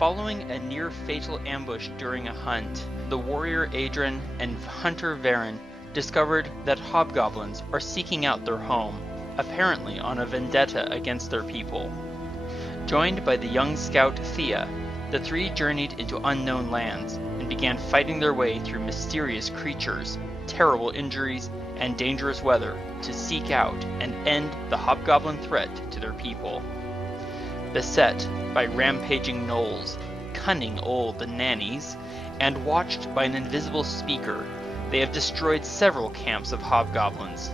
Following a near-fatal ambush during a hunt, the warrior Adran and hunter Varin discovered that hobgoblins are seeking out their home, apparently on a vendetta against their people. Joined by the young scout Thía, the three journeyed into unknown lands and began fighting their way through mysterious creatures, terrible injuries, and dangerous weather to seek out and end the hobgoblin threat to their people. Beset by rampaging gnolls, cunning old nannies, and watched by an invisible speaker, they have destroyed several camps of hobgoblins,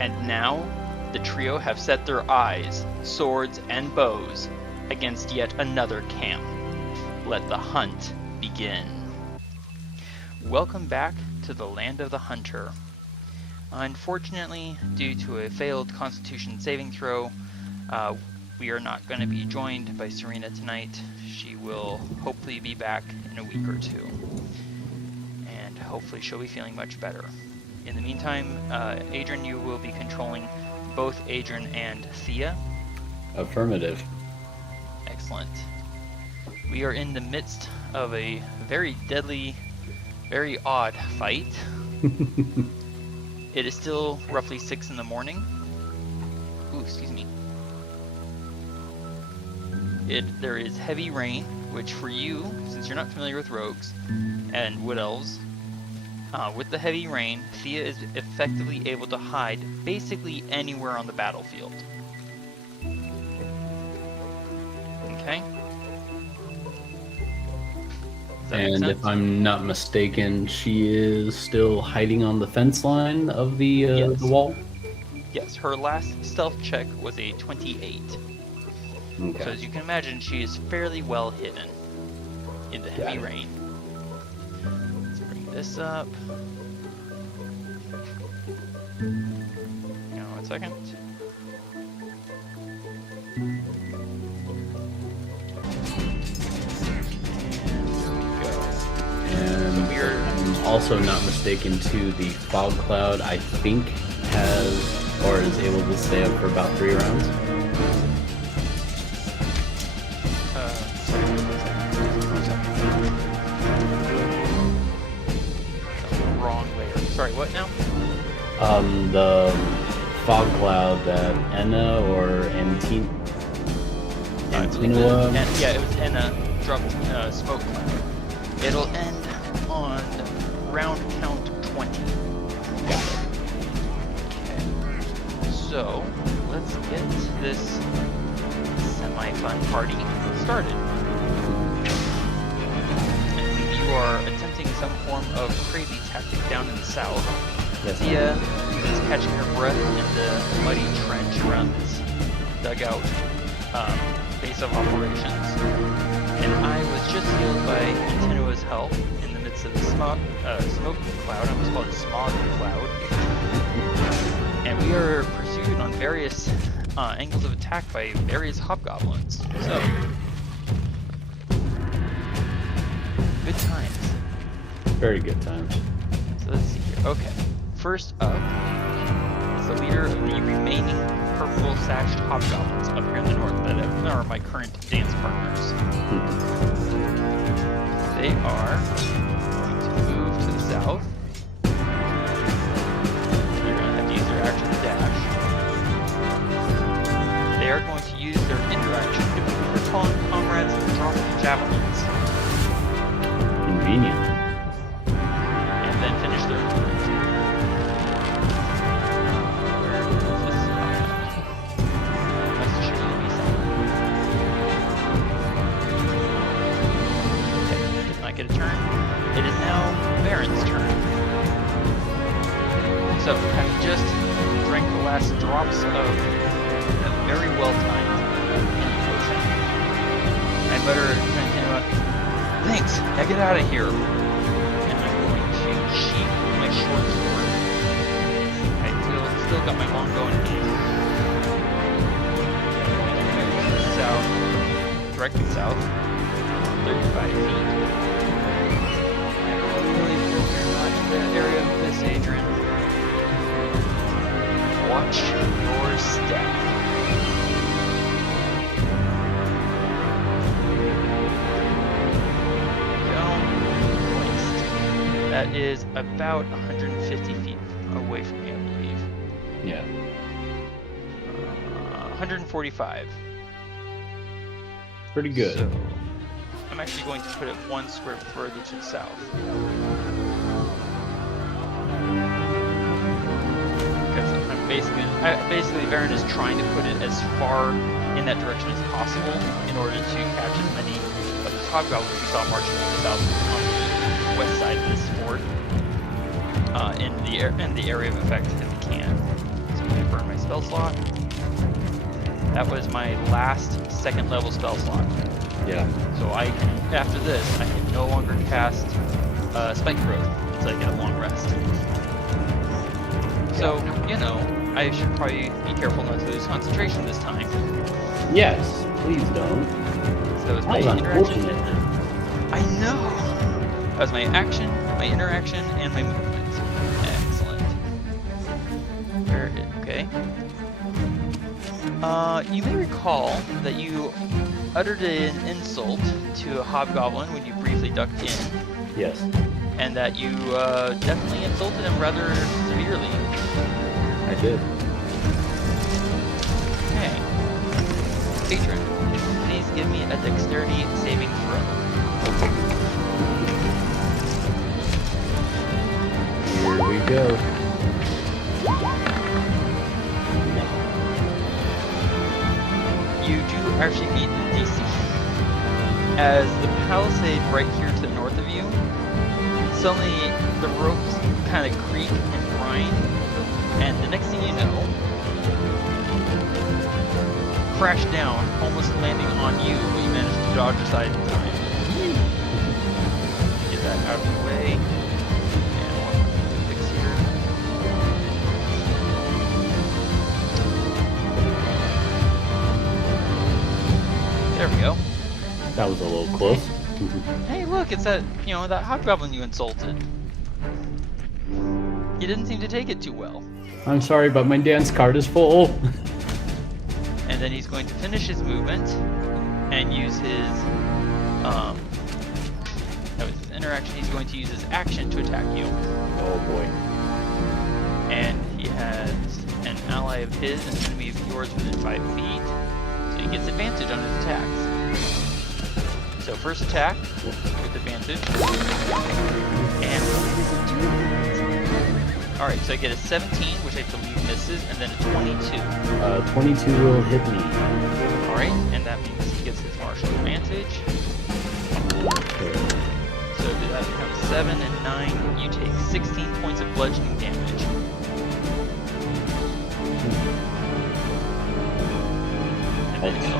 and now the trio have set their eyes, swords, and bows against yet another camp. Let the hunt begin. Welcome back to the Land of the Hunter. Unfortunately, due to a failed Constitution saving throw, we are not going to be joined by Serena tonight. She will hopefully be back in a week or two. And hopefully she'll be feeling much better. In the meantime, Adran, you will be controlling both Adran and Thía. Affirmative. Excellent. We are in the midst of a very deadly, very odd fight. It is still roughly 6 in the morning. Ooh, excuse me. There is heavy rain, which for you, since you're not familiar with rogues and wood elves, with the heavy rain, Thía is effectively able to hide basically anywhere on the battlefield. Okay? And if I'm not mistaken, she is still hiding on the fence line of the wall? Yes, her last stealth check was a 28. Okay. So as you can imagine, she is fairly well hidden in the heavy rain. Let's bring this up. Hang on 1 second. And I'm also not mistaken too, the fog cloud I think has or is able to stay up for about 3 rounds. Wrong layer. Sorry, what now? The fog cloud that Enna or Antinua. Yeah, it was Enna dropped smoke cloud. It'll end on round count 20. Okay. So, let's get this semi-fun party started. I believe you are attempting some form of crazy tactic down in the south. Yes. Thía is catching her breath in the muddy trench around this dugout base of operations. And I was just healed by Antinua's help in the midst of the smoke cloud. I almost called it smog cloud. And we are pursued on various angles of attack by various hobgoblins. So, good times. Very good times. So let's see here. Okay. First up is the leader of the remaining purple-sashed hobgoblins up here in the north that are my current dance partners. They are going to move to the south. They're going to have to use their action to dash. They are going to use their interaction to move their comrades and drop javelins. Convenient. And then finish their turn. Where is this? Must surely be somewhere. Okay, does not get a turn. It is now Varin's turn. So, having just drank the last drops of a very well-timed healing potion, I mutter to Ankheg, "Thanks, now get out of here." And I'm going to sheath my short sword. I still got my longbow in hand. South, directly south, 35 feet. I really hope you're not in that area of this, Adran. Watch your step. is about 150 feet away from me, I believe. Yeah. 145. Pretty good. So, I'm actually going to put it 1 square further to the south. Because I'm basically Varin is trying to put it as far in that direction as possible in order to catch as many of the hobgoblins we saw marching to the south on the west side of this fort in the area of effect if we can. So I'm going to burn my spell slot. That was my last 2nd level spell slot. Yeah. So after this, I can no longer cast Spike Growth until I get a long rest. So, you know, I should probably be careful not to lose concentration this time. Yes, please don't. So that was my interaction. I know! That was my action, my interaction, and my movement. Excellent. Okay. You may recall that you uttered an insult to a hobgoblin when you briefly ducked in. Yes. And that you definitely insulted him rather severely. I did. Okay. Patron, please give me a dexterity saving throw. Here we go. You do actually beat the DC. As the palisade right here to the north of you, suddenly the ropes kind of creak and grind, and the next thing you know, crash down, almost landing on you, but you managed to dodge aside in time. Get that out of the way. And one fix here. There we go. That was a little close. Hey, look, it's that hobgoblin you insulted. He didn't seem to take it too well. I'm sorry, but my dance card is full. And then he's going to finish his movement and use his, that was his interaction, he's going to use his action to attack you. Oh boy. And he has an ally of his, an enemy of yours within 5 feet, so he gets advantage on his attacks. So first attack with advantage. And what does it do? Alright, so I get a 17, which I believe misses, and then a 22. 22 will hit me. Alright, and that means he gets his martial advantage. So that becomes 7 and 9. You take 16 points of bludgeoning damage. And then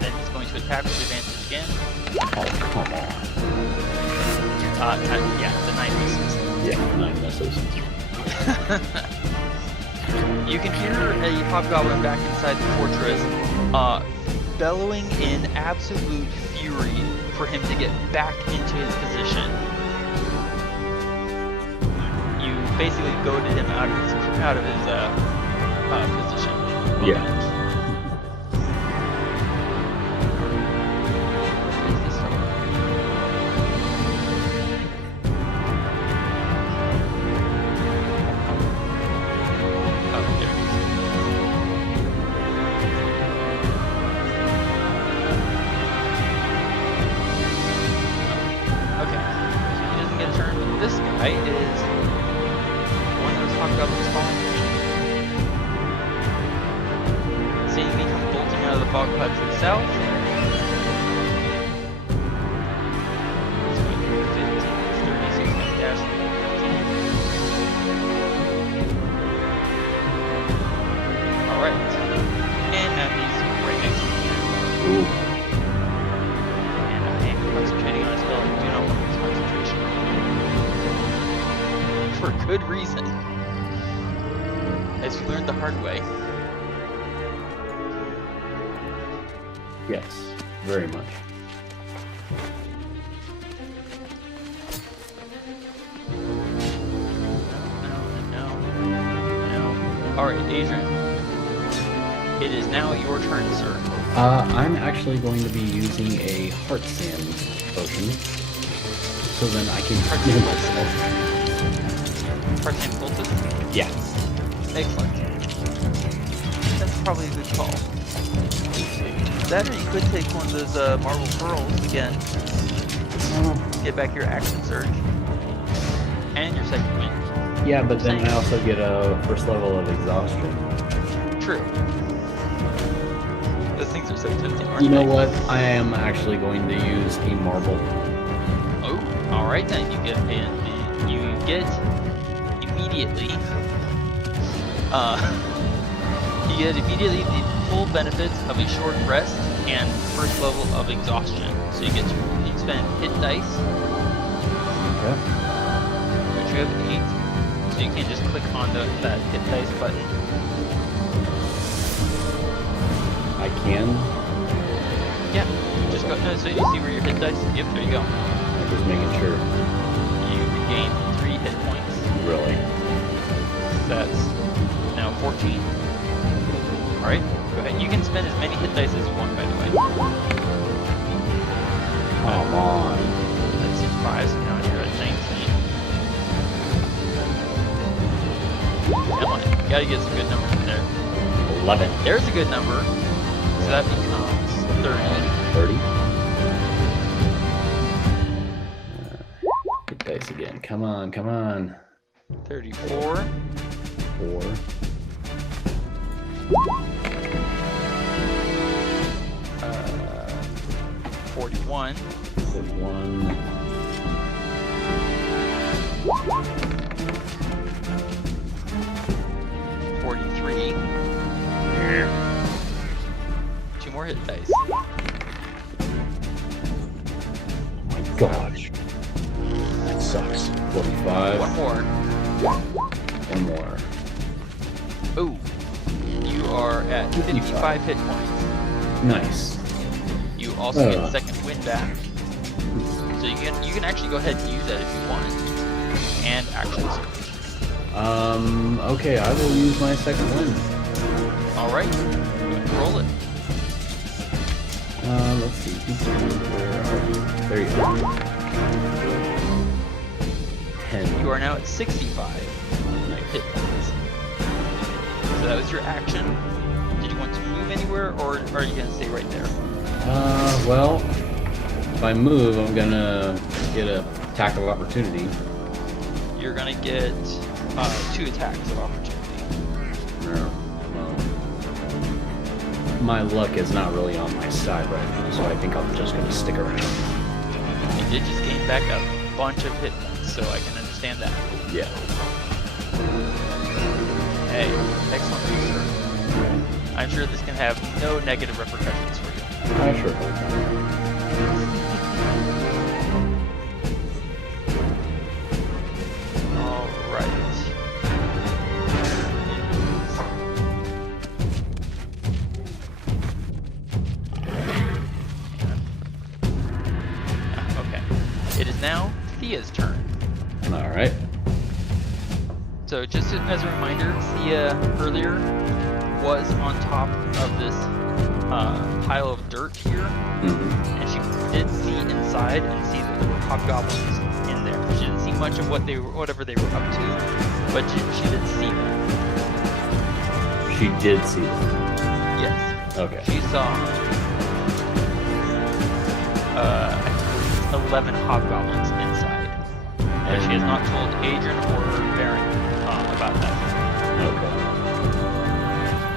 then he's going to attack with advantage again. Oh, come on. The 9 misses. Yeah, 9 misses. You can hear a hobgoblin back inside the fortress, bellowing in absolute fury for him to get back into his position. You basically goaded him out of his position. Yeah. Good reason. As you learned the hard way. Yes, very much. No. Alright, Adran. It is now your turn, sir. I'm actually going to be using a heart sand potion. So then I can heal myself. Part-time cultist? Yeah. Excellent. That's probably a good call. That, or you could take one of those marble pearls again. Get back your action surge. And your second wind. Yeah, but then I also get a first level of exhaustion. True. Those things are so tempting, aren't You know they? what? I am actually going to use a marble. Oh, alright then. You get immediately the full benefits of a short rest and first level of exhaustion. So you spend hit dice, Okay. which you have 8. So you can just click on that hit dice button. I can. Yeah, just go. No, so you see where your hit dice? Yep, there you go. I'm just making sure. You regain 3 hit points. Really. That's now 14. Alright, go ahead. You can spend as many hit dice as you want, by the way. Come on. That's 5, so now you're at 19. Come on, you gotta get some good numbers in there. 11. There's a good number. So that becomes 30. 30. Hit dice again. Come on, come on. 34. 4. 41. 41. 43. 2 more hit dice. Oh my gosh. That sucks. 45. 1 more. 1 more. Ooh. You are at 55 hit points. Nice. You also get second wind back. So you can actually go ahead and use that if you want. And action surge. Okay, I will use my second wind. Alright. Go ahead and roll it. Let's see. Where are you? There you go. 10. You are now at 65 hit points. So that was your action. Did you want to move anywhere, or are you going to stay right there? Well, if I move, I'm gonna get an attack of opportunity. You're going to get 2 attacks of opportunity. My luck is not really on my side right now, so I think I'm just gonna stick around. You did just gain back a bunch of hit points, so I can understand that. Yeah. Hey, excellent move, sir. I'm sure this can have no negative repercussions for you. I sure hope. Alright. Okay. It is now Thea's turn. Alright. So just as a reminder, Thea earlier was on top of this pile of dirt here, and she did see inside and see that there were hobgoblins in there. She didn't see much of whatever they were up to, but she did see them. She did see them. Yes. Okay. She saw 11 hobgoblins inside, but she has not told Adran or Varin about that. Okay.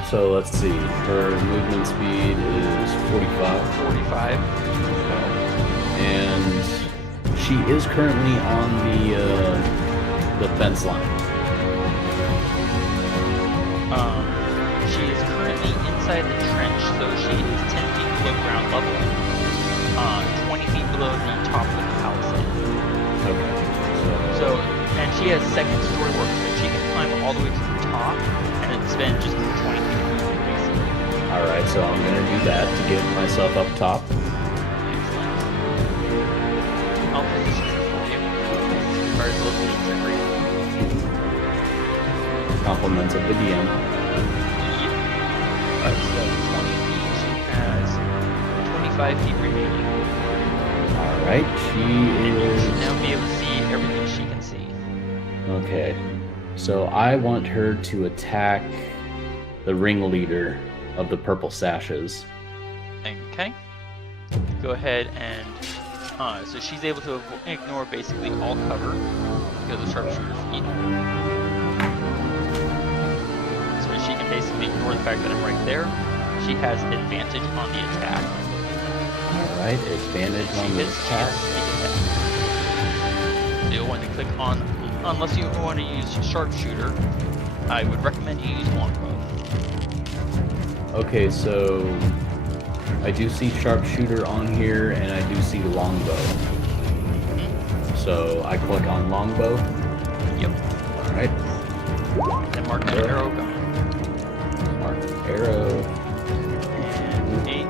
So let's see. Her movement speed is 45. 45. And she is currently on the fence line. She is currently inside the trench, so she is 10 feet below ground level, 20 feet below the top of the palisade. Okay. So, and she has second story work, so she can climb all the way to the top and then spend just 20 feet moving, basically. Alright, so I'm gonna do that to get myself up top. Excellent. I'll position her for you. As far as looking trickery. Compliments of the DM. So 20 feet, she has 25 feet remaining. Alright. Alright, she And you should is... now be able to see everything she can see. Okay. So I want her to attack the ringleader of the purple sashes. Okay. Go ahead and... so she's able to ignore basically all cover because of sharpshooter's feet. So she can basically ignore the fact that I'm right there. She has advantage on the attack. Alright, advantage on the attack. So you'll want to click on, unless you want to use sharpshooter, I would recommend you use longbow. Okay, so I do see sharpshooter on here, and I do see longbow. So I click on longbow. Yep. Alright. And mark an arrow going. Mark arrow. And 18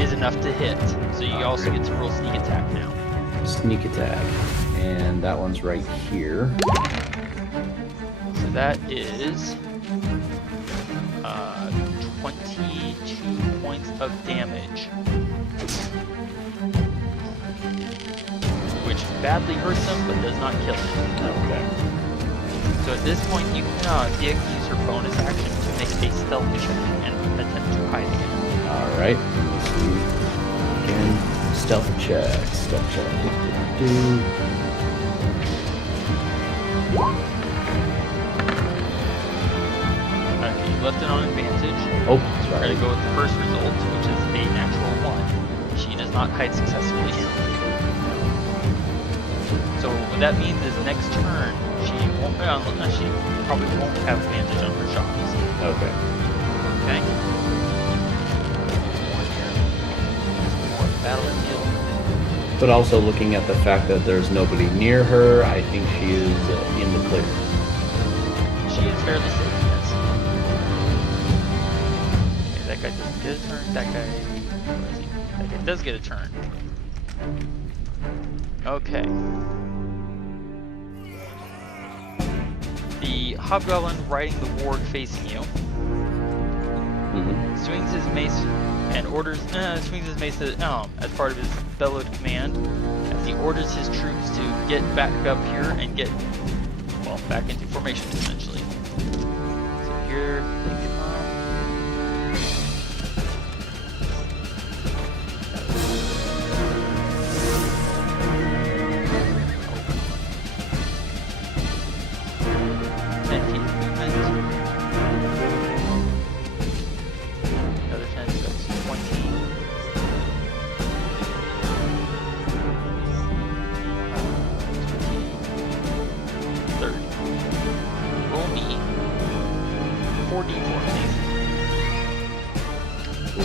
is enough to hit. So you also get to roll sneak attack now. Sneak attack. And that one's right here. So that is 22 points of damage. Which badly hurts him, but does not kill him. Okay. So at this point, you can Thea can use her bonus action to make a stealth check and attempt to hide again. Alright. Let's see. Again, stealth check. Stealth check. Okay, you left it on advantage. Oh, So we're going to go with the first result, which is a natural 1. She does not hide successfully. So what that means is next turn, she won't, she probably won't have advantage on her shots. Okay. Okay? More battlefield. But also looking at the fact that there's nobody near her, I think she is in the clear. She is fairly safe, yes. Okay, that guy doesn't get a turn. That guy, where is he? That guy does get a turn. Okay. The hobgoblin riding the ward facing you swings his mace and orders swings his mace as part of his bellowed command as he orders his troops to get back up here and get back into formation essentially. So here they come.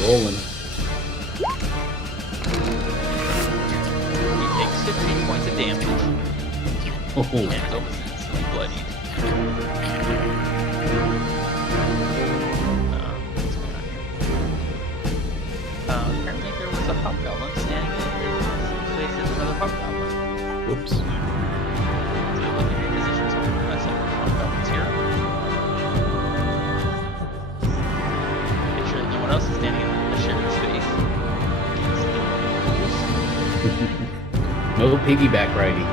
Rolling. He takes 15 points of damage. Oh. And is almost instantly bloodied. What's going on here? Apparently there was a hobgoblin standing in the place as another hobgoblin. Whoops. So look at your positions on the hobgoblins here. Make sure that no one else is standing in a shared space. No piggyback riding.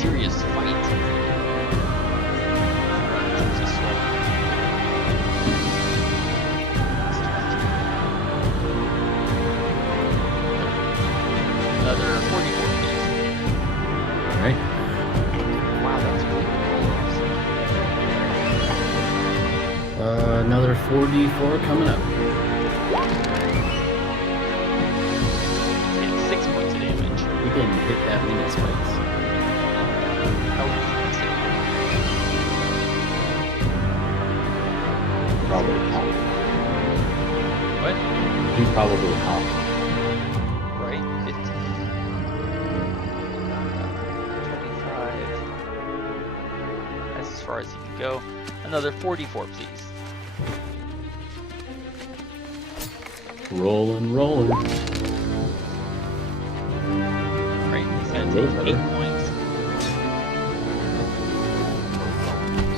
Serious fight. Another 44 days. Alright. Wow, that's really cool. Another 4d4 coming up. It's 6 points of damage. We didn't hit that many spikes. Probably pop. What? He probably popped. Right? 15. 25. That's as far as you can go. Another 44, please. Rolling, rolling. Great. He's going to take 8 points.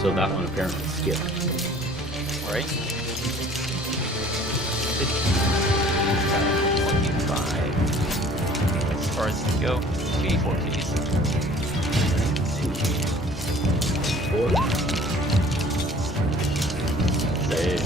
So that one apparently skipped. Right? 25. As far as you can go. 2d4, please. 4. Nice.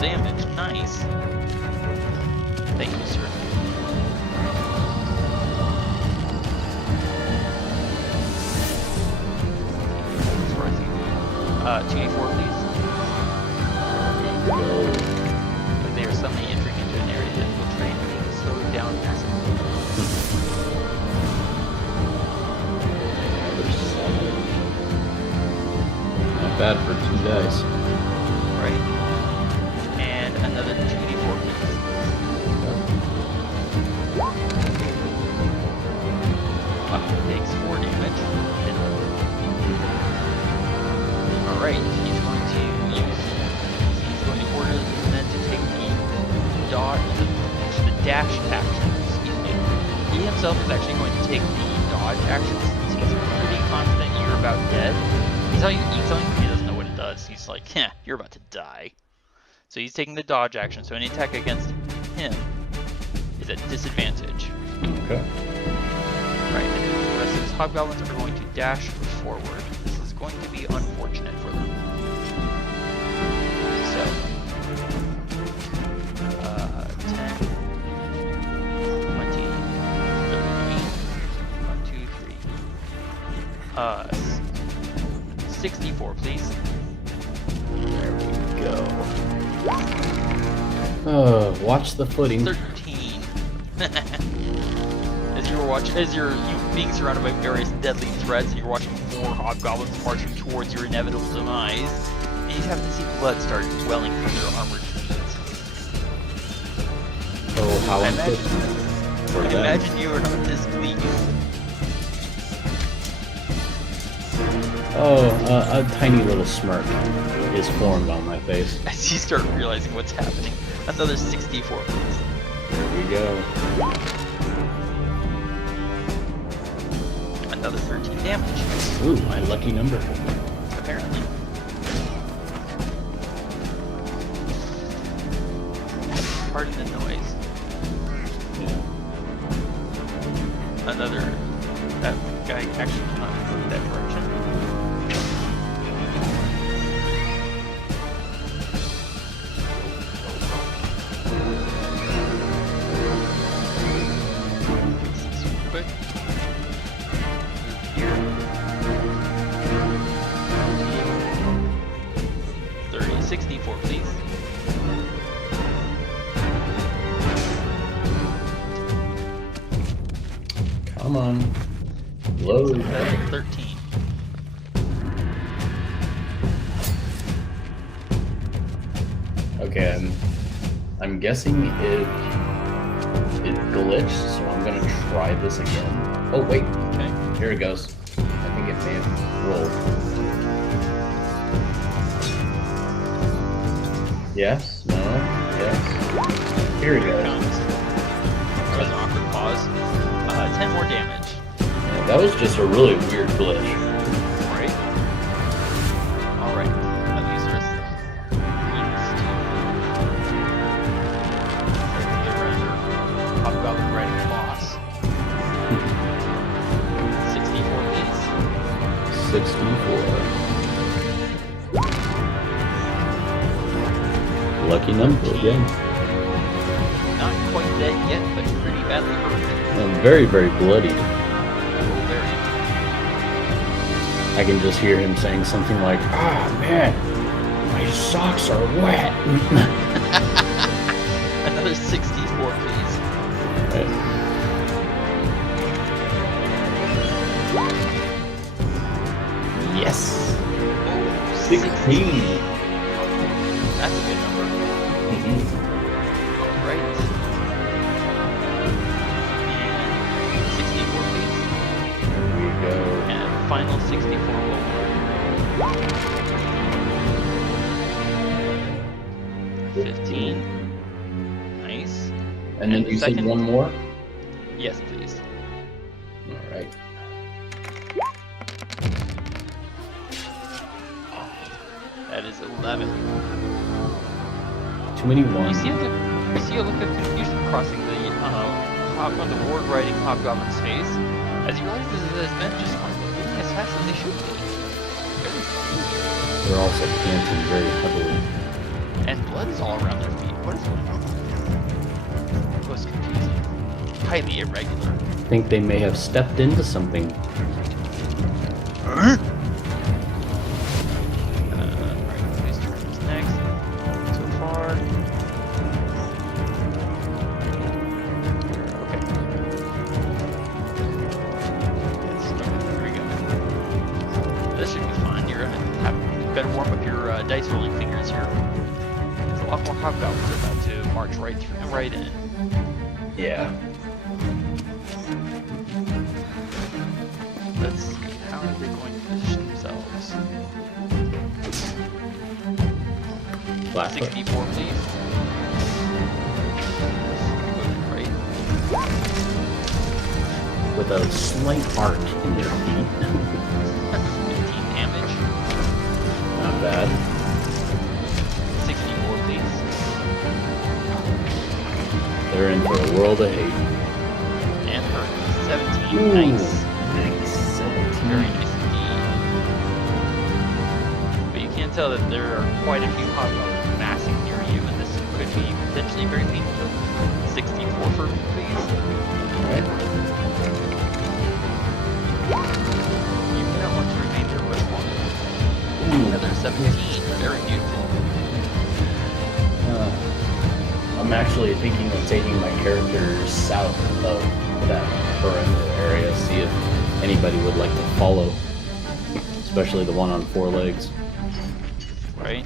Damage, nice. Thank you, sir. As far as you 2d4, please. If they are suddenly entering into an area that will train, you can slow it down massively. Not bad for 2 dice. Right. Another 2d4, please. Takes 4 damage. Alright, he's going to order the men to take the dash action, excuse me. He himself is actually going to take the dodge action since he's pretty confident you're about dead. He's telling you he doesn't know what it does. He's like, yeah, you're about to die. So he's taking the dodge action, so any attack against him is at disadvantage. Okay. Right, and the rest of his hobgoblins are going to dash forward. This is going to be unfortunate for them. So, 10, 20, 30, 1, 2, 3. 64, please. There we go. Oh, watch the footing. 13. As you're being surrounded by various deadly threats, you're watching 4 hobgoblins marching towards your inevitable demise, and you happen to see blood start welling from their armored feet. Oh, how I imagine you are not displeased. Oh, a tiny little smirk is formed on my face. As you start realizing what's happening. Another 64, please. There we go. Another 13 damage. Ooh, my lucky number. Apparently. Pardon the noise. Yeah. That guy actually cannot move that direction. Quick. Here. 30, 64, please. Come on. Load. 13. Okay, I'm guessing it glitched, so I'm gonna try this again. Oh wait, okay, here it goes. I think it may have rolled. Yes, no, yes. Here it goes. There was an awkward pause. 10 more damage. Yeah, that was just a really weird glitch. Right? Alright. I'll use the rest of the greens to render hobgoblin riding boss. 64, please. 64. Lucky number again. Not quite dead yet, but pretty badly hurt. And very, very bloody. Oh, very. I can just hear him saying something like, "Ah, man, my socks are wet." Another 64, please. Right. Yes. Oh, 16. That's a good number. Alright. And 64, please. There we go. And final 64 roll. 15. Nice. And then you said one more? Yes, please. Alright. That is 11. Too many ones. You see a look of confusion crossing the ward riding hobgoblin's face as he realizes that his men just aren't moving as fast as they should be. They're also panting very heavily. And blood is all around their feet. What is going on? Most confusing. Highly irregular. I think they may have stepped into something. Right, please turn who's next. So far. Okay. Yes, okay, here we go. This should be fun. You're gonna have better warm up your dice rolling fingers here. There's a lot more hobgoblins about to march right in. Yeah. Let's see, how are they going to position themselves? Black 64, please. Right. with a slight arc in their feet. 15 damage. Not bad. 64, please. They're in for a world of hate. And hurt. 17. Ooh. Nice. Nice. 17. Very nice indeed. But you can tell that there are quite a few hobgoblins massing near you, and this could be potentially very painful. 64 for me, please. Alright. You may not want to remain here very long. Another 17. Very beautiful. I'm actually thinking of taking my character south of that perimeter area, see if anybody would like to follow. Especially the one on 4 legs. Right.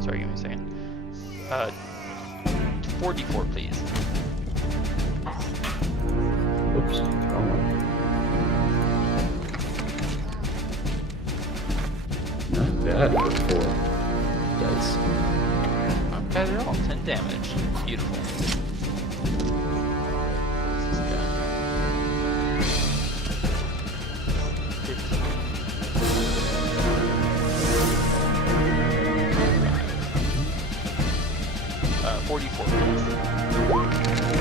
Sorry, give me a second. 44, please. Oops. Wrong one. Not bad for 4 dice. Not bad at all. 10 damage. Beautiful. This is done. 15. 44, please.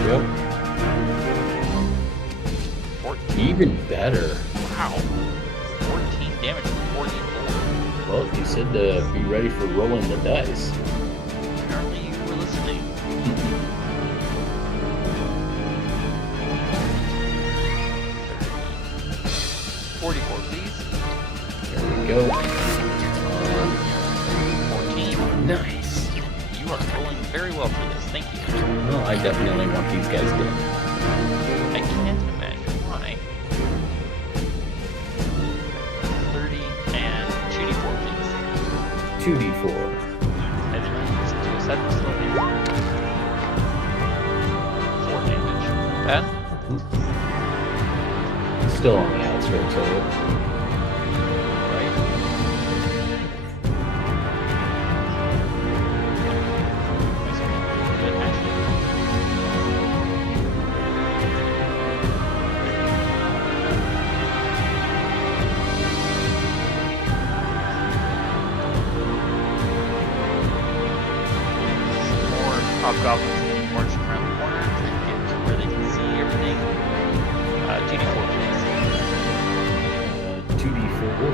Yep. 14. Even better. Wow. 14 damage from 44. Well, you said to be ready for rolling the dice. Apparently you were listening. 44, please. There we go. 14. Nice. You are rolling very well for this. Thank you. Well, I definitely want these guys dead. I can't imagine why. 30 and 2d4, please. 2d4. And then just do a set of slow damage. 4 damage. Bad? Still on the outskirts of it. Right. Good, actually. More hobgoblins marching around the corner, trying to get to where they can see everything. 2d4, please. 2d4.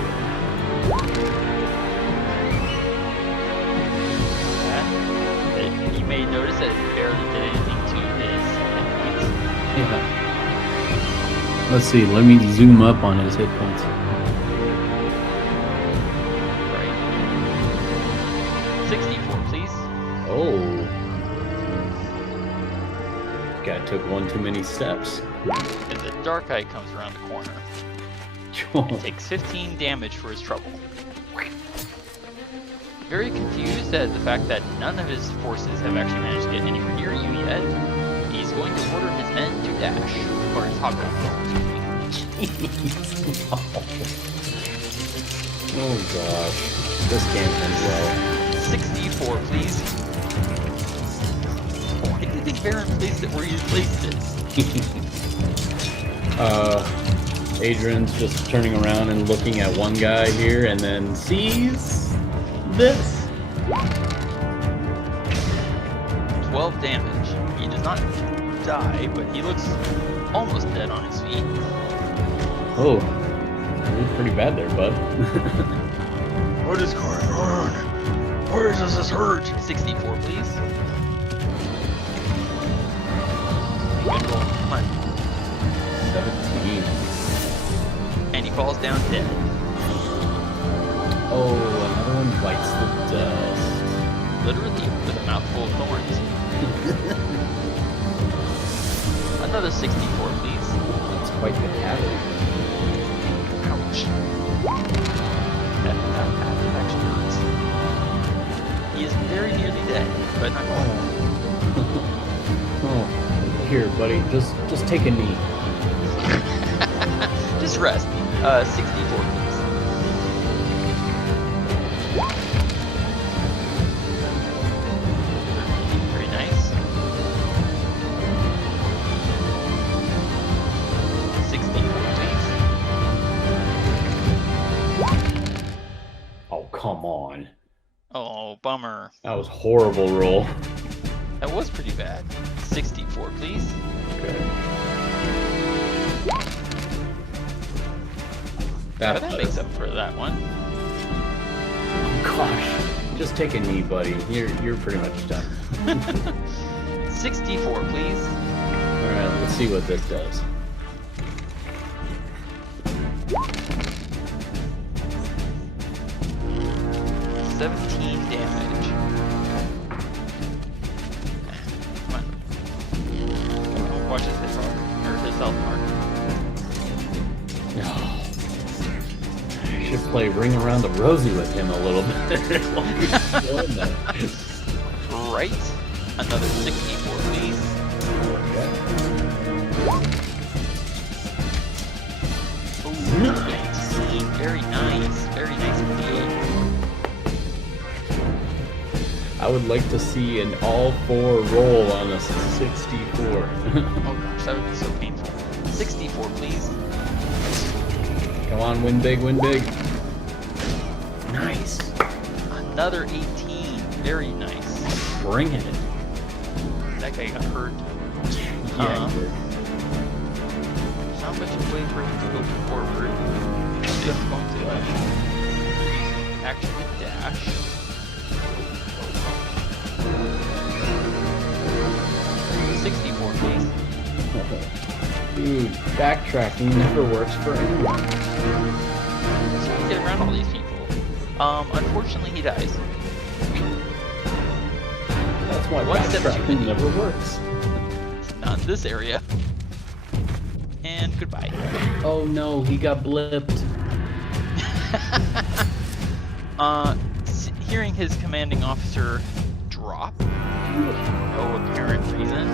You may notice that it barely did anything to his hit points. Yeah. Let's see, let me zoom up on his hit points. Right. 64, please. Oh. Guy took one too many steps. As a dark eye comes around the corner. He takes 15 damage for his trouble. Very confused at the fact that none of his forces have actually managed to get anywhere near you yet, he's going to order his men to dash. Or his hobgoblins, excuse me. Oh gosh. This can't end well. Varin placed it where you placed it. Adrian's just turning around and looking at one guy here and then sees this. 12 damage. He does not die, but he looks almost dead on his feet. Oh, you're pretty bad there, bud. What is going on? Where does this hurt? 64, please. Good roll. Come on. 17. And he falls down dead. Oh, another one bites the dust. Literally with a mouthful of thorns. Another 64, please. That's quite the cavity. Ouch. That actually hurts. He is very nearly dead, but not quite. Oh, here, buddy, just take a knee. Just rest. 64, please. Very nice. 64, please. Oh, come on. Oh, bummer. That was horrible roll. That was pretty bad. 64, please. Okay. That makes up for that one. Gosh, just take a knee, buddy. You're pretty much done. 64, please. All right, let's see what this does. $17 damage. Come on. Watch his hit mark, or his health mark. I should play Ring Around the Rosie with him a little bit. Right. Another 64, please. Okay. Ooh, 19. Very nice. Very nice with the 8. I would like to see an all-4 roll on a 64. Oh gosh, that would be so painful. 64, please. Come on, win big, win big. Nice. Another 18. Very nice. Bringing it. That guy got hurt. Yeah, he did. There's not much of a way for him to go forward. He's going to actually dash. $64, please. Dude, backtracking never works for anyone. So we can get around all these people. Unfortunately, he dies. That's why One step too backtracking many. never works. Not in this area. And goodbye. Oh no, he got blipped. Hearing his commanding officer drop, no apparent reason.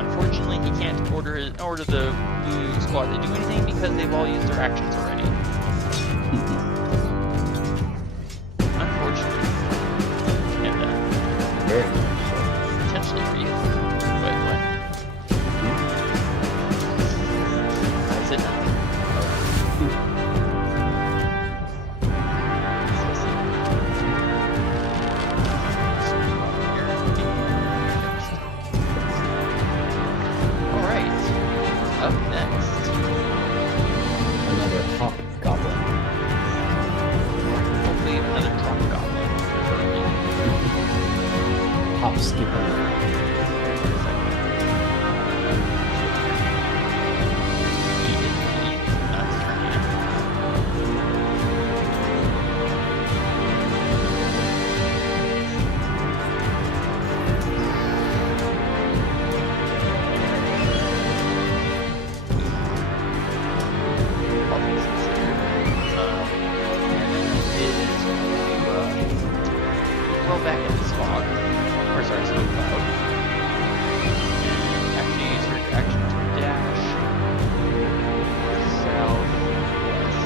Unfortunately, he can't order the blue squad to do anything because they've all used their actions already. Unfortunately, and Very potentially for you. Wait, what? I said nothing. Alright, up next. Another hobgoblin. Hopefully another drop goblin. Hop skipper. Back in this fog, or sorry, snow cloud, and actually use her action to dash southwest.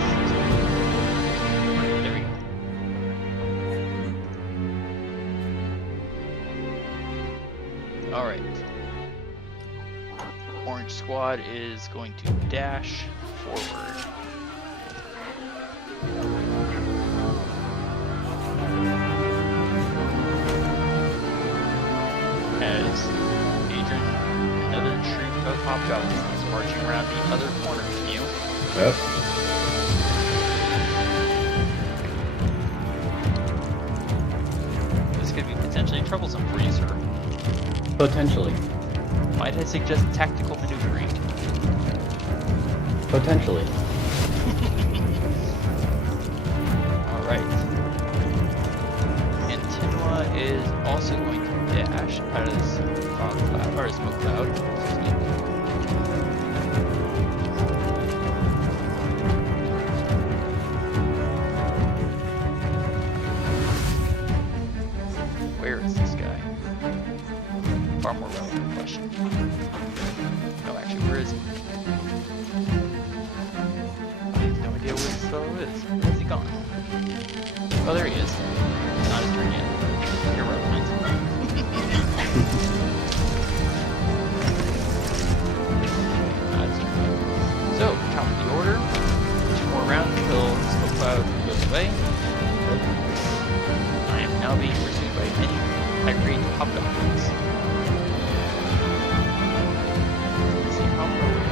There we go. Alright. Orange squad is going to dash forward. As Adran, another troop of hobgoblins, is marching around the other corner from you. Yep. This could be potentially troublesome for you, sir. Potentially. Might I suggest tactical maneuvering? Potentially. Alright. Antinua is also going to dash out of this fog cloud, or smoke cloud. Excuse me. Where is this guy? Far more relevant question. No, actually, where is he? I have no idea where this fellow is. Where's he gone? Oh, there he is. It's not his turn yet. Irrelevant. Not his turn yet. So, top of the order. 2 more rounds until Smoke Cloud goes away. I am now being pursued by many high-grade hobgoblins. Let's see how far away.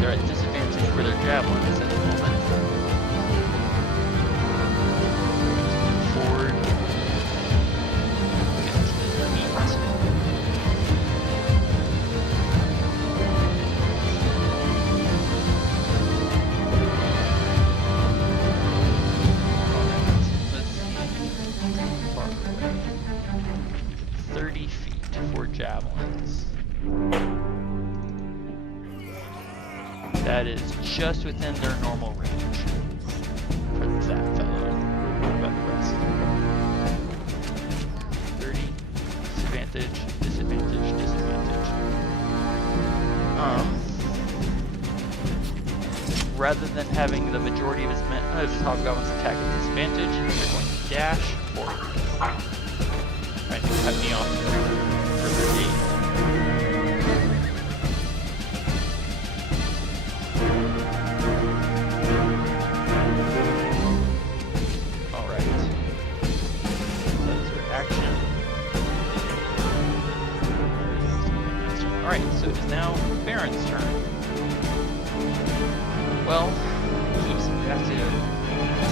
They're at disadvantage for their javelins at the moment. Move forward. Get to the meat. Alright, let's see. Far away. 30 feet for javelins. That is just within their normal range for that fellow. What about the rest? 30, disadvantage, disadvantage, disadvantage. Rather than having the majority of his hobgoblins attack at disadvantage, they're going to dash forward. Trying to cut me off for their aid. Alright, so it is now Varin's turn. Well, he has to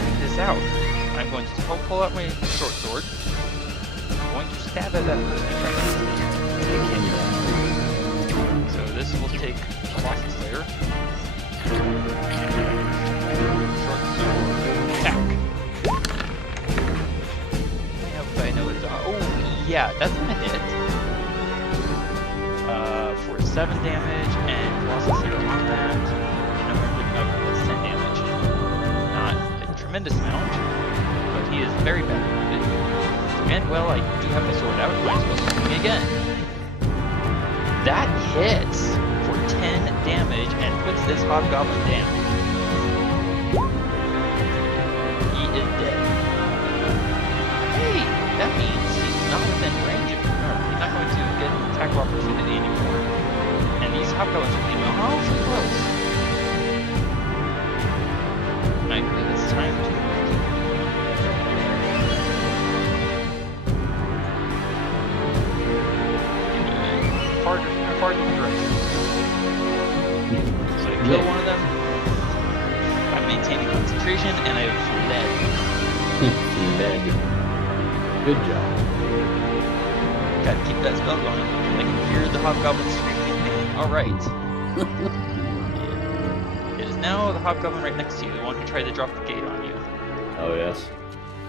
take this out. I'm going to pull out my short sword. I'm going to stab at that person in front of me. So this will take Colossus Slayer. Short sword attack. Yeah, but I know it's oh yeah, that's gonna hit. For 7 damage and Colossus Slayer on that. And that's 10 damage. Not a tremendous amount, but he is very badly wounded. And well, I do have my sword out, might as well swing me again. That hits for 10 damage and puts this hobgoblin down. He is dead. Hey, that means he's not within range of he's not going to get an attack of opportunity anymore. And these hobgoblins are thinking, oh, so close. I believe it's time to far different directions. So I kill one of them. I'm maintaining concentration, and I've led. Led. Good job. Gotta keep that spell going. I can hear the hobgoblin screaming at me. Alright. It is now the hobgoblin right next to you, the one who tried to drop the gate on you. Oh, yes.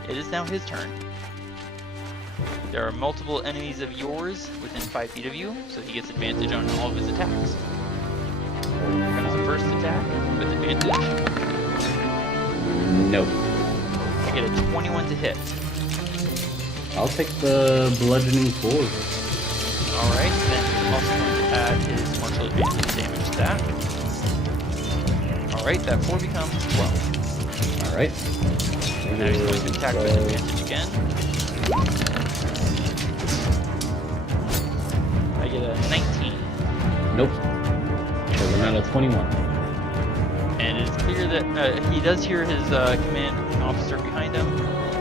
It is now his turn. There are multiple enemies of yours within 5 feet of you, so he gets advantage on all of his attacks. Here comes the first attack with advantage. Nope. I get a 21 to hit. I'll take the bludgeoning sword. Alright, then he's also going to add his martial advantage damage to that. Alright, that 4 becomes 12. Alright. Now he's going to attack with advantage again. I get a 19. Nope. So we're not a 21. And it's clear that he does hear his command officer behind him,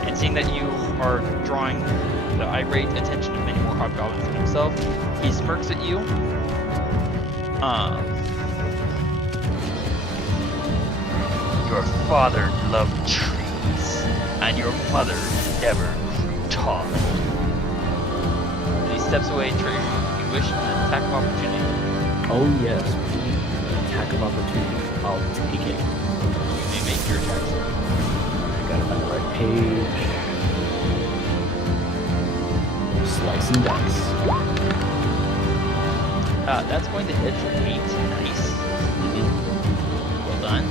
and seeing that you are drawing the irate attention of many more hobgoblins than himself, he smirks at you. Your father loved trees, and your mother never grew tall. And he steps away, triggering you wish an attack of opportunity. Oh yes, attack of opportunity. I'll take it. You may make your attack, sir. I gotta find the right page. Slice and dice. That's going to hit for 8. Nice. Well done.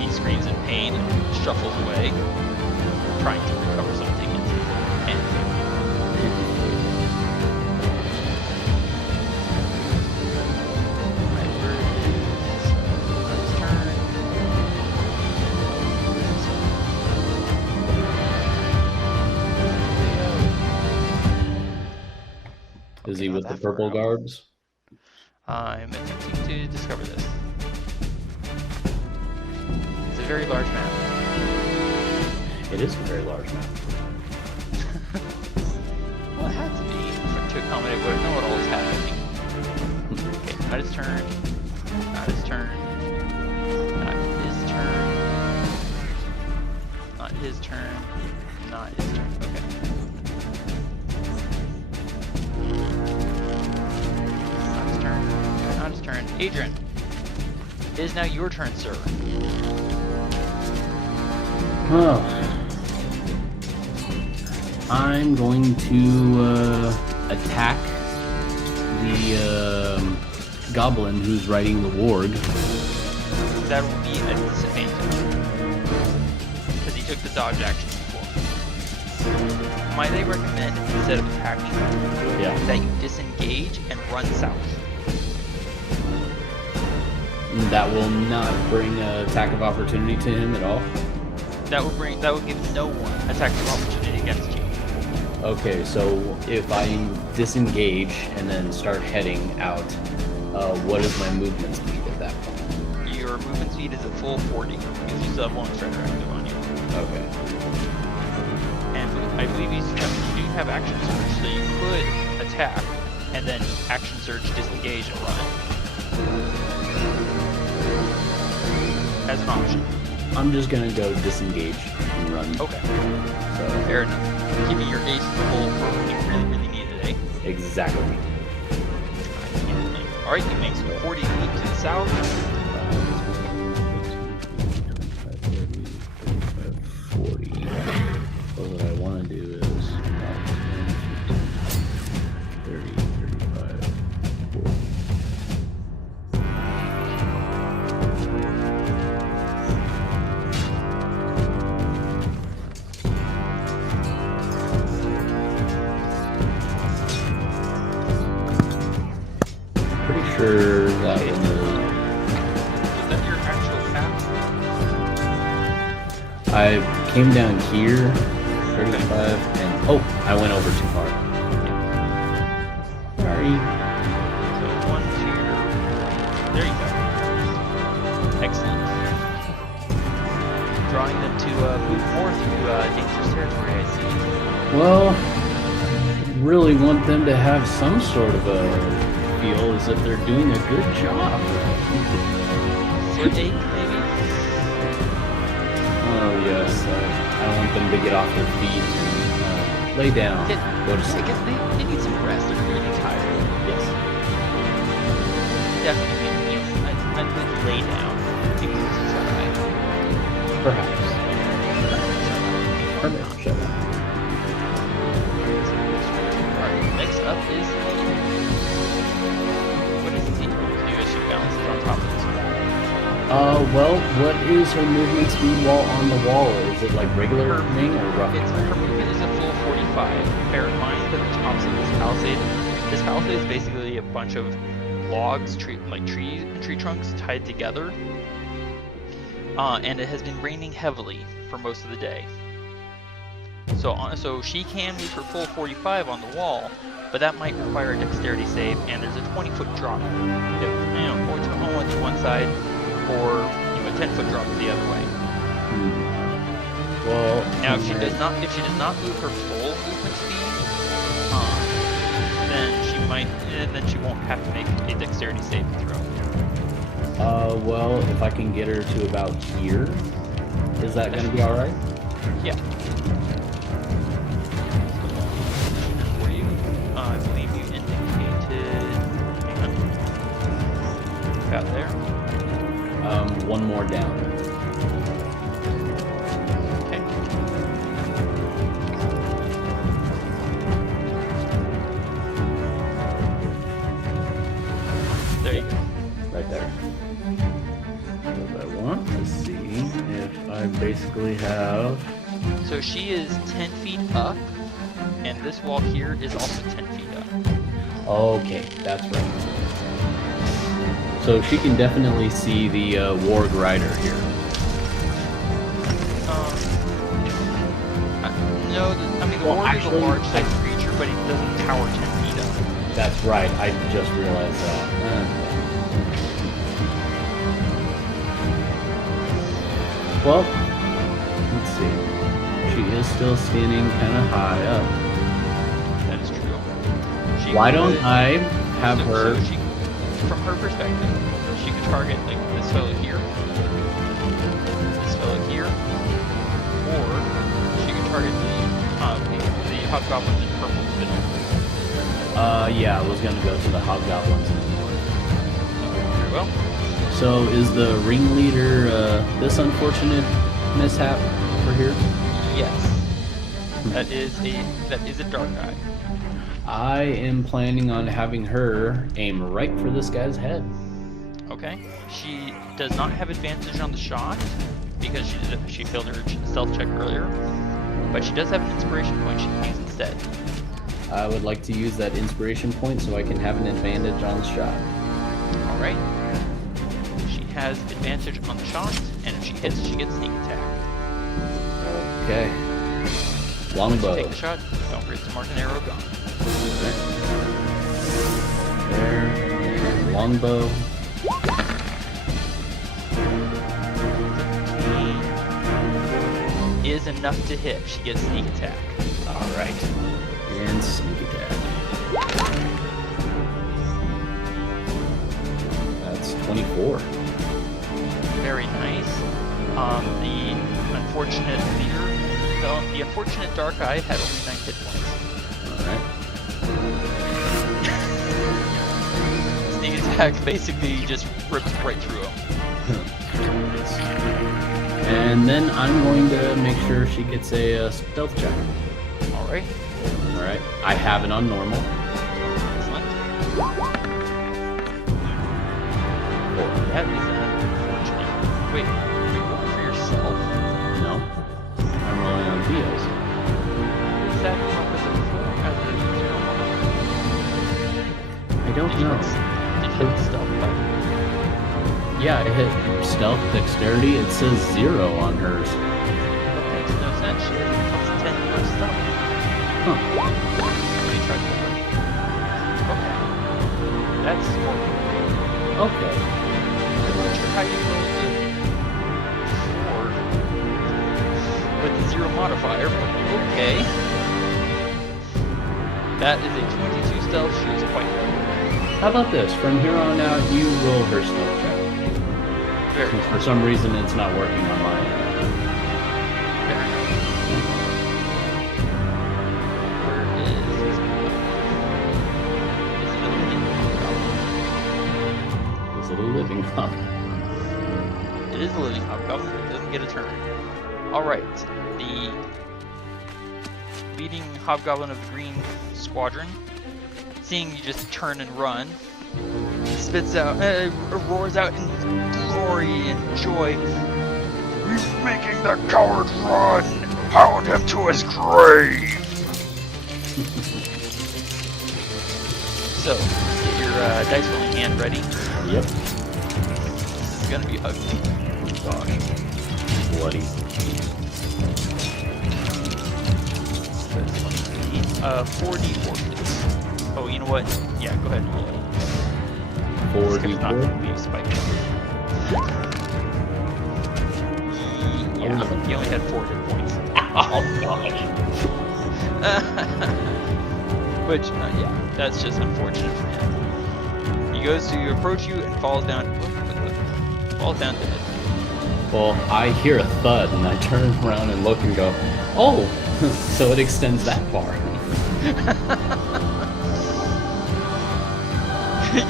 He screams in pain and shuffles away, trying to recover something into Ankheg. Is he with the purple garbs? I'm attempting to discover this. It's a very large map. It is a very large map. Well, it had to be to accommodate what I know what all is happening. Okay, not his turn. Not his turn. Not his turn. Not his turn. Not his turn. Okay. Not his turn. Adran, it is now your turn, sir. Oh. I'm going to attack the goblin who's riding the warg. That will be a disadvantage, because he took the dodge action before. Might I recommend, instead of attacking, that you disengage and run south? That will not bring an attack of opportunity to him at all? That will give no one attack of opportunity against you. Okay, so if I disengage and then start heading out, what is my movement speed at that point? Your movement speed is a full 40, because you still have one strider active on you. Okay. And I believe you do have action surge, so you could attack, and then action surge, disengage, and run. As an option. I'm just gonna go disengage and run. Okay. So, fair enough. Keeping your ace full for when you really, really need it, eh? Exactly. Alright, you make some 40 feet to the south. 40. So what I want to do is 30, 35, 40. Pretty sure that is... Is that your actual path? I came down here, 35, and oh, I went over too far. Sorry. So 1, 2, there you go. Excellent. Drawing them to move more through dangerous territory, I see. Well, really want them to have some sort of a feel as if they're doing a good job. Foot ache, maybe? Oh yes, I want them to get off their feet and lay down, go to sleep. They need some rest, they're really tired. Yes. Definitely, I'd lay down. Because it's alright. Perhaps. Or not, shut up. Alright, next up is what is the new issue balance on top of this? Well, what is her movement speed while on the wall? Is it like regular thing or rough? Her movement is a full 45. Bear in mind that the tops of this palisade is basically a bunch of logs, tree trunks tied together. and it has been raining heavily for most of the day. So she can move her full 45 on the wall, but that might require a dexterity save, and there's a 20-foot drop. Or to one side, or a 10-foot drop the other way. Well, now if she does not move her full movement speed, then she won't have to make a dexterity saving throw. Well, if I can get her to about here, is that going to be all right? Yeah. For you, I believe you indicated. Hang on. About there. One more down. Okay. There you go. Right there. What I want to see if I basically have... So she is 10 feet up, and this wall here is also 10 feet up. Okay, that's right. So she can definitely see the warg rider here. No, the warg is a large-sized creature, but he doesn't tower 10 feet up. That's right, I just realized that. Well, let's see. She is still standing kind of high up. That is true. Why don't I have her... So from her perspective, she could target like this fellow here, or she could target the hobgoblins in purple spinel. Yeah, I was gonna go to the hobgoblins anymore. Very well. So is the ringleader this unfortunate mishap for here? Yes. That is a dark eye. I am planning on having her aim right for this guy's head. Okay. She does not have advantage on the shot because she failed her stealth check earlier, but she does have an inspiration point she can use instead. I would like to use that inspiration point so I can have an advantage on the shot. All right. She has advantage on the shot, and if she hits, she gets sneak attack. Okay. Longbow. Take the shot. Don't forget to mark an arrow gone. Okay. There. Longbow. Is enough to hit. She gets sneak attack. All right. And sneak attack. That's 24. Very nice. The unfortunate dark eye had only 9 hit points. Alright. Sneak attack basically just rips right through him. And then I'm going to make sure she gets a stealth check. Alright. Alright. I have it on normal. Excellent. That is unfortunate. Wait, you roll for yourself? No. I'm rolling on Thea's. Is that one as a zero modifier? I don't know. Did you hit stealth button? Yeah, I hit stealth, dexterity. It says 0 on hers. That makes no sense. She has a +10 for stealth. Huh. Let me try to look. Okay. That's more cool. Okay. I'm not sure how you roll the 4 with the 0 modifier, but okay. That is a 22 stealth. She is quite low. How about this? From here on out, you roll her stealth check. Since for some reason it's not working on my end. Where is this? Is it a living hobgoblin? Is it a living hobgoblin? It is a living hobgoblin, but it doesn't get a turn. Alright, the leading hobgoblin of the green squadron, seeing you just turn and run, spits out, roars out in glory and joy. He's making the coward run! Pound him to his grave! So, get your dice rolling hand ready. Yep. This is gonna be ugly. Oh gosh. buddy. Let's see. 44, please. Oh, you know what? Yeah, go ahead and roll it. 44. Not leave spike. Yeah, he only had 4 hit points. Oh gosh. Which, yeah, that's just unfortunate for him. He goes to approach you and falls down. Falls down dead. Well, I hear a thud and I turn around and look and go, oh, so it extends that far.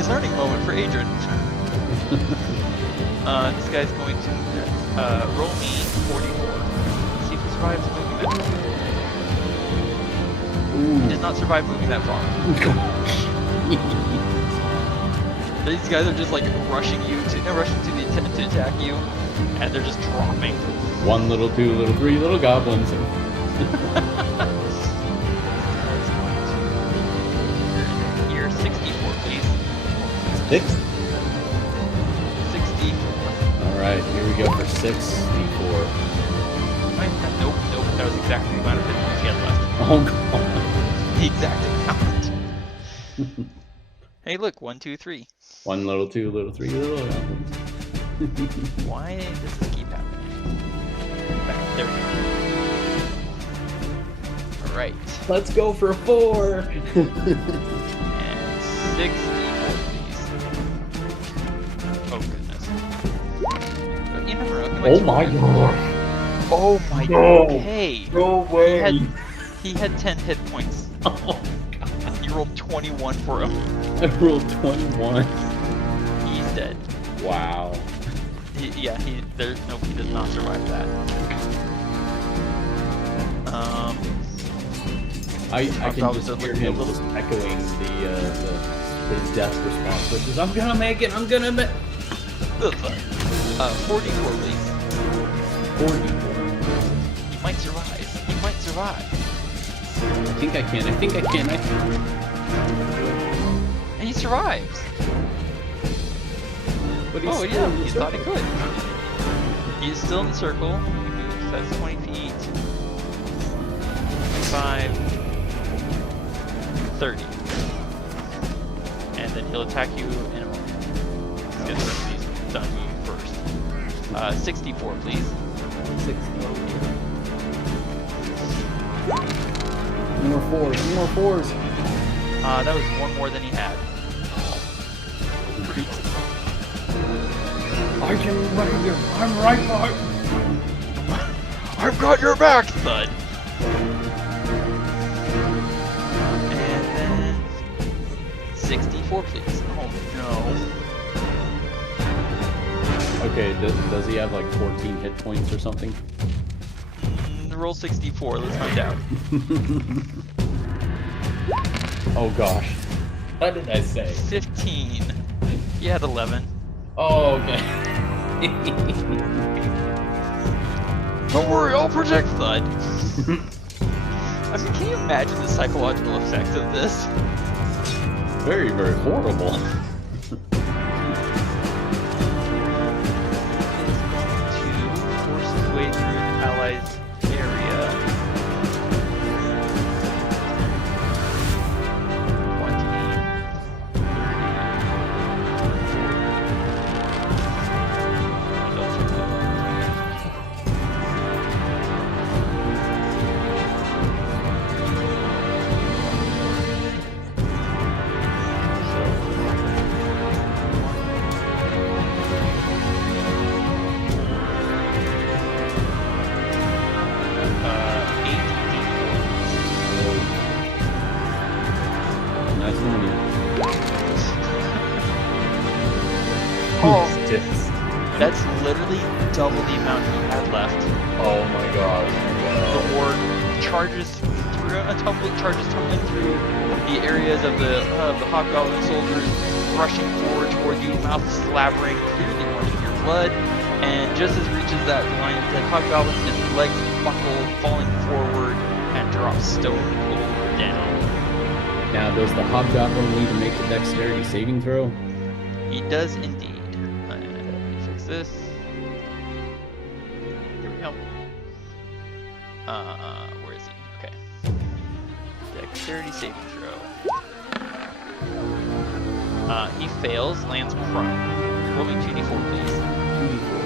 Learning moment for Adran. This guy's going to roll me 44. See if he survives moving that far. He did not survive moving that far. These guys are just like rushing to attack you, and they're just dropping. 1 little, 2 little, 3 little goblins. Here, 64, please. 6? 64. Alright, here we go for 64. Nope, that was exactly the amount of hit points he had left. Oh god. The exact amount. Hey, look, 1, 2, 3. 1 little, 2 little, 3 little goblins. Why does this keep happening? Back, there we go. Alright. Let's go for 4! And 64, please. Oh, goodness. But you never know. Oh my god! Oh my No. god. Okay. No way! He had 10 hit points. Oh god. You rolled 21 for him. I rolled 21. He's dead. Wow. He does not survive that. I can just hear him just echoing his death response, which is, I'm gonna make it, I'm gonna make 44, please. 44. He might survive. I think I can. And he survives. But Oh yeah, he thought he could. He's still in the circle. He moves, that's 20 feet. 25. 30. And then he'll attack you in a moment. Let's get the rest of these done you first. 64, please. 64. More fours. That was 1 more than he had. I can right here. I'm right behind. I've got your back, thud. And then 64, please. Oh no. Okay, does he have like 14 hit points or something? Roll 64. Let's find out. Oh gosh. What did I say? 15. He had 11. Oh, okay. Don't worry, I'll protect Thud. I mean, can you imagine the psychological effect of this? Very, very horrible. To force his way through the allies' area. 20, That's literally double the amount he had left. Oh my god. The horde charges tumbling through the areas of the hobgoblin soldiers, rushing forward toward you, mouth slavering, clearly wanting your blood. And just as it reaches that line of dead hobgoblins, his legs buckle, falling forward, and drops stone cold down. Now, does the hobgoblin need to make a dexterity saving throw? He does indeed. Let me fix this. Here we go. help. Where is he? Okay. Dexterity saving throw. He fails, lands prone. Roll me 2d4, please. 2d4.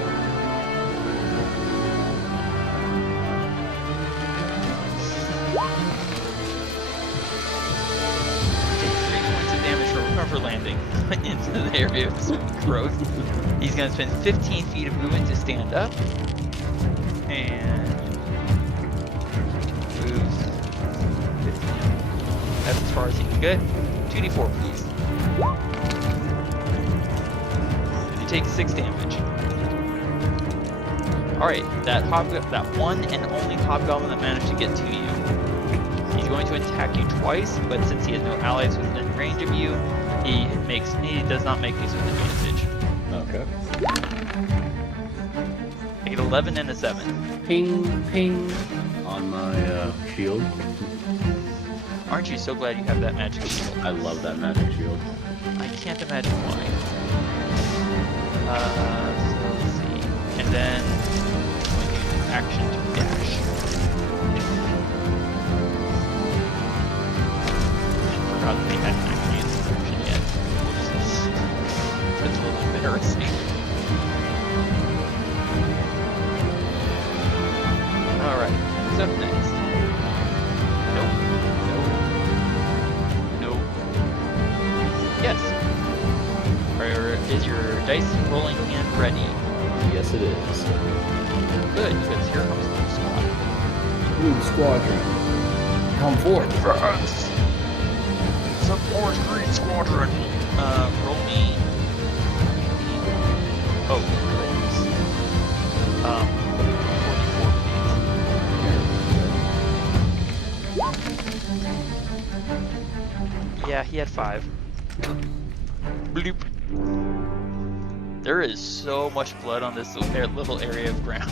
Takes 3 points of damage for landing into the area of smooth growth. He's going to spend 15 feet of movement to stand up. And moves 15. That's as far as he can get. 2d4, please. And he takes 6 damage. Alright, that one and only hobgoblin that managed to get to you. He's going to attack you twice, but since he has no allies within range of you, he does not make use of advantage. Okay. I get 11 and a 7. Ping, ping on my shield. Aren't you so glad you have that magic shield? I love that magic shield. I can't imagine why. So let's see. And then I'm going to use action to dash. I forgot that they hadn't actually used this action yet. It's a little embarrassing. Alright, what's up next? Nope. Yes. Is your dice rolling hand ready? Yes, it is. Good, because here comes the squad. Blue Squadron. Come forth. France! Support Green Squadron! Roll me... Oh, goodness. 44, please. Yeah, he had 5. Bloop. There is so much blood on this little area of ground.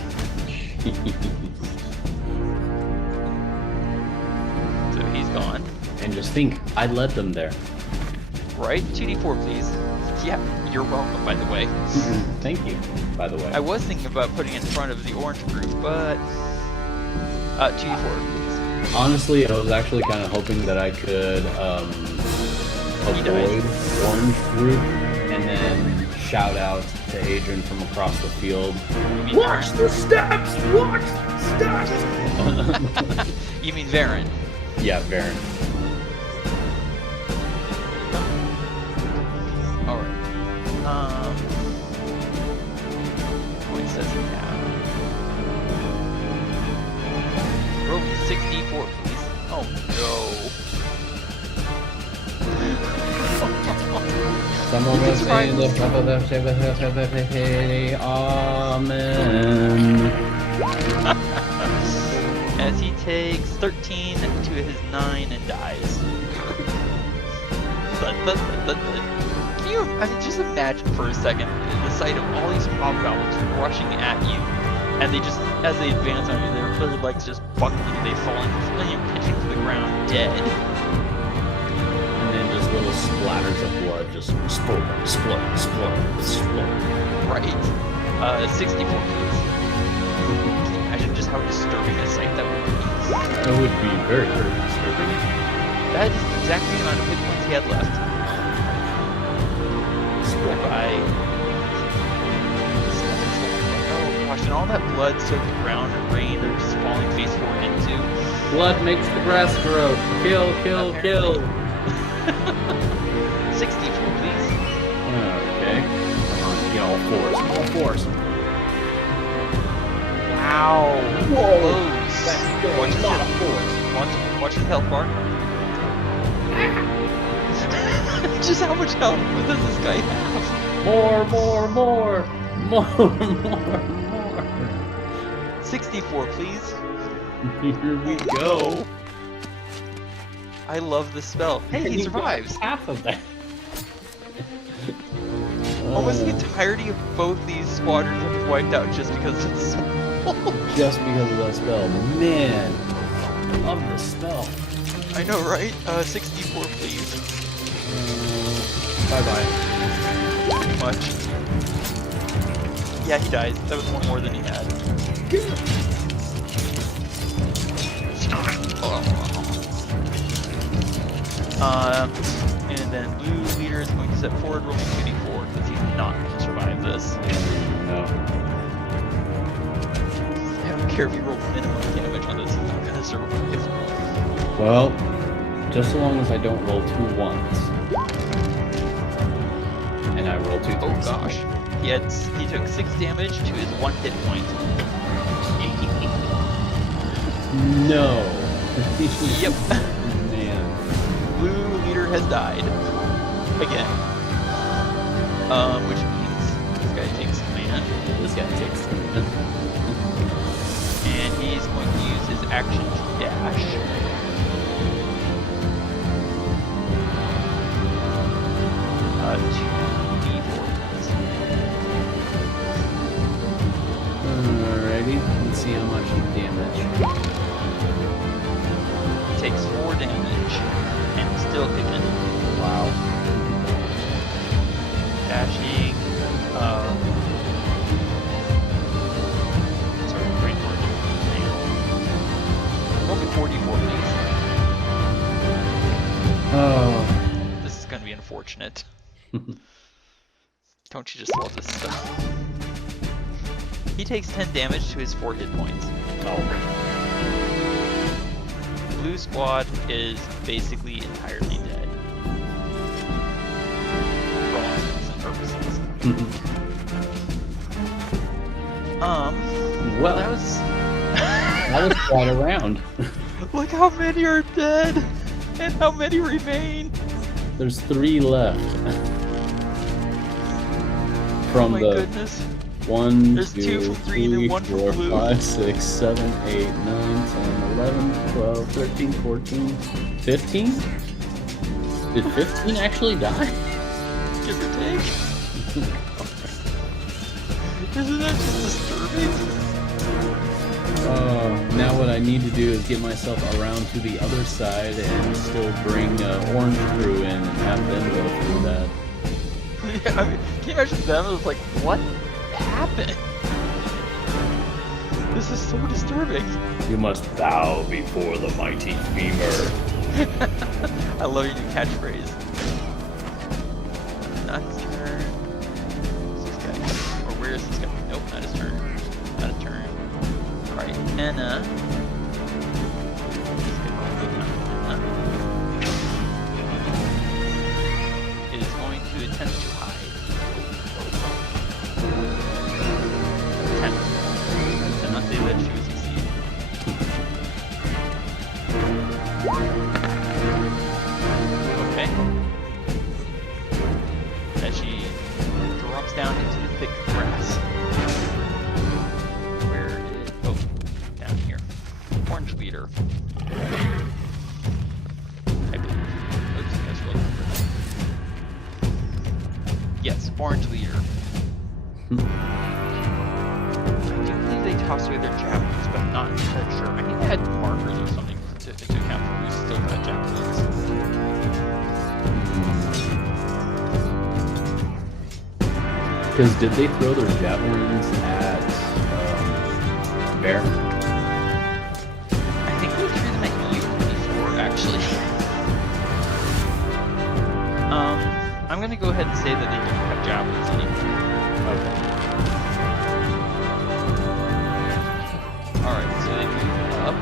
So he's gone. And just think, I led them there. Right? 2d4, please. Yeah, you're welcome, by the way. Thank you, by the way. I was thinking about putting it in front of the orange group, but... 2d4, please. Honestly, I was actually kind of hoping that I could avoid orange group and then shout out to Adran from across the field. Watch the steps! Watch the steps! You mean Varin? Yeah, Varin. Alright. What says he have? Roll me 64, please. Oh no. Someone was saying the Amen. As he takes 13 to his 9 and dies. Can you just imagine for a second the sight of all these hobgoblins rushing at you, and they just, as they advance on you, their legs just buckling, they fall and you're pitching to the ground dead. And then just little splatters of blood, just explode. Right. 64, please. Can you imagine just how disturbing a sight that would be? That would be very, very disturbing. That is exactly the amount of hit points he had left. Goodbye. Oh gosh, and all that blood soaked the ground and rain they're just falling face forward into. Blood makes the grass grow. Kill, kill, kill. 64, please. Okay. Come on, get all fours. Wow. Whoa. Close. That's still a lot of fours. Watch his health bar. Just how much health does this guy have? More. 64, please. Here we go. I love this spell. Hey, he survives. Half of that. Almost the entirety of both these squadrons have been wiped out just because of this spell. Just because of that spell. Man, I love this spell. I know, right? 64, please. Bye-bye. Too much. Yeah, he dies. That was one more than he had. And then blue leader is going to step forward, rolling 2d4 because he's not going to survive this. No. I don't care if you roll minimum damage on this, he's not going to survive. Well, just so long as I don't roll 2 ones. And I roll 2 threes. Oh gosh. He took 6 damage to his 1 hit point. No. Yep. Man. Blue leader has died. Again. Which means this guy takes command. This guy takes command. And he's going to use his action to dash. Alrighty, let's see how much damage. He takes 4 damage and still kicking. Wow. Dashing. Sorry, brain forge. Roll me 44, please. Oh. This is going to be unfortunate. Don't you just love this stuff? He takes 10 damage to his 4 hit points. Oh. Blue squad is basically entirely dead. For all intents and purposes. Well, that was... that was quite a round. Look how many are dead! And how many remain! There's 3 left. Oh From my the goodness. 1, There's 2, 2 from green and 1 from 4, blue. 5, 6, 7, 8, 9, 10, 11, 12, 13, 14, 15? Did 15 actually die? Give or take. Isn't that just disturbing? Now what I need to do is get myself around to the other side and still bring Orange Crew in and have them go through that. Yeah, I mean, can you imagine them? It was like, what happened? This is so disturbing. You must bow before the mighty femur. I love your new catchphrase. Not his turn. Where's this guy? Or where is this guy? Nope, not his turn. Not his turn. Alright, Anna. Is going to attempt to hide. Attempt. To not say that she was succeeding. Okay. As she drops down into the thick grass. Where is... oh, down here. Orange leader. I believe. Oops, I guess we'll... yes, orange leader. I do believe they tossed away their javelins, but I'm not entirely sure. I think they had markers or something to account for who still got javelins. Because did they throw their javelins at Bear? I think they threw them at you before, actually. I'm gonna go ahead and say that they don't have javelins anymore. Okay. Alright, so they move up.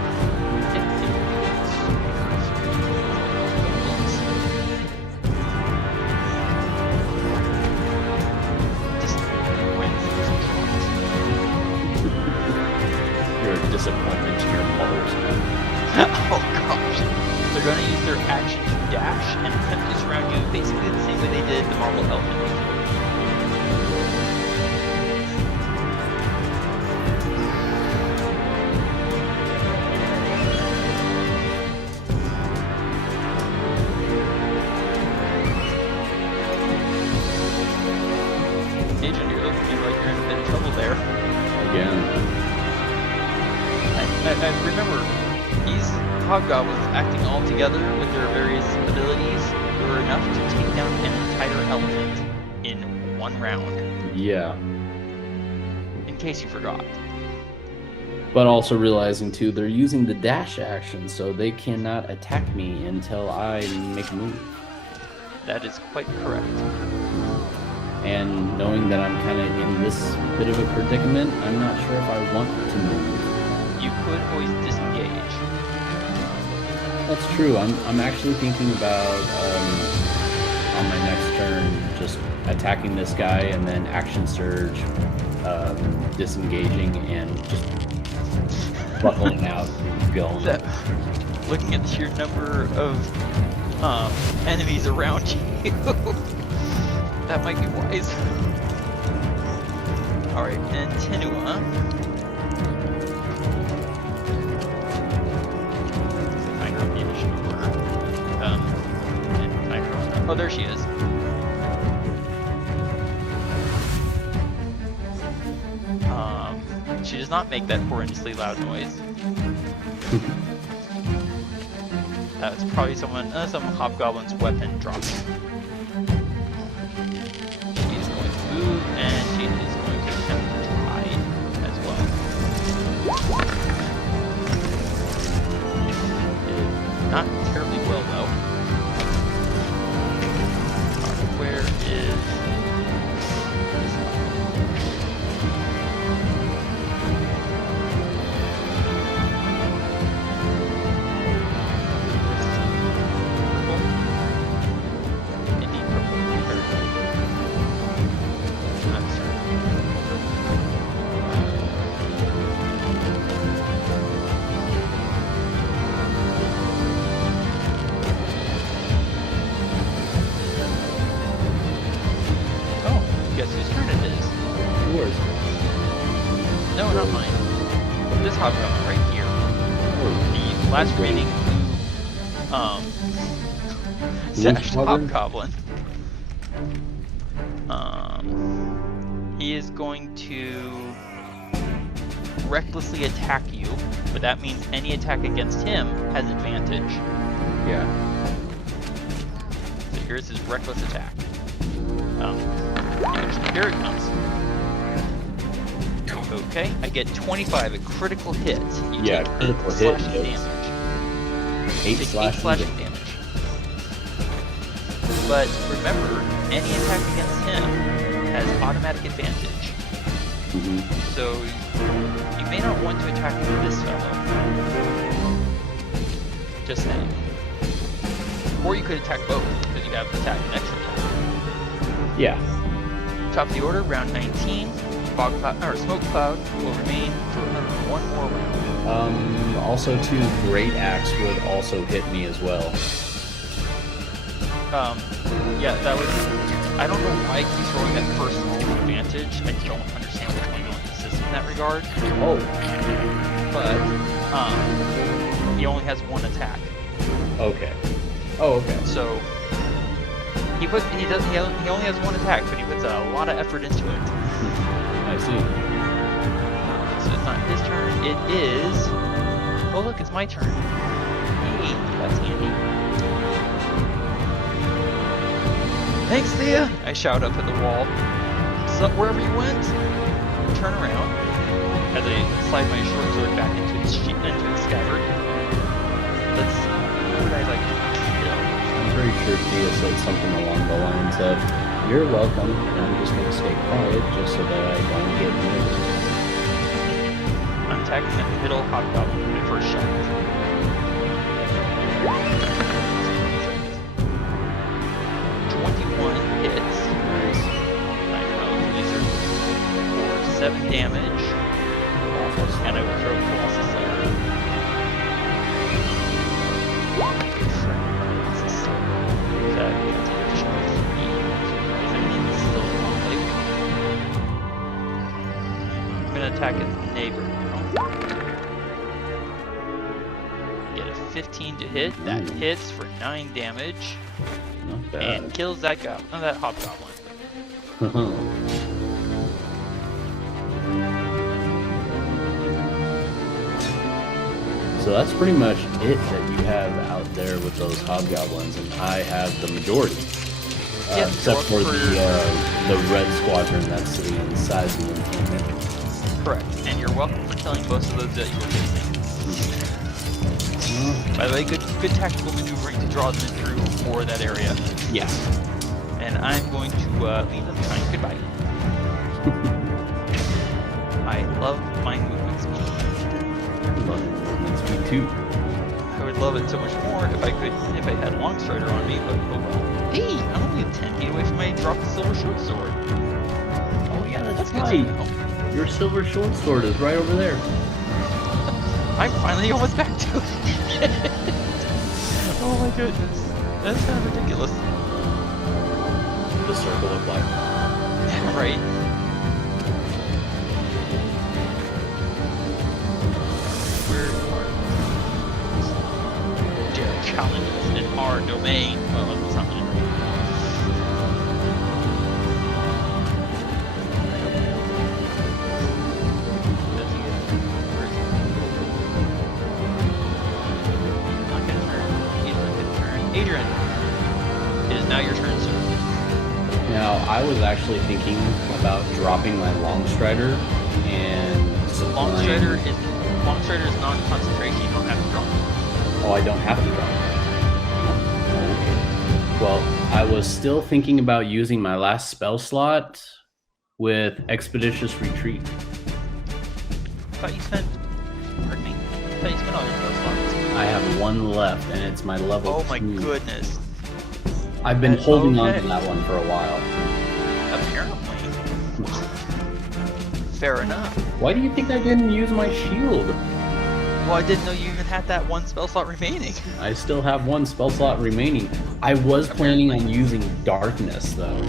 Just You're a disappointment to your mothers. oh gosh. They're gonna use their action to dash and attempt to surround you basically the same way they did the marble elephant before. Agent, you're looking like you're in a bit of trouble there. Again. I remember, these hobgoblins acting all together with their various abilities were enough to take down an entire elephant in one round. Yeah. In case you forgot. But also realizing too, they're using the dash action, so they cannot attack me until I make a move. That is quite correct. And knowing that I'm kind of in this bit of a predicament, I'm not sure if I want to move. You could always disengage. That's true. I'm actually thinking about on my next turn just attacking this guy and then action surge, disengaging and just buckling out, going. Looking at the sheer number of enemies around you, that might be wise. All right, and Tenua. Find out the initiative order. Oh, there she is. She does not make that horrendously loud noise. It's probably some hobgoblin's weapon dropping. She's going to move, and she is going to attempt to hide as well. Not terribly well, though. Where is... No, not mine. This hobgoblin right here. The last remaining sashed hobgoblin. He is going to recklessly attack you, but that means any attack against him has advantage. Yeah. So here's his reckless attack. Here it comes. Okay, I get 25, a critical hit. You take critical 8 hit. slashing damage. 8 slashing damage. But remember, any attack against him has automatic advantage. So you may not want to attack this fellow. Just saying. Or you could attack both, because you have attack and extra attack. Yeah. Top of the order, round 19. Fog cloud, or smoke cloud will remain for one more round. Also too, Great Axe would also hit me as well. Yeah, that was... I don't know why he's rolling that first roll with advantage. I don't understand what's going on in the system in that regard. Oh. But, he only has one attack. Okay. Oh, okay. So, he only has one attack, but he puts a lot of effort into it. I see. So it's not his turn, it is... Oh look, it's my turn. Hey, that's handy. Thanks, Thea! I shout up at the wall. So, wherever you went, turn around as I slide my short sword back into its scabbard. Let's see. What would I like to kill? I'm pretty sure Thea said something along the lines of, "You're welcome, and I'm just going to stay quiet just so that I don't get nervous." I'm attacking that middle hobgoblin with my first shot. Hits. Nice. Laser for 7 damage. And I will throw Colossus Slayer. Colossus Slayer. That is an additional 3. So I think it's still alive. I'm going to attack its neighbor now. Get a 15 to hit. That hits for 9 damage. Not bad. And kills that hobgoblin. So that's pretty much it that you have out there with those hobgoblins, and I have the majority. Except for the red squadron that's sitting inside the encampment. Correct. And you're welcome for killing most of those that you were facing. By the way, good tactical maneuvering to draw them through for that area. Yeah. And I'm going to leave them behind. Goodbye. I love my movement speed. I love movement speed too. I would love it so much more if I had Longstrider on me, but oh well. Hey, I'm only 10 feet away from my drop the silver short sword. Oh yeah, that's good right. to know. Your silver short sword is right over there. I'm finally almost back to it. Oh my goodness. That's kind of ridiculous. The circle of life. Right. Where dare challenges in our domain. Well, that's not really right. Adran, it is now your turn, sir. Now, I was actually thinking about dropping my Longstrider and Longstrider is non-concentration. You don't have to drop it. Oh, I don't have to drop it. Okay. Well, I was still thinking about using my last spell slot with Expeditious Retreat. I thought you spent all your spell slots. I have one left, and it's my level 2. Oh my goodness. I've been holding on to that one for a while. Apparently. Fair enough. Why do you think I didn't use my shield? Well, I didn't know you even had that one spell slot remaining. I still have one spell slot remaining. I was planning on using Darkness, though.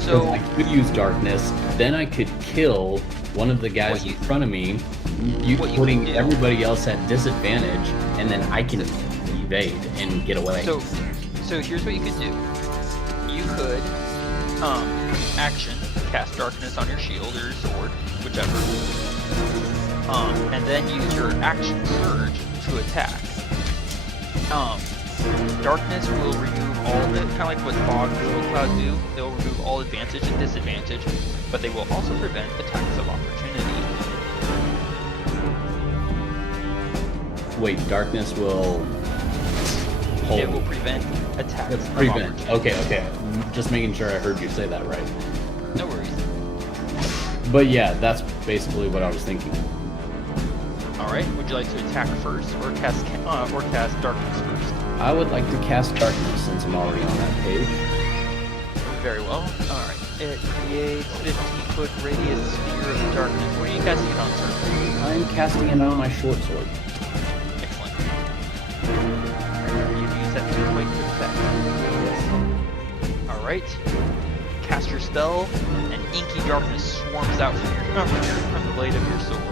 So I could use Darkness, then I could kill one of the guys in front of me, putting everybody else at disadvantage, and then I can evade and get away. So here's what you could do. You could action cast Darkness on your shield or sword, whichever. And then use your action surge to attack. Darkness will remove all of it, kind of like what Fog and Smoke Cloud do. They'll remove all advantage and disadvantage, but they will also prevent attacks of opportunity. Wait, Darkness will hold. It will prevent attacks of prevent. opportunity. Okay. Just making sure I heard you say that right. No worries. But yeah, that's basically what I was thinking. Alright, would you like to attack first, or cast Darkness first? I would like to cast Darkness since I'm already on that page. Very well. Alright, it creates 15-foot radius sphere of darkness. What are you casting it on, sir? I'm casting it on my short sword. Excellent. Remember, you've used that to quite good effect. Yes. Alright. Cast your spell, and inky darkness swarms out from the blade of your sword.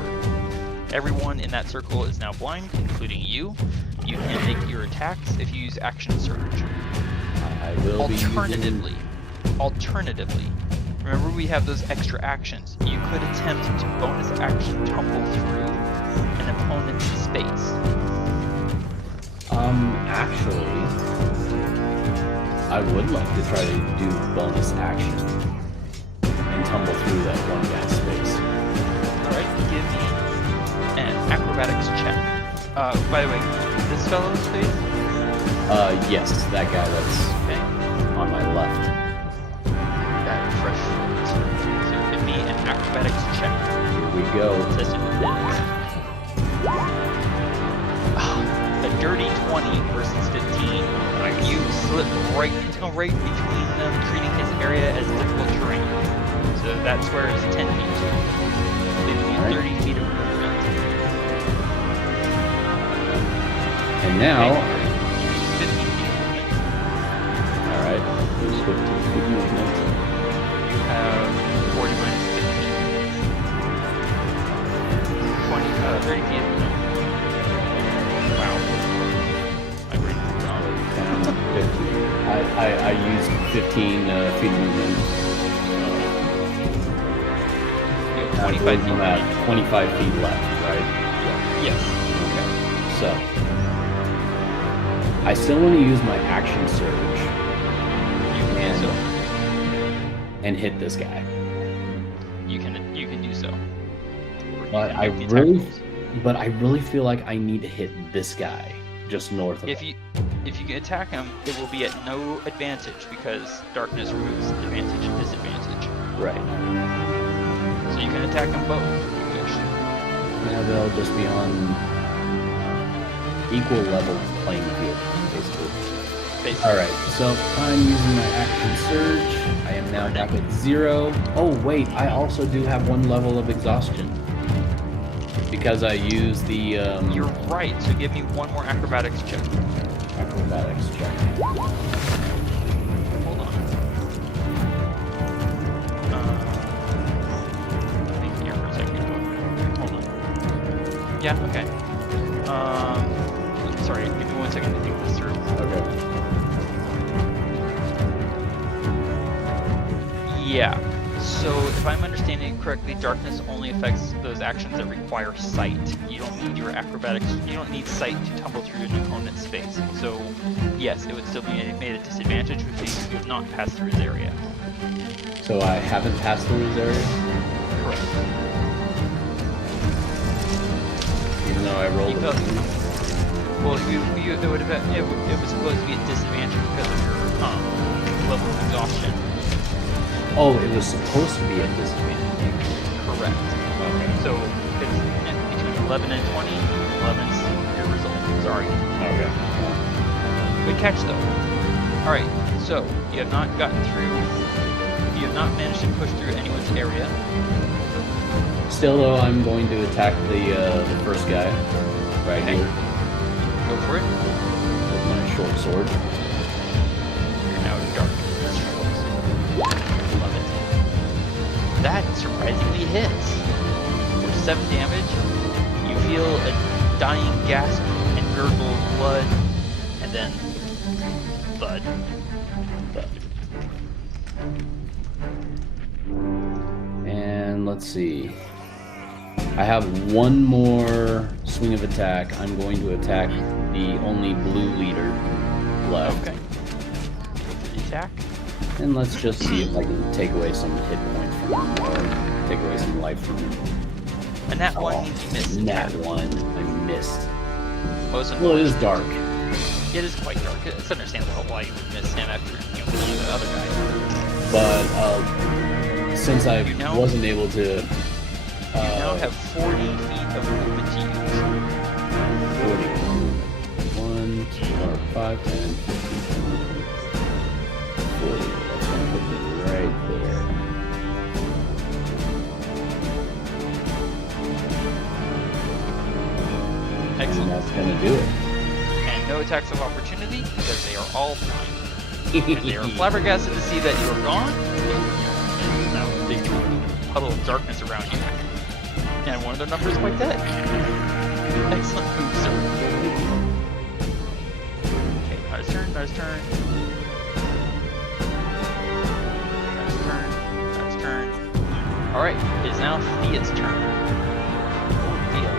Everyone in that circle is now blind, including you. You can make your attacks if you use action surge. I will Alternatively, remember we have those extra actions. You could attempt to bonus action tumble through an opponent's space. Actually, I would like to try to do bonus action and tumble through that one guy's space. Alright, give me an acrobatics check. By the way, this fellow's space? Yes, that guy that's on my left. That fresh fruit. So give me an acrobatics check. Here we go. A dirty 20 versus 15. You slip right between them, treating his area as difficult terrain. So that square is 10 feet, leaving you 30 feet of movement. And now, use 15 feet of movement. alright, use 15 feet movement. You have 40 minus 15. 30 feet of movement. Wow. My brain is on. 15. I used 15 feet of movement. You have 25 feet at 25 feet left, right? Yes. Okay. So, I still want to use my action surge You can do so. and hit this guy. You can do so. But I really feel like I need to hit this guy just north of him. If you can attack him, it will be at no advantage because darkness removes advantage and disadvantage. Right. So you can attack them both if you wish. Yeah, they'll just be on equal level playing field, basically. Alright, so I'm using my action surge. I am now back at 0. Oh wait, I also do have 1 level of exhaustion. Because I use the You're right, so give me 1 more acrobatics check. Acrobatics check. Hold on. Think here for a second. Hold on. Yeah, okay. Sorry, give me 1 second to think this through. Okay. Yeah. So if I'm understanding it correctly, darkness only affects those actions that require sight. You don't need your acrobatics. You don't need sight to tumble through an opponent's space. So yes, it would still be made a disadvantage, which means you have not passed through his area. So I haven't passed through his area? Correct. Even though I rolled it. Well, it was supposed to be a disadvantage because of your level of exhaustion. Oh, it was supposed to be a disadvantage. Correct. Okay. So it's between 11 and 20. 11 is your result. Sorry. Okay. Good catch, though. All right. So you have not gotten through. You have not managed to push through anyone's area. Still, though, I'm going to attack the first guy right here. Go for it. With my short sword. You're now dark. Love it. That surprisingly hits. For 7 damage, you feel a dying gasp and gurgle of blood, and then thud. And let's see. I have 1 more swing of attack. I'm going to attack the only blue leader left. Okay. The attack. And let's just see if I can take away some hit points from him, or take away some life from him. And that one means you missed. Nat 1. I missed. Well, it is dark. It is quite dark. It's understandable why you would miss him after killing the other guy. But since I wasn't able to... you now have 40 feet of movement to use. 40. 1, 2, 5, 10, 15, 40. That's going to put me right there. Excellent. And that's going to do it. And no attacks of opportunity because they are all fine. And they are flabbergasted to see that you are gone. And now a big puddle of darkness around you. And one of their numbers quite dead. Excellent move, sir. Okay, nice turn. Nice turn. Alright, it is now Thea's turn. Thea,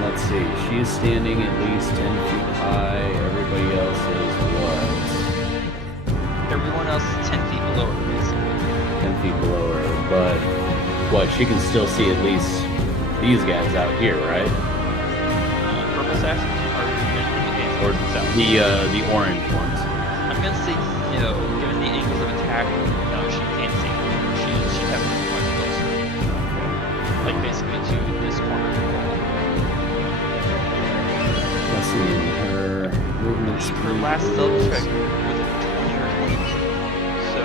Let's see, she is standing at least 10 feet high. Everybody else is what? everyone else is 10 feet below her, basically. 10 feet below her, but what? She can still see at least these guys out here, right? Purple sash? Or the orange ones. I'm gonna say no, given the angles of attack, no, she can't see them. She'd have to be much closer. Like basically to this corner of the wall. Let's see, her movement speed. Her last stealth check was a 20 or 22. So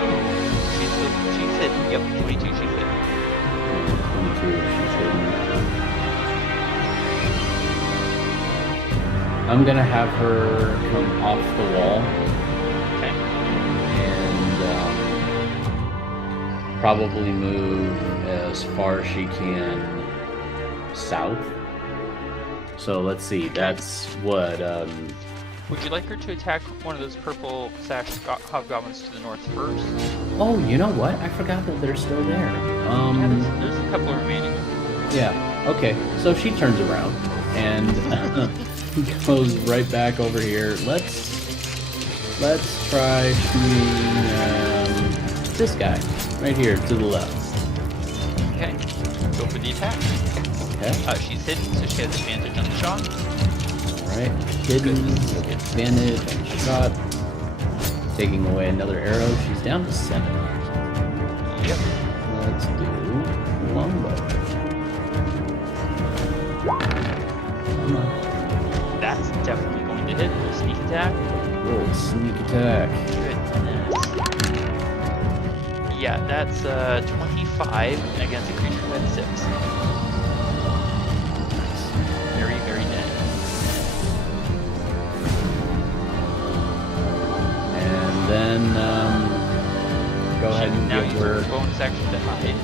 she's hidden. Yep, 22 she's hidden. 22 she's hidden. I'm gonna have her come off the wall. Okay. And probably move as far as she can south. So let's see, that's what, Would you like her to attack one of those purple sash hobgoblins to the north first? Oh, you know what? I forgot that they're still there. Yeah, there's a couple remaining. Yeah, okay. So she turns around and goes right back over here. Let's try shooting this guy right here to the left. Okay. Go for the attack. Okay. She's hidden, so she has advantage on the shot. Alright. Hidden, advantage on the shot. Taking away another arrow. She's down to 7. Yep. Let's do longbow. Come on. That's definitely going to hit. Roll sneak attack. Roll sneak attack. Goodness. Yeah, that's 25 against a creature with 6. Very, very dead. And then, go ahead and now give use her... your bonus action to hide.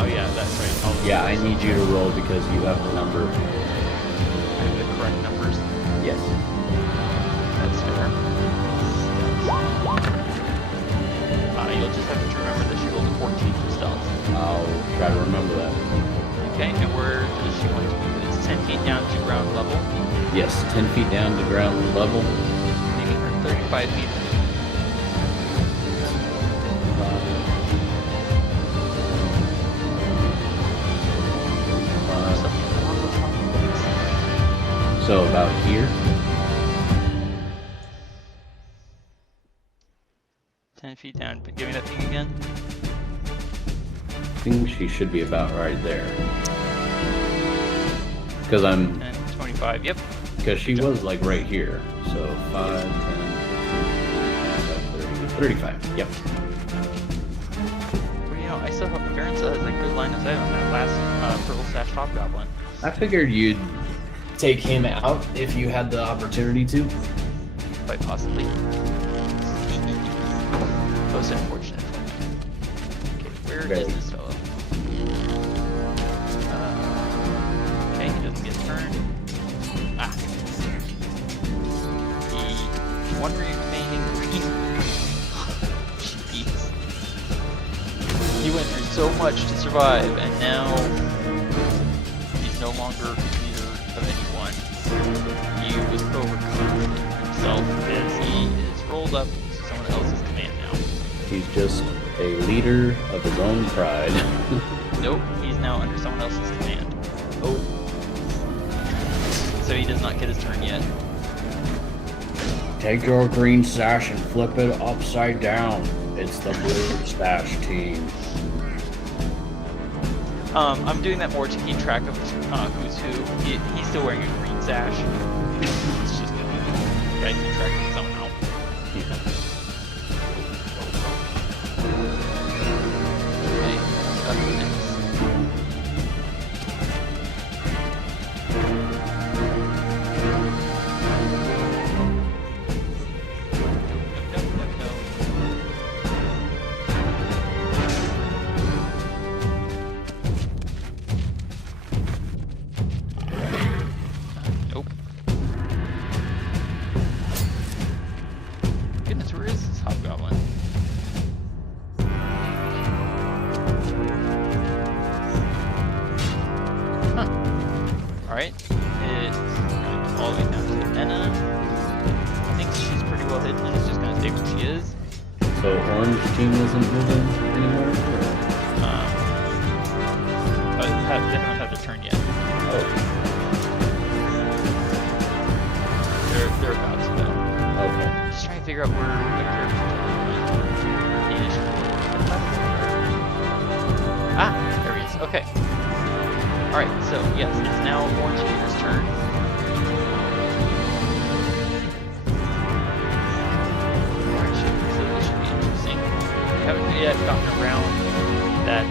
Oh yeah, that's right. Yeah, I need you to roll because you have the number. I have the correct numbers. Yes. That's fair. You'll just have to remember that she rolled a 14 for stealth. I'll try to remember that. Okay, and where does she want to move? It's 10 feet down to ground level, Yes, 10 feet down to ground level. making her 35 feet. So about here. 10 feet down, but give me that thing again. I think she should be about right there. Because I'm... And 25, yep. Because she was like right here. So 5, 10, 30, 35. Yep. Well, you know, I still have Varin still has a good line of sight on that last purple sash hobgoblin. I figured you'd take him out if you had the opportunity to. Quite possibly. Most unfortunate. Okay, where is this fellow? Okay, he doesn't get turned. Ah. The one remaining green. Jeez. He went through so much to survive, and now he's no longer leader of anyone. He was overconfident in himself as he is rolled up to someone else's command now. He's just a leader of his own pride. Nope, he's now under someone else's command. Oh. So he does not get his turn yet. Take your green sash and flip it upside down. It's the blue sash team. I'm doing that more to keep track of who's who. He's still wearing a green sash. It's just good. Gotta keep track of it somehow. Okay, up next. No. Nope. Goodness, where is this hobgoblin? Huh. Alright. It's all the way down to Enna. I think she's pretty well hidden and it's just gonna stay where she is. So orange team isn't moving anymore? But they haven't had their turn yet. Oh, They're about to go. okay. Just trying to figure out where the character is. Ah, there he is. Okay. Alright, so yes, it's now Orange Leader's turn. Alright, so this should be interesting. We haven't yet gotten around that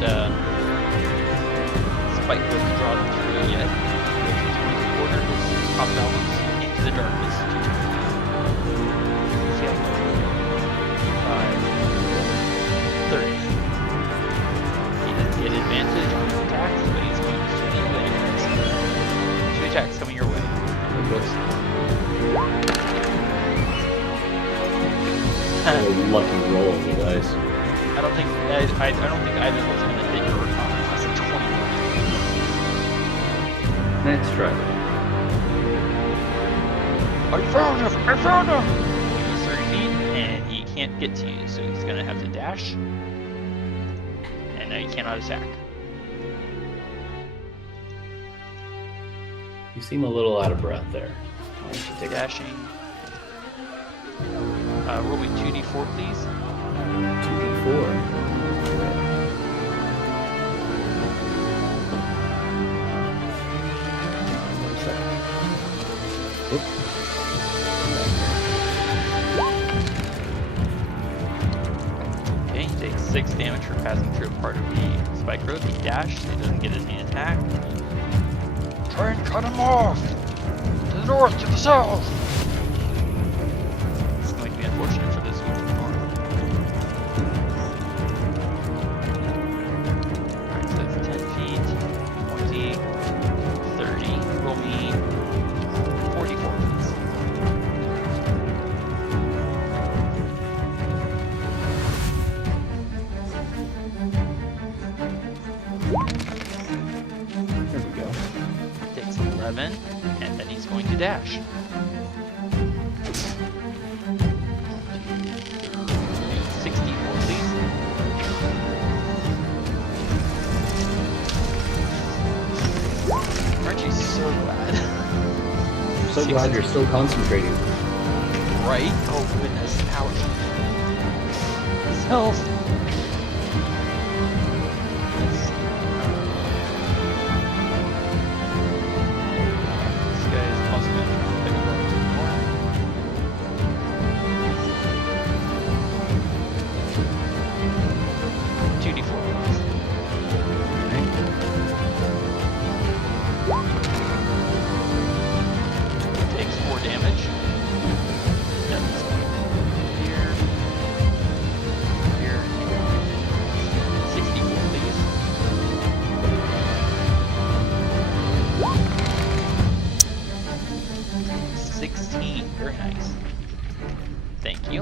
spike hook to draw them through yet. Which is going to order his hobgoblins into the darkness. See how much we get. 5, 30. He doesn't get advantage on his attacks, but he's going to swing anyways. 2 attacks coming your way. Oh, lucky roll, you guys. I don't think either of us is going to hit your class of 21. Let's try. I found him! I found him! He's 30 feet and he can't get to you, so he's going to have to dash. And now you cannot attack. You seem a little out of breath there. Why don't you take a Dashing. Roll me 2d4, please. 2d4. Okay, he takes 6 damage for passing through a part of the spike road. He dashed, so he doesn't get any attack. Try and cut him off! To the north, to the south! It's going to be unfortunate for this one to north. Alright, so that's 10 feet, 20, 30. Roll me 44, please. There we go. Takes 11, and then he's going to dash. 64, please. Aren't you so glad? I'm so glad you're still concentrating. Right? Oh goodness, ouch. Self. Let's see. This guy is possibly everywhere more. 2d4. Takes 4 damage. Yep, he's going here. Here. 64, please. $16. Very nice. Thank you.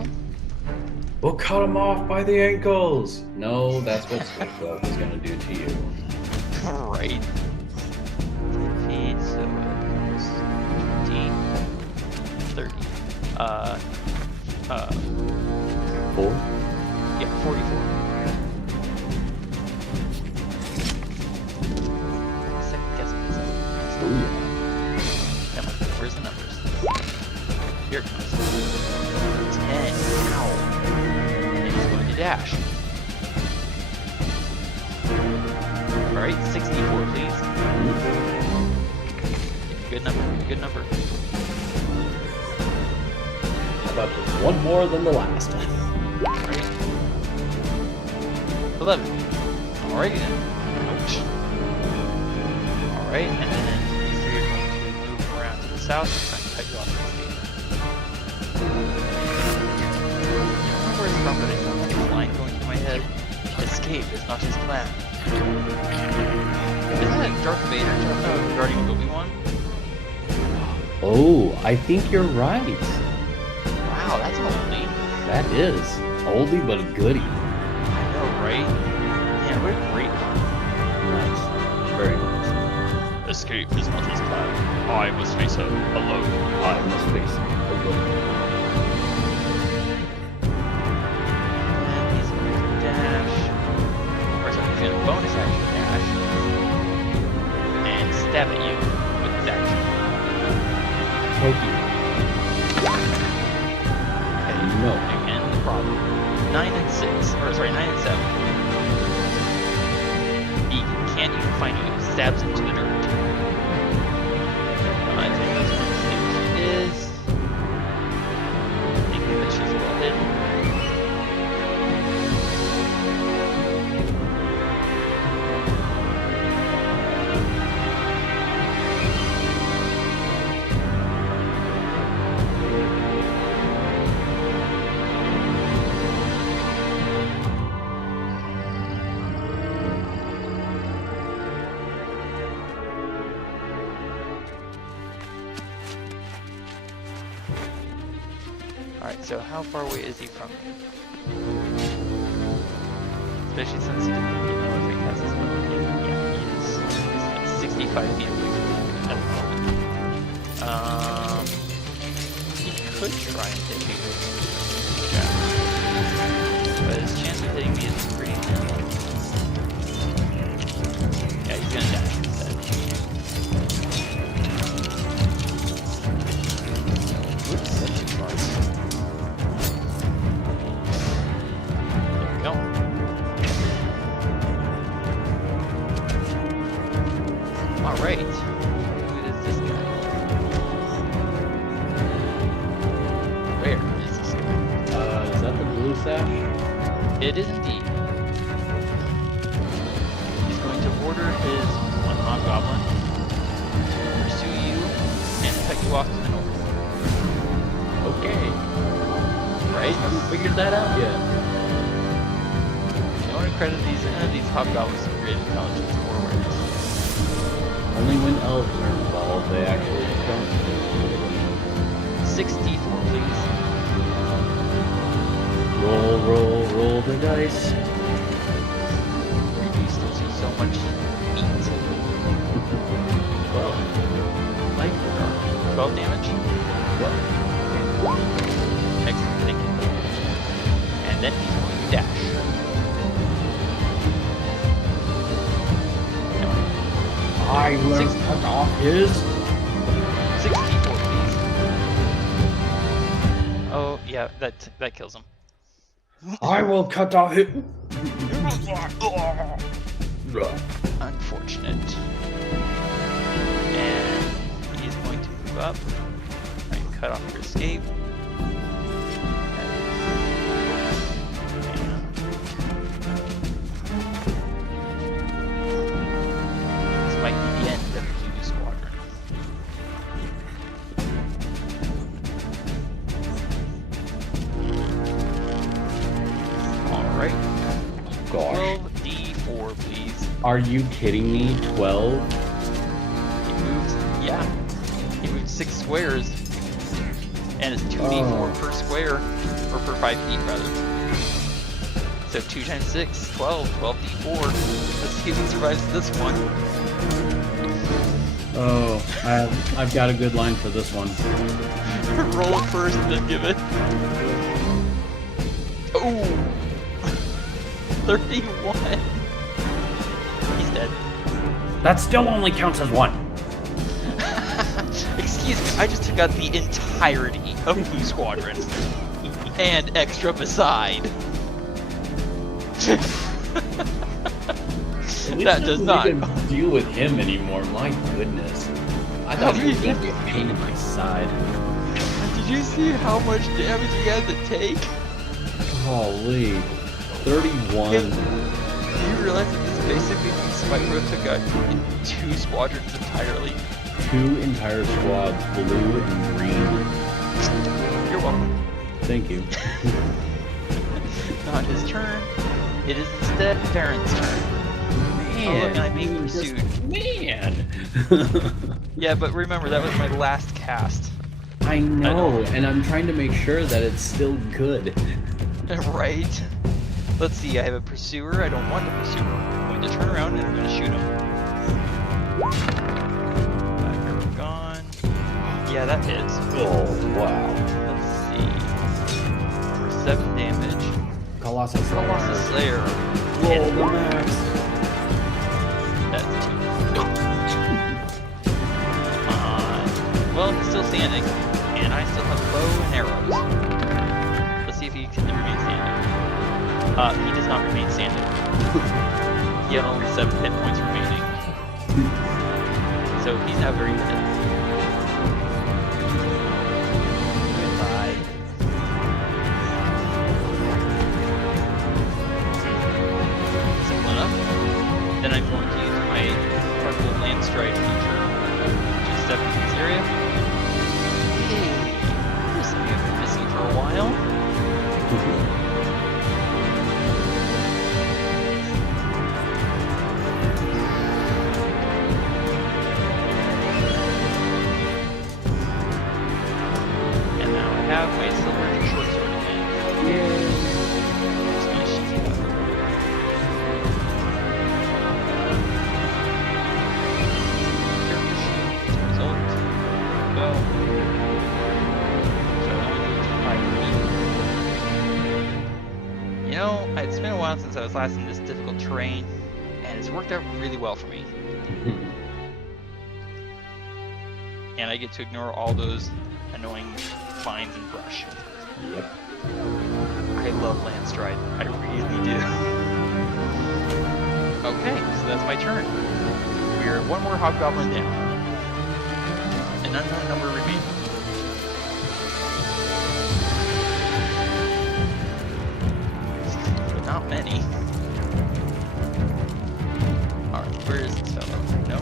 We'll cut him off by the ankles. No, that's what Swiftwolf is going to do to you. Alright. 10 feet, so it becomes 20, 30. 4? Yeah, 44. Second guessing myself. Oh, yeah. Come on, where's the numbers? Here it comes. 10. Ow. And he's going to dash. Alright, 64, please. Good number, good number. How about just one more than the last one? Alright. 11. Alrighty then. Ouch. Alright, and then these three are going to move around to the south and try and cut you off the escape. I don't know where it's from, but it sounds like a line going through my head. Escape is not his plan. Isn't that Darth Vader guarding Obi-Wan? Oh, I think you're right. Wow, that's an oldie. That is. Oldie but a goodie. I know, right? Man, what a great one. Nice. Very nice. Escape is not his plan. I must face her alone. I must face it. And he's going to dash. Or sorry, he's going to bonus action dash. And stab at you with his action. Thank you. Okay, No. again, the problem. 9 and 6. Or sorry, 9 and 7. He can't even find you. He stabs into the dirt. I think that's what she is. Thinking that she's well hidden. Alright, so how far away is he from you? Especially since he didn't know if he casts his spell. Yeah, he is. He's like 65 feet away from you at the moment. He could try and hit me. Yeah. But his chance of hitting me is pretty thin. It is indeed. He's going to order his one hobgoblin to pursue you and cut you off to the north. Okay. Right? Haven't figured that out yet. I want to credit these hobgoblins some great intelligence warriors. Only when elves are involved, they actually don't. 64, please. Roll the dice. Reduced to so much meat. 12. Like 12 damage. 12. Excellent, thank you. And then he's going to dash. I will cut off his. 64, please. Oh, yeah, that kills him. I will cut off his. Unfortunate. And he's going to move up. Try and cut off your escape. This might be the end of the squadron. Alright. Gosh. 12d4, please. Are you kidding me? 12? He moves, yeah. He moves 6 squares. And it's 2d4 per square, or per 5 feet rather. So 2 times 6, 12, 12d4. Let's see if he survives this one. Oh, I've got a good line for this one. Roll it first, then give it. Oh! 31! He's dead. That still only counts as one. Excuse me, I just took out the entirety of Blue Squadron. And extra beside. That does not even deal with him anymore. My goodness, I thought he was gonna be a pain in my side. Did you see how much damage you had to take? Holy, 31. Do you realize that this basically means Spyro took out 2 squadrons entirely? 2 entire squads, blue and green. You're welcome. Thank you. Not his turn. It is instead Varin's turn. Man, oh, look, and I'm being pursued. Man. Yeah, but remember, that was my last cast. I know, and I'm trying to make sure that it's still good. Right? Let's see, I have a pursuer. I don't want a pursuer. I'm going to turn around and I'm going to shoot him. You're gone. Yeah, that hits. Oh, wow. Let's see. For 7 damage. Colossus Slayer. Roll the max. That's 2. Well, he's still standing. And I still have bow and arrows. Let's see if he can remain standing. He does not remain standing. He had only 7 hit points remaining. So he's now very dead. Goodbye. Simple enough. Then I'm going to use my Purple Land Stride feature to step into this area. Hey, there's something I've been missing for a while. Have my silver short sword in hand. Just gonna shoot it up. Character sheet as a result. Go. So I only moved 5 feet. You know, it's been a while since I was last in this difficult terrain, and it's worked out really well for me. And I get to ignore all those annoying vines and brush. Yep. I love Landstride. I really do. Okay, so that's my turn. We are 1 more hobgoblin down. An unknown number remaining. But not not many. Alright, where is this fellow? No.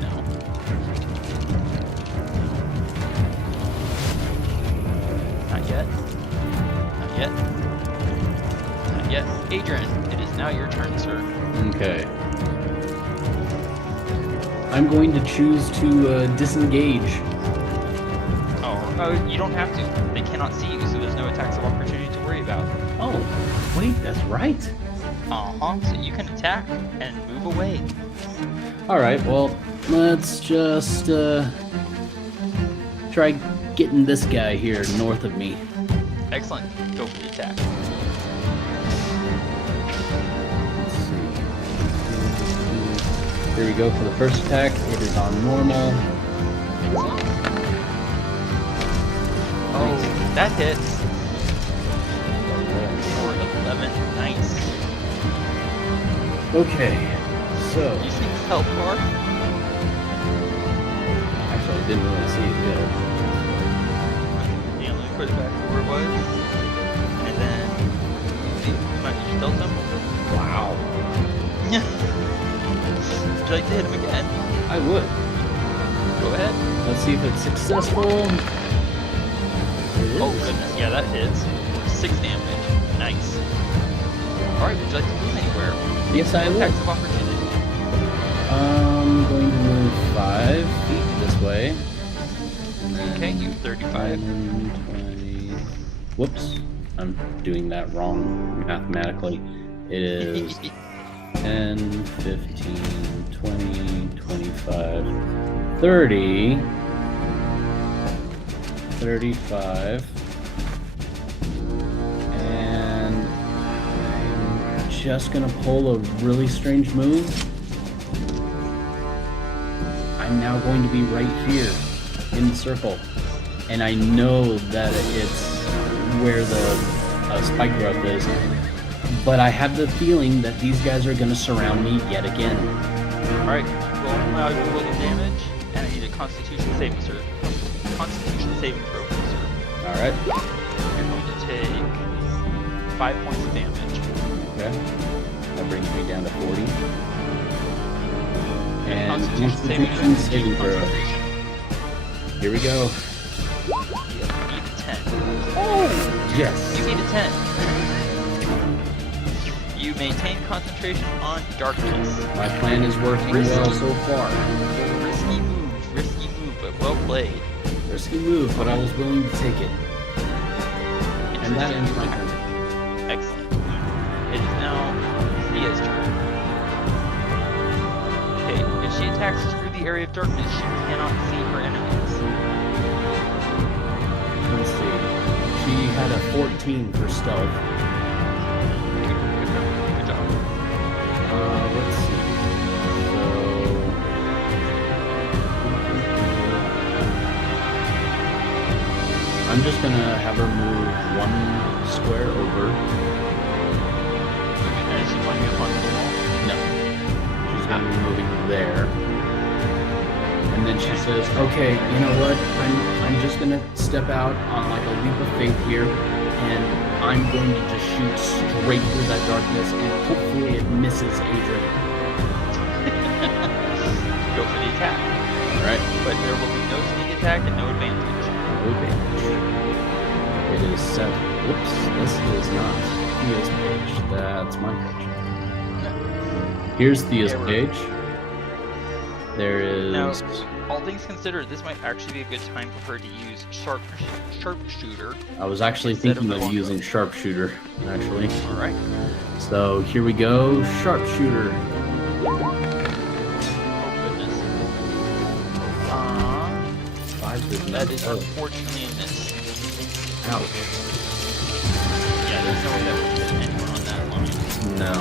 No. Not yet. Not yet. Not yet. Adran, it is now your turn, sir. Okay. I'm going to choose to disengage. Oh, you don't have to. They cannot see you, so there's no attacks of opportunity to worry about. Oh, wait, that's right. Uh-huh, so you can attack and move away. Alright, well, let's just try getting this guy here north of me. Excellent. Go for the attack. Let's see. Here we go for the first attack. It is on normal. Oh, that hits. For 11. Nice. Okay, so... You see his health bar? Actually, I didn't really see it yet. Yeah, let me put it back to where it was. And then... See, you might use Delta. Wow. Would you like to hit him again? I would. Go ahead. Let's see if it's successful. Oh goodness, yeah, that hits. 6 damage. Nice. Alright, would you like to move anywhere? Yes, I would. Attacks of opportunity. I'm going to move 5 feet this way. And then Okay, you 35. 10, 20. Whoops. I'm doing that wrong mathematically. It is 10, 15, 20, 25, 30, 35, and I'm just gonna pull a really strange move. I'm now going to be right here in the circle, and I know that it's where the spike growth is, but I have the feeling that these guys are gonna surround me yet again. Alright, roll the damage, and I need a Constitution saving throw. Constitution saving throw, sir. Alright. You're going to take 5 points of damage. Okay. That brings me down to 40. And Constitution saving throw. Concentration. Here we go. You need a 10. Oh! Yes! You need a 10. You maintain concentration on darkness. My plan is working well so far. Risky move, but well played. Risky move, but I was willing to take it. And that ends my turn. Excellent. It is now Thea's turn. Okay, if she attacks through the area of darkness, she cannot see her enemies. Let's see. She had a 14 for stealth. Good job. Let's see. So... I'm just gonna have her move 1 square over. And she want to be up onto the wall? No. She's gonna be moving there. And then she says, okay, you know what? I'm just gonna step out on like a leap of faith here, and I'm going to just shoot straight through that darkness, and hopefully it misses Adran. Go for the attack. Alright. But there will be no sneak attack and no advantage. Okay. It is 7. Whoops, this is not Thea's page. That's my page. Here's Thea's page. There is... Now, all things considered, this might actually be a good time for her to use sharpshooter. I was actually thinking of using sharpshooter, actually. Alright. So here we go, sharpshooter. Oh goodness. 5 is That is not- oh, unfortunately a miss. ouch. Yeah, there's no way that would hit anyone on that line. No.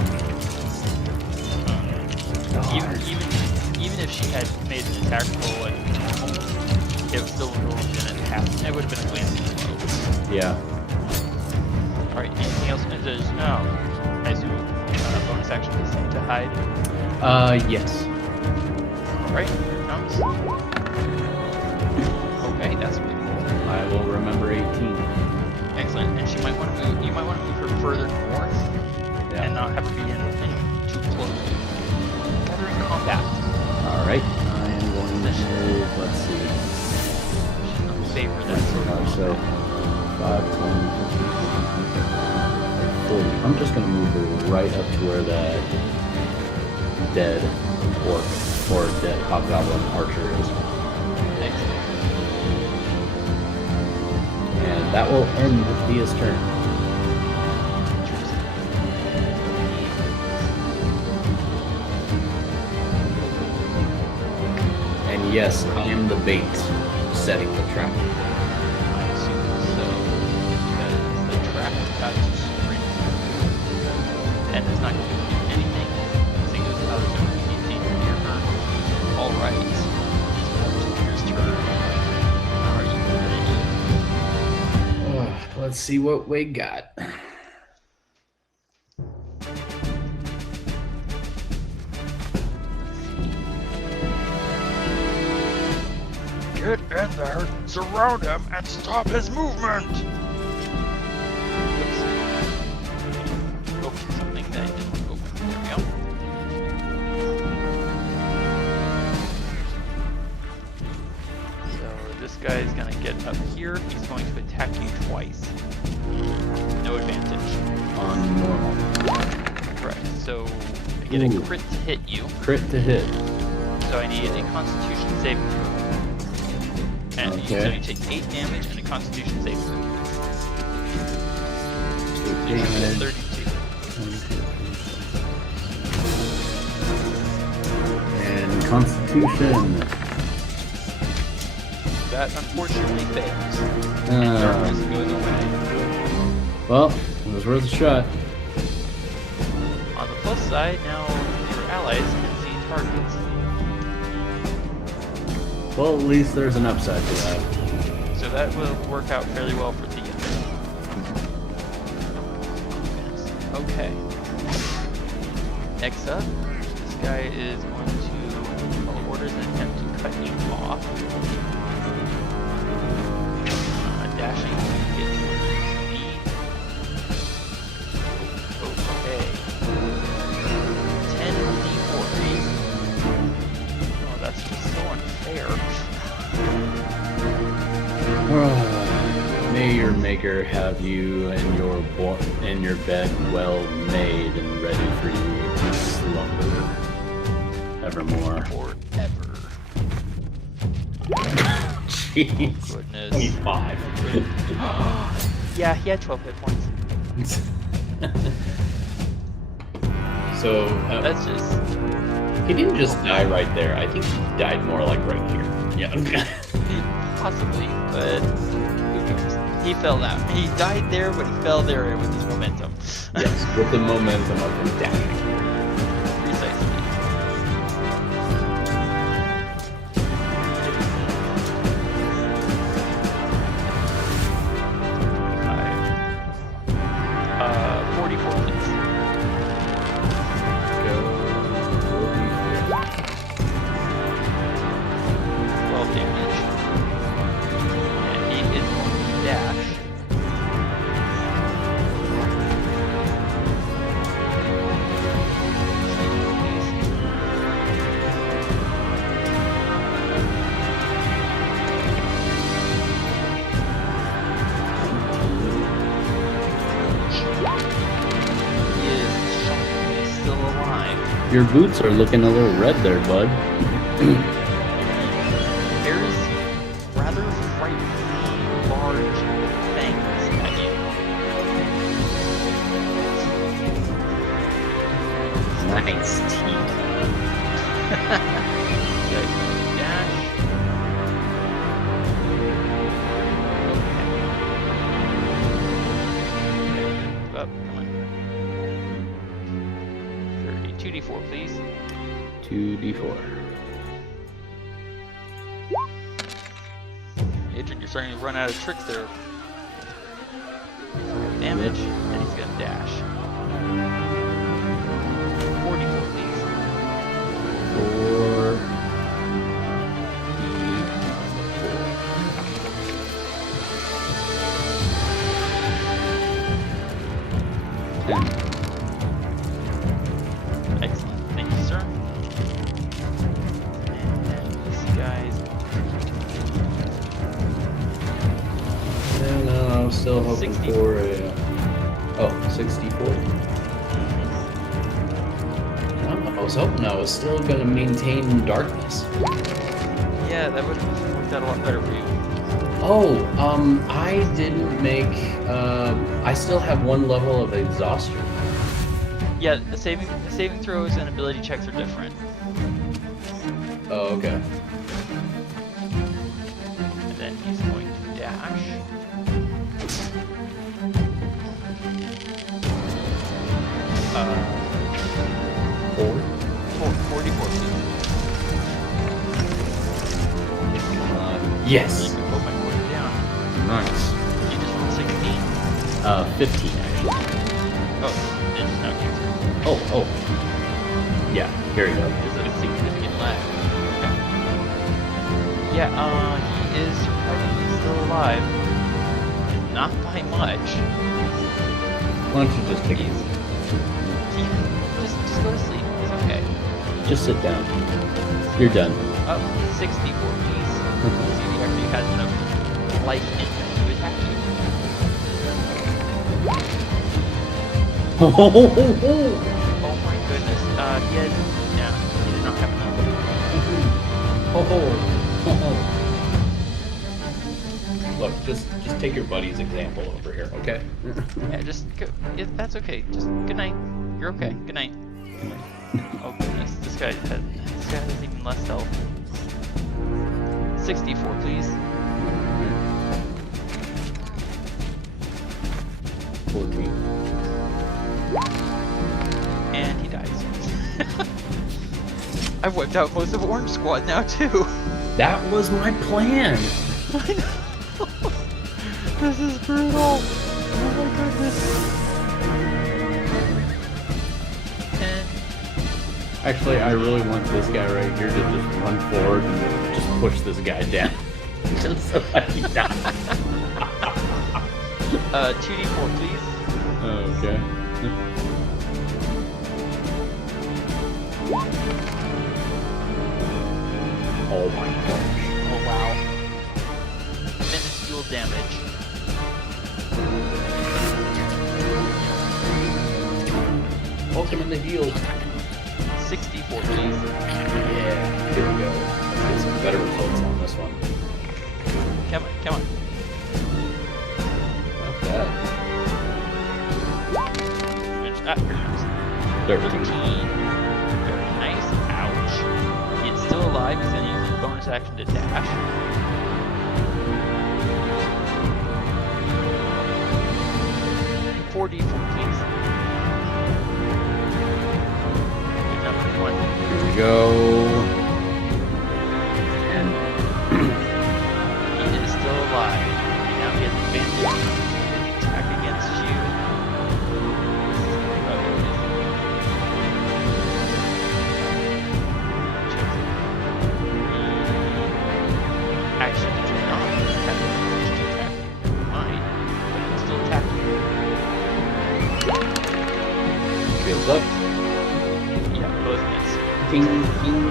Even if she had made an attack roll like normal, it would still would have been a half. It would have been a glancing blow. Yeah. Alright, anything else? There's I assume bonus action is to hide. Yes. Alright, here it comes. Okay, that's pretty cool. I will remember 18. Excellent. And she might want to move. You might want to move her further north. not have it be anything too close. Gathering combat. Alright, I am going to move, let's see. Favor that sort of So, 5, 20, 40. I'm just going to move her right up to where that dead orc or dead hobgoblin archer is. Excellent. And that will end Thea's turn. And yes, I am the bait setting the trap. I assume so, because the trap is about to spring. And it's not going to do anything, seeing as how there's going to be anything near her. Alright, it's Panther's turn. Are you ready? Let's see what we got. Get in there, surround him, and stop his movement! Oops. Oh, something that I didn't open. There we go. So this guy is going to get up here. He's going to attack you twice. No advantage. On normal. Correct. So I get a crit to hit you. Crit to hit. So I need a Constitution saving throw. And Okay. so you take 8 damage and a Constitution saving throw. 8 damage. 32. And Constitution. That unfortunately fails. And darkness goes away. Well, it was worth a shot. On the plus side, now your allies can see targets. Well, at least there's an upside to that. So that will work out fairly well for Thea. Okay. Next up, this guy is going to follow orders and attempt to cut you off. Dashing to get to where he needs to be. Okay. 10d4, please. Oh, that's just so unfair. May your maker have you and your bed well made and ready for you to slumber evermore. Forever. Jeez. Goodness. 25. Yeah, he had 12 hit points. So That's just... he didn't just die right there. I think he died more like right here. Yeah. Possibly, but who knows? He fell out. He died there, but he fell there with his momentum. Yes, with the momentum of him dashing. Precisely. Alright. 44, please. Go. 12 damage. And he is going to dash. He is shockingly still alive. Your boots are looking a little red there, bud. There's rather frighteningly large fangs at you. Nice teeth. Okay, dash. Okay. Move up, come on. 2d4, please. 2d4. Adran, you're starting to run out of tricks there. Damage, and he's gonna dash. 44, please. 4. 10. hoping 60. for a... Oh, 64. I was hoping I was still going to maintain darkness. Yeah, that would have worked out a lot better for you. Oh, I didn't make... I still have one level of exhaustion. Yeah, the saving throws and ability checks are different. Oh, okay. And then he's going to dash. Forward? 44 feet. Yes. Really can put my point down. Nice. You just rolled 16. 15, actually. Oh, it's just not cancer. Oh. Yeah, here we go. There's a significant lag. Okay. Yeah, he is surprisingly still alive. Not by much. Why don't you just take it? Just go to sleep. It's okay. Just sit down. You're done. Up 64 please. See, he actually has enough life in him to attack you. Oh my goodness. He did not have enough. Look, just take your buddy's example over here, okay? Yeah, just go. Yeah, that's okay. Just good night. You're okay. Good night. Oh goodness, this guy has even less health. 64, please. 14. And he dies. I've wiped out most of Orange Squad now too. That was my plan. I know. This is brutal. Oh my goodness. And Actually, I really want this guy right here to just run forward and just push this guy down. Just so that he dies. 2d4, please. Okay. Oh my gosh. Oh wow. Minuscule damage. Welcome in the heels. 64, please. Yeah, here we go. Let's get some better results on this one. Come on. Not bad. Here it is. 13. Very nice. Ouch. He's still alive. He's going to use his bonus action to dash. $4d4, please. Good job, everyone. Here we go. And He is still alive. And now he has advantage. Attack against you. Actually, does not have advantage to attack you. Never mind. But he can still attack you. shields up. Yeah, both miss. Ding, ding.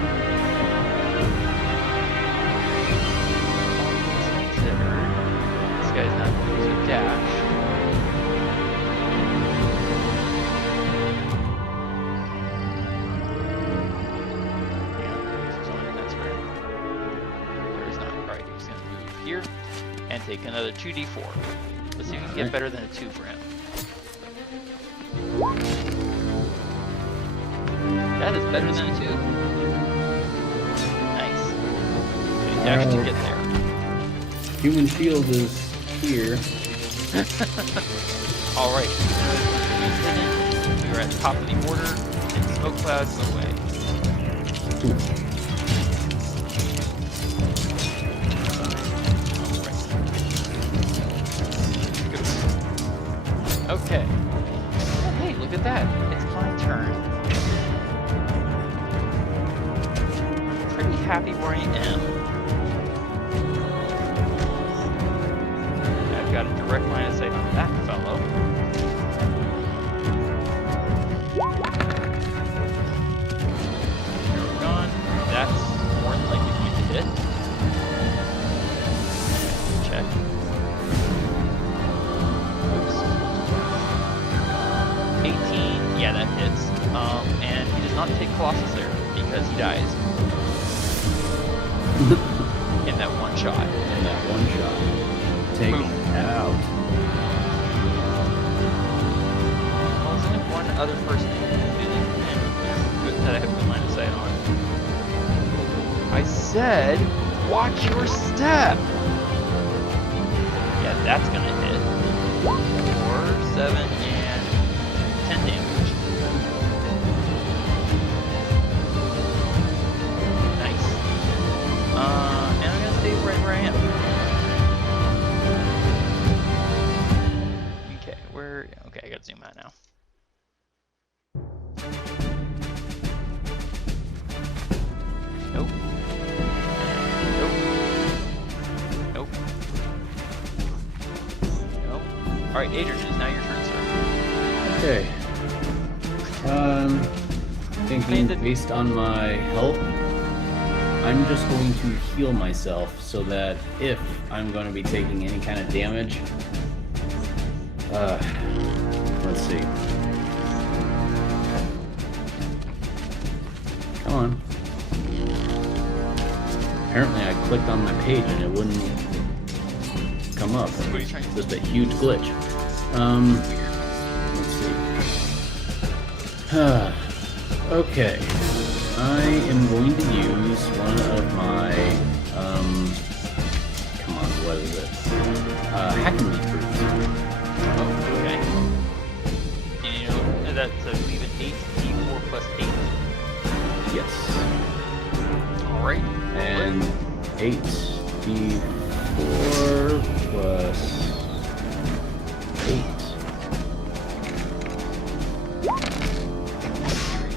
Considered. This guy's not going to use a dash. Yeah, this is only that's right. There is not. Alright, he's going to move here and take another 2d4. Let's see if we can get better than a 2 for him. That is better than a 2. Nice. So he dashed to get there. Human shield is here. Alright. We are at the top of the order, and smoke clouds away. Okay. Oh, hey, look at that. It's my turn. Pretty happy where I am. I've got a direct line of sight on that fellow. You're gone. That's more than likely going to hit. Check. Yeah, that hits. And he does not take Colossus there because he dies in that one shot. In that one shot. Take Boom. it out. Well, there's only one other person that can do this that I have good line of sight on. I said, watch your step! Yeah, that's gonna hit. 4, 7, and 10 damage. Nice. And I'm gonna stay right where I am. Okay, okay, I gotta zoom out now. Nope. Nope. Nope. Nope. Alright, Adran, it is now your turn, sir. Okay. Thinking based on my health, I'm just going to heal myself so that if I'm going to be taking any kind of damage, let's see. Come on. Apparently I clicked on my page and it wouldn't come up. What are you trying to do? Just a huge glitch. Let's see. Okay. I am going to use one of my, come on, what is it? Hackney fruits. Oh, okay. And you know, that's, I believe, an 8d4 plus 8. Yes. Alright. And 8d4 plus 8.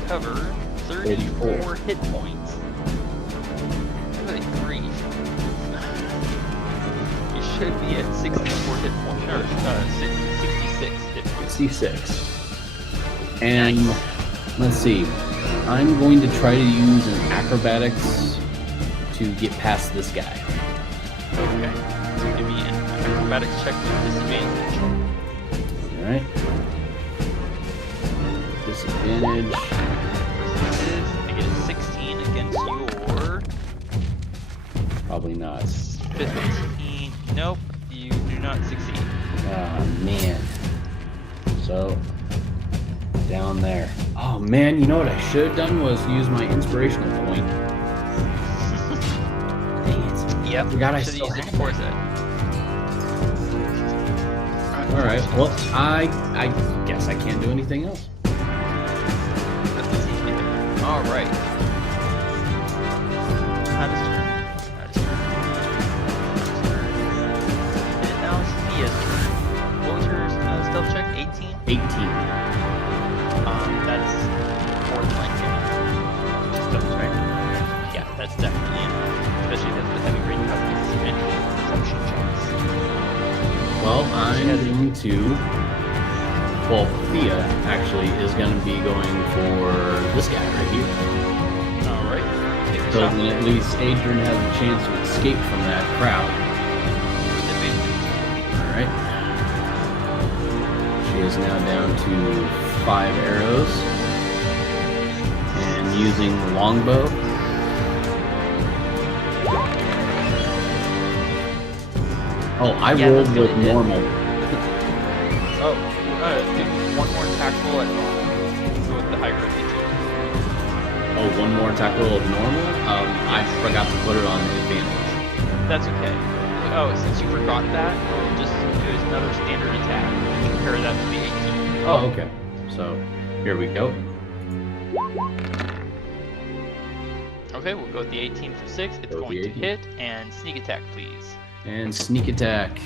Cover 34 hit points. Good grief. You should be at 64 hit points, or 66 hit points. 66. And Nice. let's see. I'm going to try to use an acrobatics to get past this guy. Okay. So give me an acrobatics check with disadvantage. Alright. Disadvantage. I get a 16 against your Probably not. 15. Nope, you do not succeed. Oh man. So down there. Oh man, you know what I should have done was use my inspirational point. Dang it. Yep. Forgot I Should've still used it had before that. that. Alright, well I guess I can't do anything else. Alright. That is turn. And now it's Thea's turn. What was her stealth check? 18? 18. That's more than likely. Stealth check. Yeah, that's definitely enough. Especially because the heavy rain has disadvantage perception checks. Well, I'm going to... Well, Thea actually is going to be going for this guy right here. Alright. So then at least Adran has a chance to escape from that crowd. Alright. She is now down to 5 arrows. And using the longbow. Oh, I rolled with normal. Oh, do one more attack roll at normal. Go with the higher of the two. Oh, one more attack roll of normal? I forgot to put it on advantage. That's okay. Oh, since you forgot that, we'll just do another standard attack and compare that to the 18. Oh, okay. So, here we go. Okay, we'll go with the 18 for 6. It's Go with going the to 18. hit, and sneak attack, please. And sneak attack.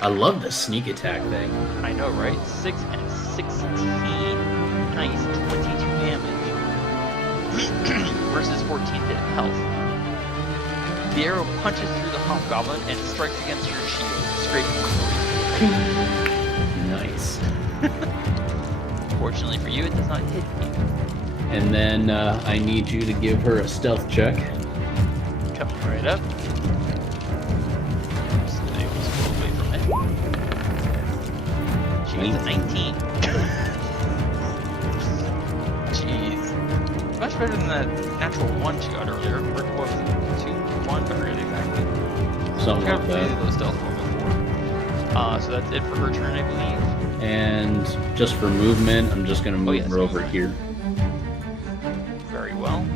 I love the sneak attack thing. I know, right? 6 and 16. Nice, 22 damage. Versus 14 hit health. The arrow punches through the hobgoblin and strikes against your shield, scraping through. Nice. Fortunately for you, it does not hit you. And then I need you to give her a stealth check. Coming right up. So they was away from it. She gets a 19. much better than that natural 1 she got earlier. Or what was it? 2, 1, I forget exactly. Something like that. Those stealth roll before. So that's it for her turn, I believe. And just for movement, I'm just going to move her over here. Very well.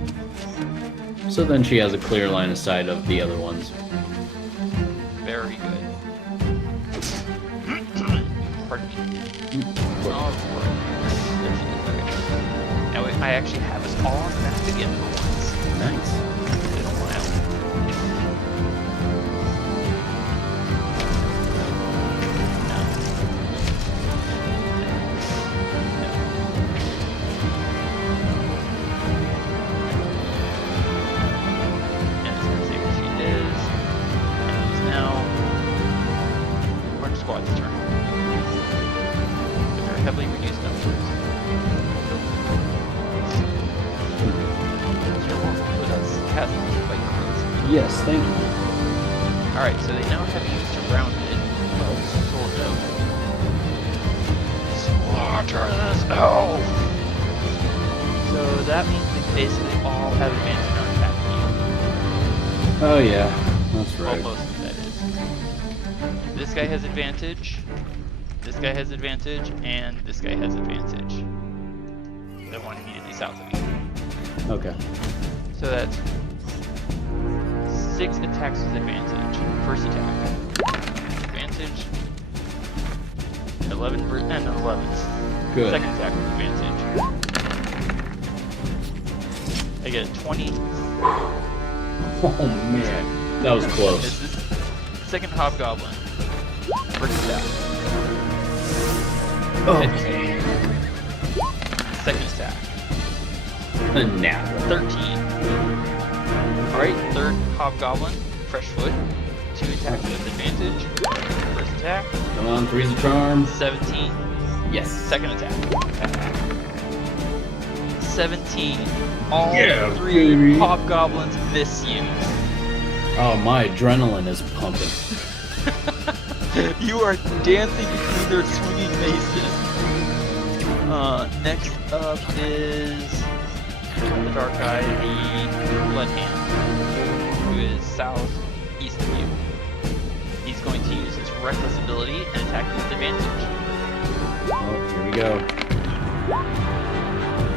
So then she has a clear line of sight of the other ones. Very good. Pardon me. Oh, there she is. Okay. Now I actually have us all on the map again for once. Nice. It's been a while. No. And it's going to say where she is. And it is now Orange Squad's turn. But they're heavily reduced numbers. Yes, thank you. Alright, so they now have used around it. Well, sort of. Slaughter this elf! So that means they basically all have advantage on attacking Oh yeah, that's you. right. Almost, that is. This guy has advantage, this guy has advantage, and this guy has advantage. The one immediately south of you. Okay. So that's 6 attacks with advantage. First attack. Advantage. 11 and 11. Good. Second attack with advantage. I get a 20. Oh man, that was close. This is second hobgoblin. First attack. Okay. Second attack. Now. 13. Alright, third hobgoblin. Fresh foot. 2 attacks with advantage. First attack. Come on, three's a charm. 17. Yes. Second attack. 17. All Yeah, 3 baby. hobgoblins miss you. Oh, my adrenaline is pumping. You are dancing between their swinging maces. Next up is the dark guy, the blood hand, who is southeast of you. He's going to use his reckless ability and attack you with advantage. Oh, here we go.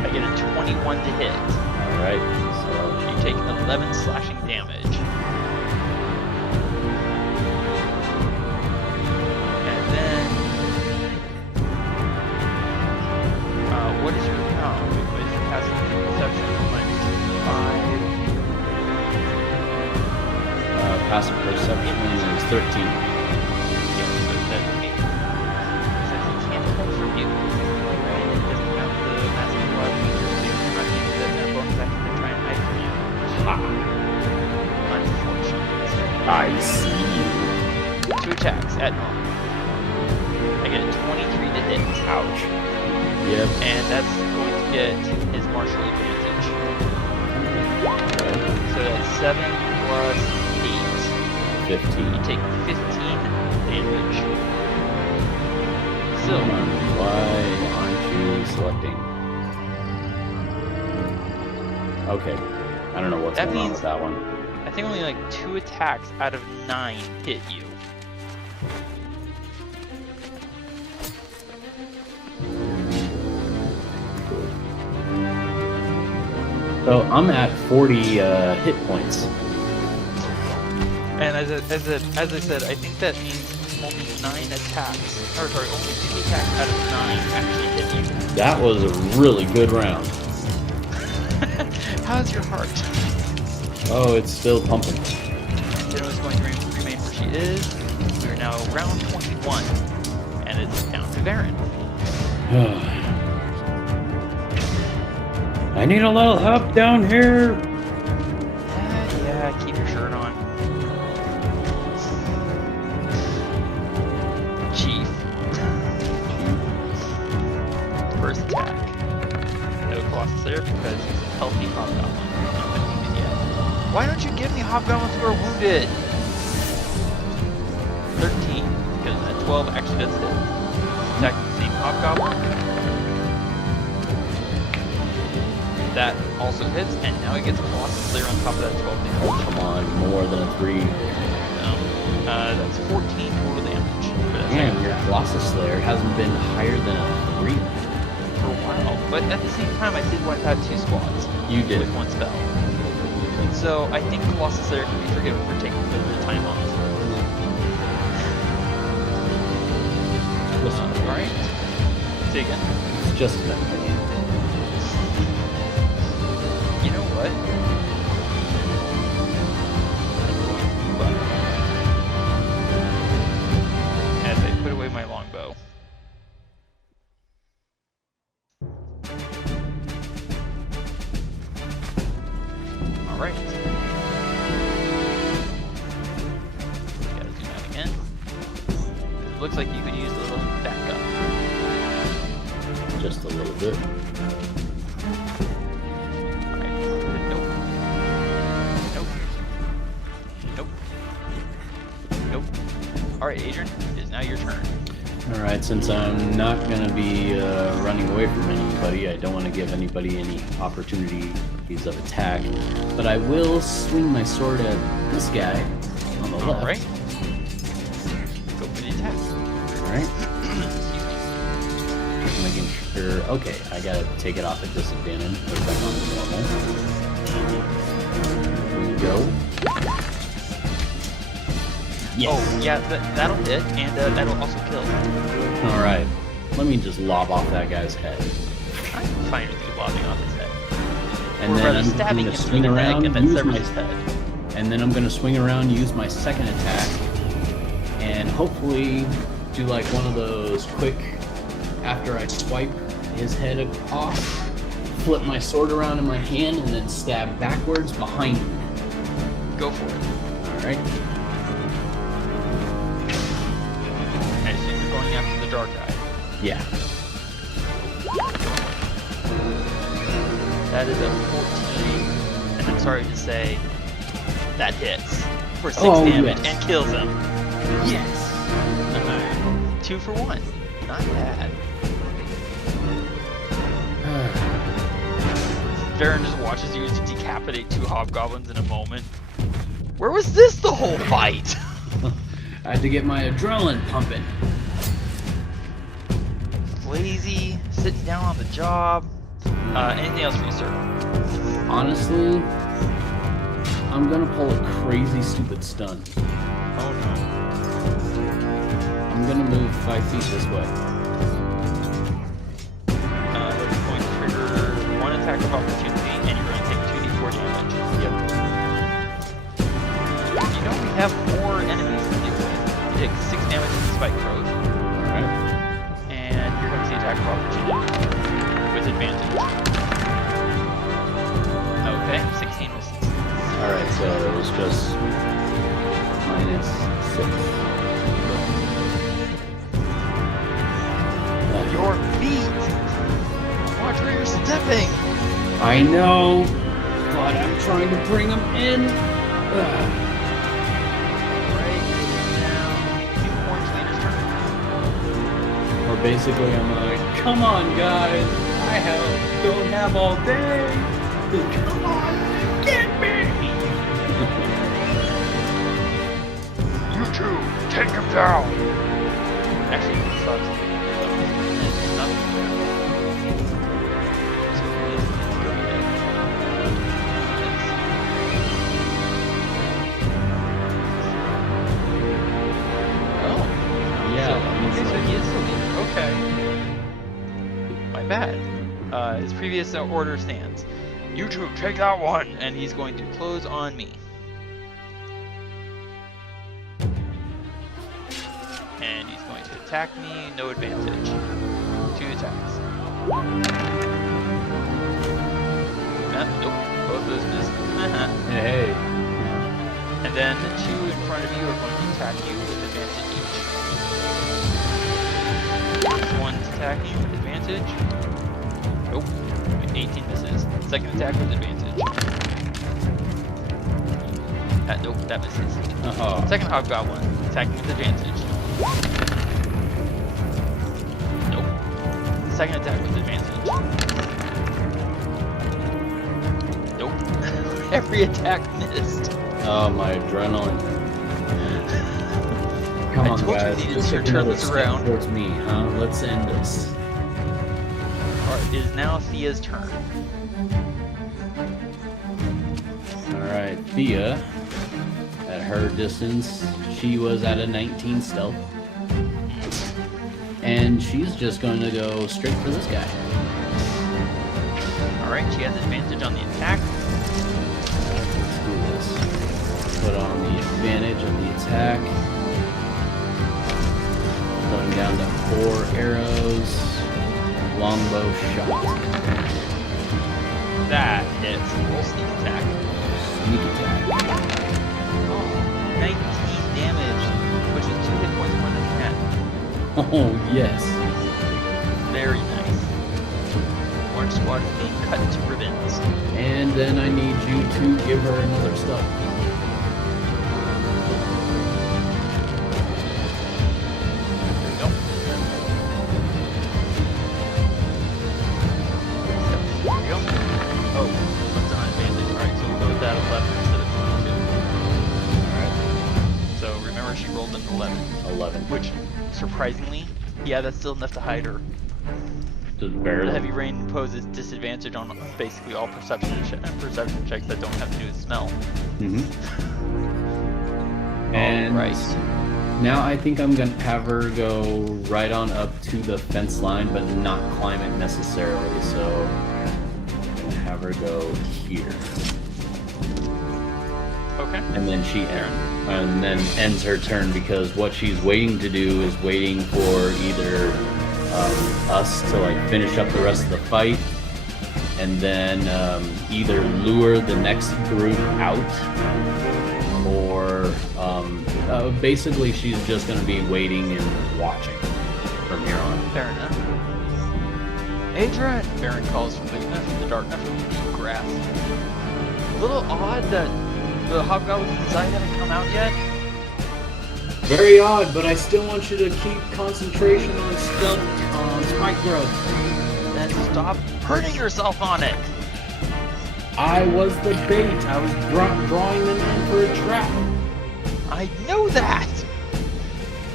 I get a 21 to hit. Alright, so You take 11 slashing damage. And then... what is your... what is your passive perception? Minus 5. passive perception is 13. Yeah, so that's me. Since he can't tell from you, and it doesn't have the massive blood feature, so you're not using that bonus action to try and hide from you. Ha! Unfortunate. I see you. 2 attacks at normal. I get a 23 to hit. Ouch. Yep. And that's going to get his martial advantage. So that's 7 plus 8. 15. You take 15 damage. So, Why aren't you selecting? Okay. I don't know what's That going on means- with that one. I think only like 2 attacks out of 9 hit you. So I'm at 40 hit points. And as I said, I think that means only 9 attacks, or sorry, only 2 attacks out of 9 actually hit you. That was a really good round. How's your heart? Oh, it's still pumping. Jenna's going to remain where she is. We are now round 21, and it's down to Varin. I need a little help down here. Yeah, keep your shirt on. Chief. First attack. No Colossus there because he's a healthy hobgoblin. Not been wounded yet. Why don't you give me hobgoblins who are wounded? 13, because that 12 actually does hit. Attack the same hobgoblin. That also hits, and now he gets a Colossus Slayer on top of that 12 damage. Come on, more than a 3. That's 14 total damage. Damn, your Colossus Slayer hasn't been higher than a 3. For a while, but at the same time I did wipe out 2 squads. You did. With 1 spell. So I think Colossus Slayer can be forgiven for taking a bit of time off. Listen, alright. Say again. it's just an opinion. You know what? As I put away my longbow. Alright. Gotta do that again. It looks like you could use a little backup. Just a little bit. Alright. Nope. Nope. Nope. Nope. Alright, Adran, it is now your turn. Alright, since I'm not going to be running away from anybody, I don't want to give anybody any opportunities of attack, but I will swing my sword at this guy on the left. Alright. Go for the attack. Alright. Just making sure... Okay, I gotta take it off at disadvantage, put it back on normal. Here we go. Yes. Oh, yeah, that'll hit, and that'll also kill. Alright, let me just lob off that guy's head. I'm fine with you lobbing off his head. And Or then rather, I'm stabbing going him to through swing the neck around, and then use sever my his head. and then I'm going to swing around, use my second attack, and hopefully do like one of those quick, after I swipe his head off, flip my sword around in my hand, and then stab backwards behind me. Go for it. Alright. I assume you're going after the dark guy. Yeah. That is a 14, and I'm sorry to say, that hits for 6 damage yes. and kills him. Yes! 2 for 1. Not bad. Varin just watches you decapitate 2 hobgoblins in a moment. Where was this the whole fight? I had to get my adrenaline pumping. Lazy, sits down on the job. Anything else for you, sir? Honestly, I'm gonna pull a crazy stupid stunt. Oh no. I'm gonna move 5 feet this way. That's going to trigger 1 attack of opportunity, and you're going to take 2d4 damage. Yep. You know we have more enemies to deal with. You take 6 damage from spike growth, Alright. and here comes the attack of opportunity with advantage. Okay, 16 misses. Alright, so it was just minus 6. Your feet! Watch where you're stepping! I know, but I'm trying to bring them in. Right, now, 2 points later's turn. Or basically I'm like, come on guys, I don't have all day. Come on, get me! You two, take him down! Actually, it sucks. Okay. My bad. His previous order stands. You two, take that one! And he's going to close on me. And he's going to attack me, no advantage. 2 attacks. Nope, both of those miss. Hey. And then the 2 in front of you are going to attack you with advantage each. This one's attacking with advantage. Nope. 18 misses. Second attack with advantage. Nope, that misses. Second hobgoblin, attacking with advantage. Nope. Second attack with advantage. Every attack missed. Oh, my adrenaline. Come I on, told you guys. we needed Just to take turn another this step around. towards me, huh? Let's end this. Alright, it is now Thea's turn. Alright, Thea, at her distance, she was at a 19 stealth. And she's just going to go straight for this guy. Alright, she has advantage on the attack. Let's do this. Put on the advantage of the attack. Going down to 4 arrows. Longbow shot. That hits. Roll sneak attack. Sneak attack. Oh, 19 damage, which is 2 hit points more than that. Oh, yes. Very nice. Orange Squad is being cut to ribbons. And then I need you to give her another stuff. Nope. There you go. Oh, that's an advantage. Alright, so we'll go with that 11 instead of 22. Alright. So remember she rolled an 11. 11. Which, surprisingly, yeah, that's still enough to hide her. Just The barely. heavy rain imposes disadvantage on basically all perception checks that don't have to do with smell. Mm-hmm. And Alright. now I think I'm going to have her go right on up to the fence line, but not climb it necessarily. So I'm going to have her go here. Okay. And then and then ends her turn, because what she's waiting to do is waiting for either us to like finish up the rest of the fight, and then either lure the next group out, or basically she's just going to be waiting and watching from here on. Fair enough. Adran! Varin calls from the darkness from the deep grass. A little odd that the hobgoblins inside haven't come out yet. Very odd, but I still want you to keep concentration on spike growth. Then stop hurting yourself on it! I was the bait. I was drawing them in for a trap. I know that!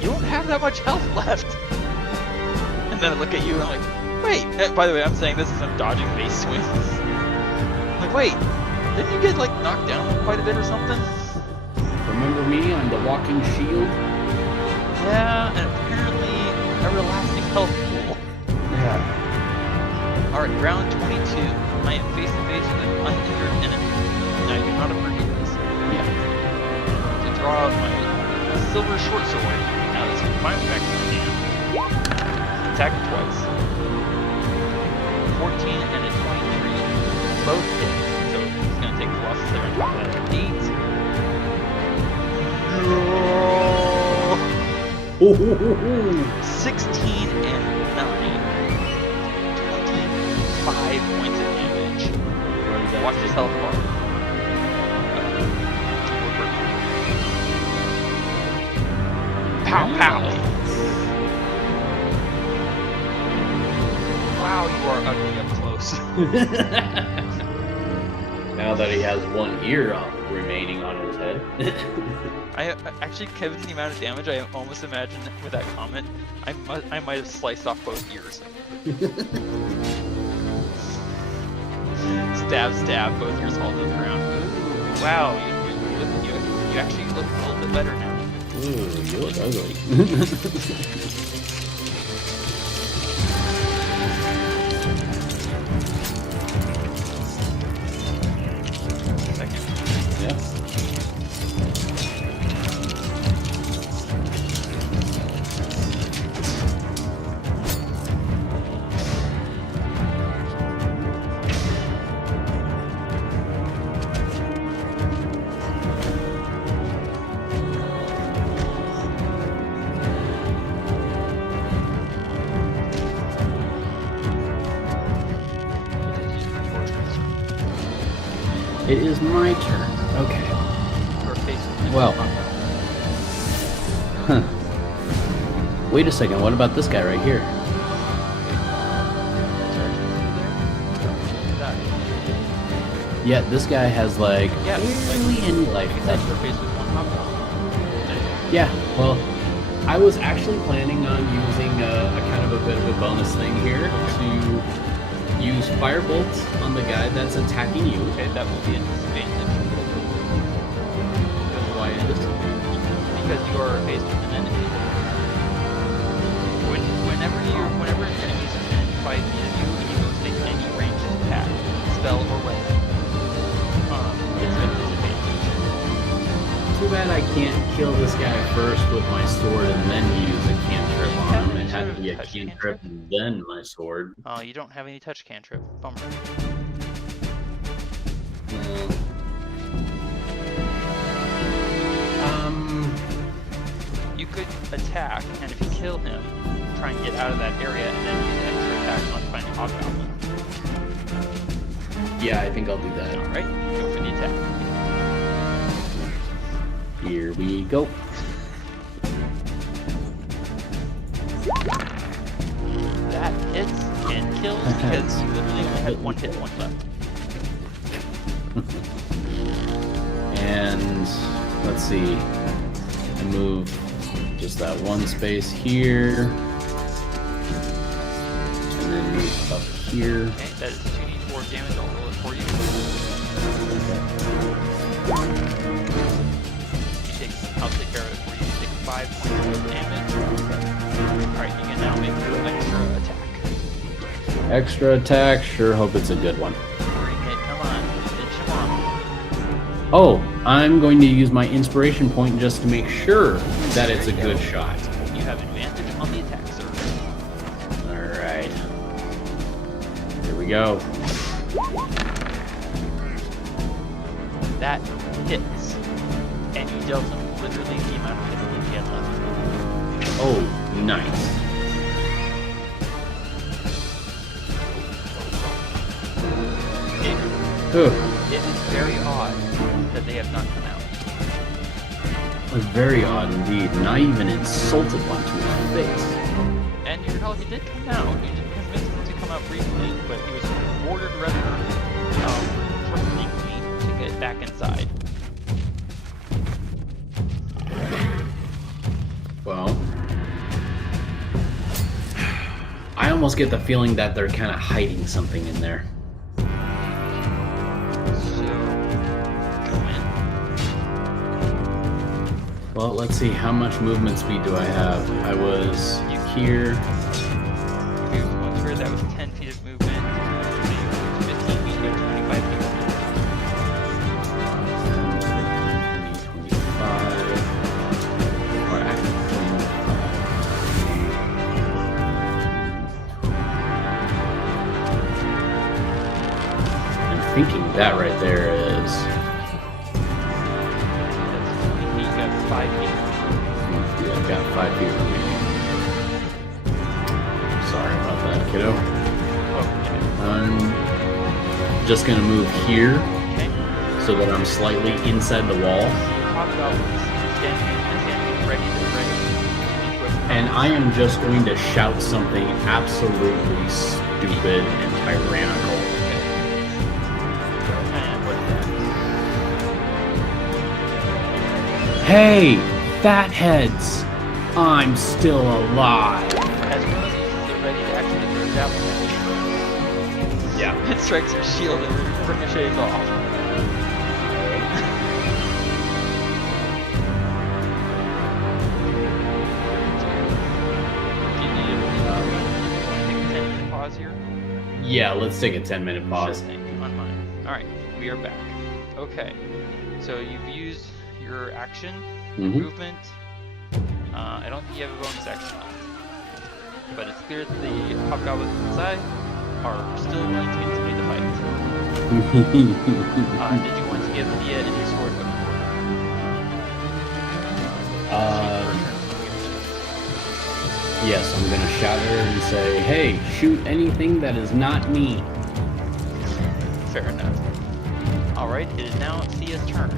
You don't have that much health left! And then I look at you and I'm like, wait! By the way, I'm saying this as I'm dodging base swings. I'm like, wait, didn't you get like knocked down quite a bit or something? Remember me? I'm the walking shield. Yeah, and apparently everlasting health pool. Yeah. Alright, round 22. I am face to face with an uninjured enemy. Now you do not appreciate this. Yeah. To draw out my silver short sword. Now this is finally back in my hand. Attack twice. 14 and a 23. Both hits. So he's going to take the losses there on top of that. 8. Oh, 16 and 9. 25 points of damage. Watch his health bar. Pow pow! Wow, you are ugly up close. now that he has one ear remaining on his head. I actually, given the amount of damage, I almost imagine with that comment, I might have sliced off both ears. Stab, stab, both ears fall to the ground. Ooh, wow, you actually look a little bit better now. Ooh, you look ugly. Second. Yeah. It is my turn. Okay. Your face is Well. Huh. Wait a second, what about this guy right here? Yet this guy has like Yeah, barely any life Like I said, left. you're faced with one hobgoblin. Yeah, well, I was actually planning on using a kind of a bit of a bonus thing here to use firebolt on the guy that's attacking you. Okay, that will be a disadvantage. Why a disadvantage? Because you are faced with an enemy. Whenever enemies are 5 feet of you and you don't take any ranged attack, spell or weapon, it's a disadvantage. Too bad I can't kill this guy first with my sword and then use a cantrip on him. It had to be a cantrip and then my sword. Oh, you don't have any touch cantrip. Bummer. You could attack, and if you kill him, try and get out of that area, and then use extra attack on finding hobgoblin. Yeah, I think I'll do that. Alright, go for the attack. Here we go. That hits and kills because you literally only had one hit point left. And let's see. I move just that one space here. And then move up here. Okay, that is 2d4 damage. I'll roll it for you. I'll take care of it for you. You take 5 points of damage. Alright, you can now make your extra attack. Extra attack, sure hope it's a good one. Bring it, come on. Finish him off. Oh, I'm going to use my inspiration point just to make sure that it's a good shot. You have advantage on the attack, sir. Alright. Here we go. That hits. And you dealt him literally the amount of hit points he had left. Oh, nice. Ugh. It is very odd that they have not come out. Very odd indeed. And I even insulted one to his face. And you recall he did come out. You did convince him to come out briefly, but he was ordered rather threateningly to get back inside. Well, I almost get the feeling that they're kind of hiding something in there. Well, let's see, how much movement speed do I have? I was here. Once you were that was 10 feet of movement. So you moved 15 feet, you have 25 feet of movement. 25. Or actually, 25. I'm thinking that right there is... 5 feet. Yeah, I've got 5 feet remaining. Sorry about that, kiddo. Oh, yeah. I'm just gonna move here Okay. so that I'm slightly inside the wall. Hobgoblins standing ready to ready. And I am just going to shout something absolutely stupid and tyrannical. And what is that? Hey, fatheads! I'm still alive! As well as the ready to actually throw javelin at you. Yeah. It strikes your shield and ricochets off. Do you need to take a 10-minute pause here? Yeah, let's take a 10-minute pause. Sure thing, on mine. Alright, we are back. Okay, so you've used your action, movement. I don't think you have a bonus action left. But it's clear that the hobgoblins inside are still willing to continue the fight. Did you want to give Thea any sword weapon? Yes, I'm gonna shout at her and say, hey, shoot anything that is not me. Fair enough. Alright, it is now Thea's turn.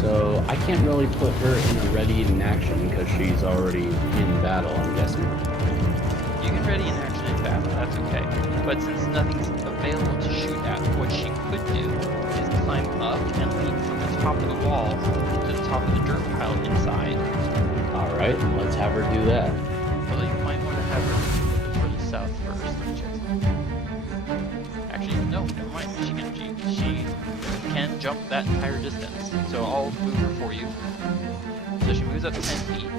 So I can't really put her in a ready in action because she's already in battle, I'm guessing. You can ready an action in battle. fast, that's okay. But since nothing's available to shoot at, what she could do is climb up and leap from the top of the wall to the top of the dirt pile inside. Alright, let's have her do that. Although you might want to have her look further south first. Let me check. Actually, no, never mind. She can jump that entire distance. So I'll move her for you. So she moves up 10 feet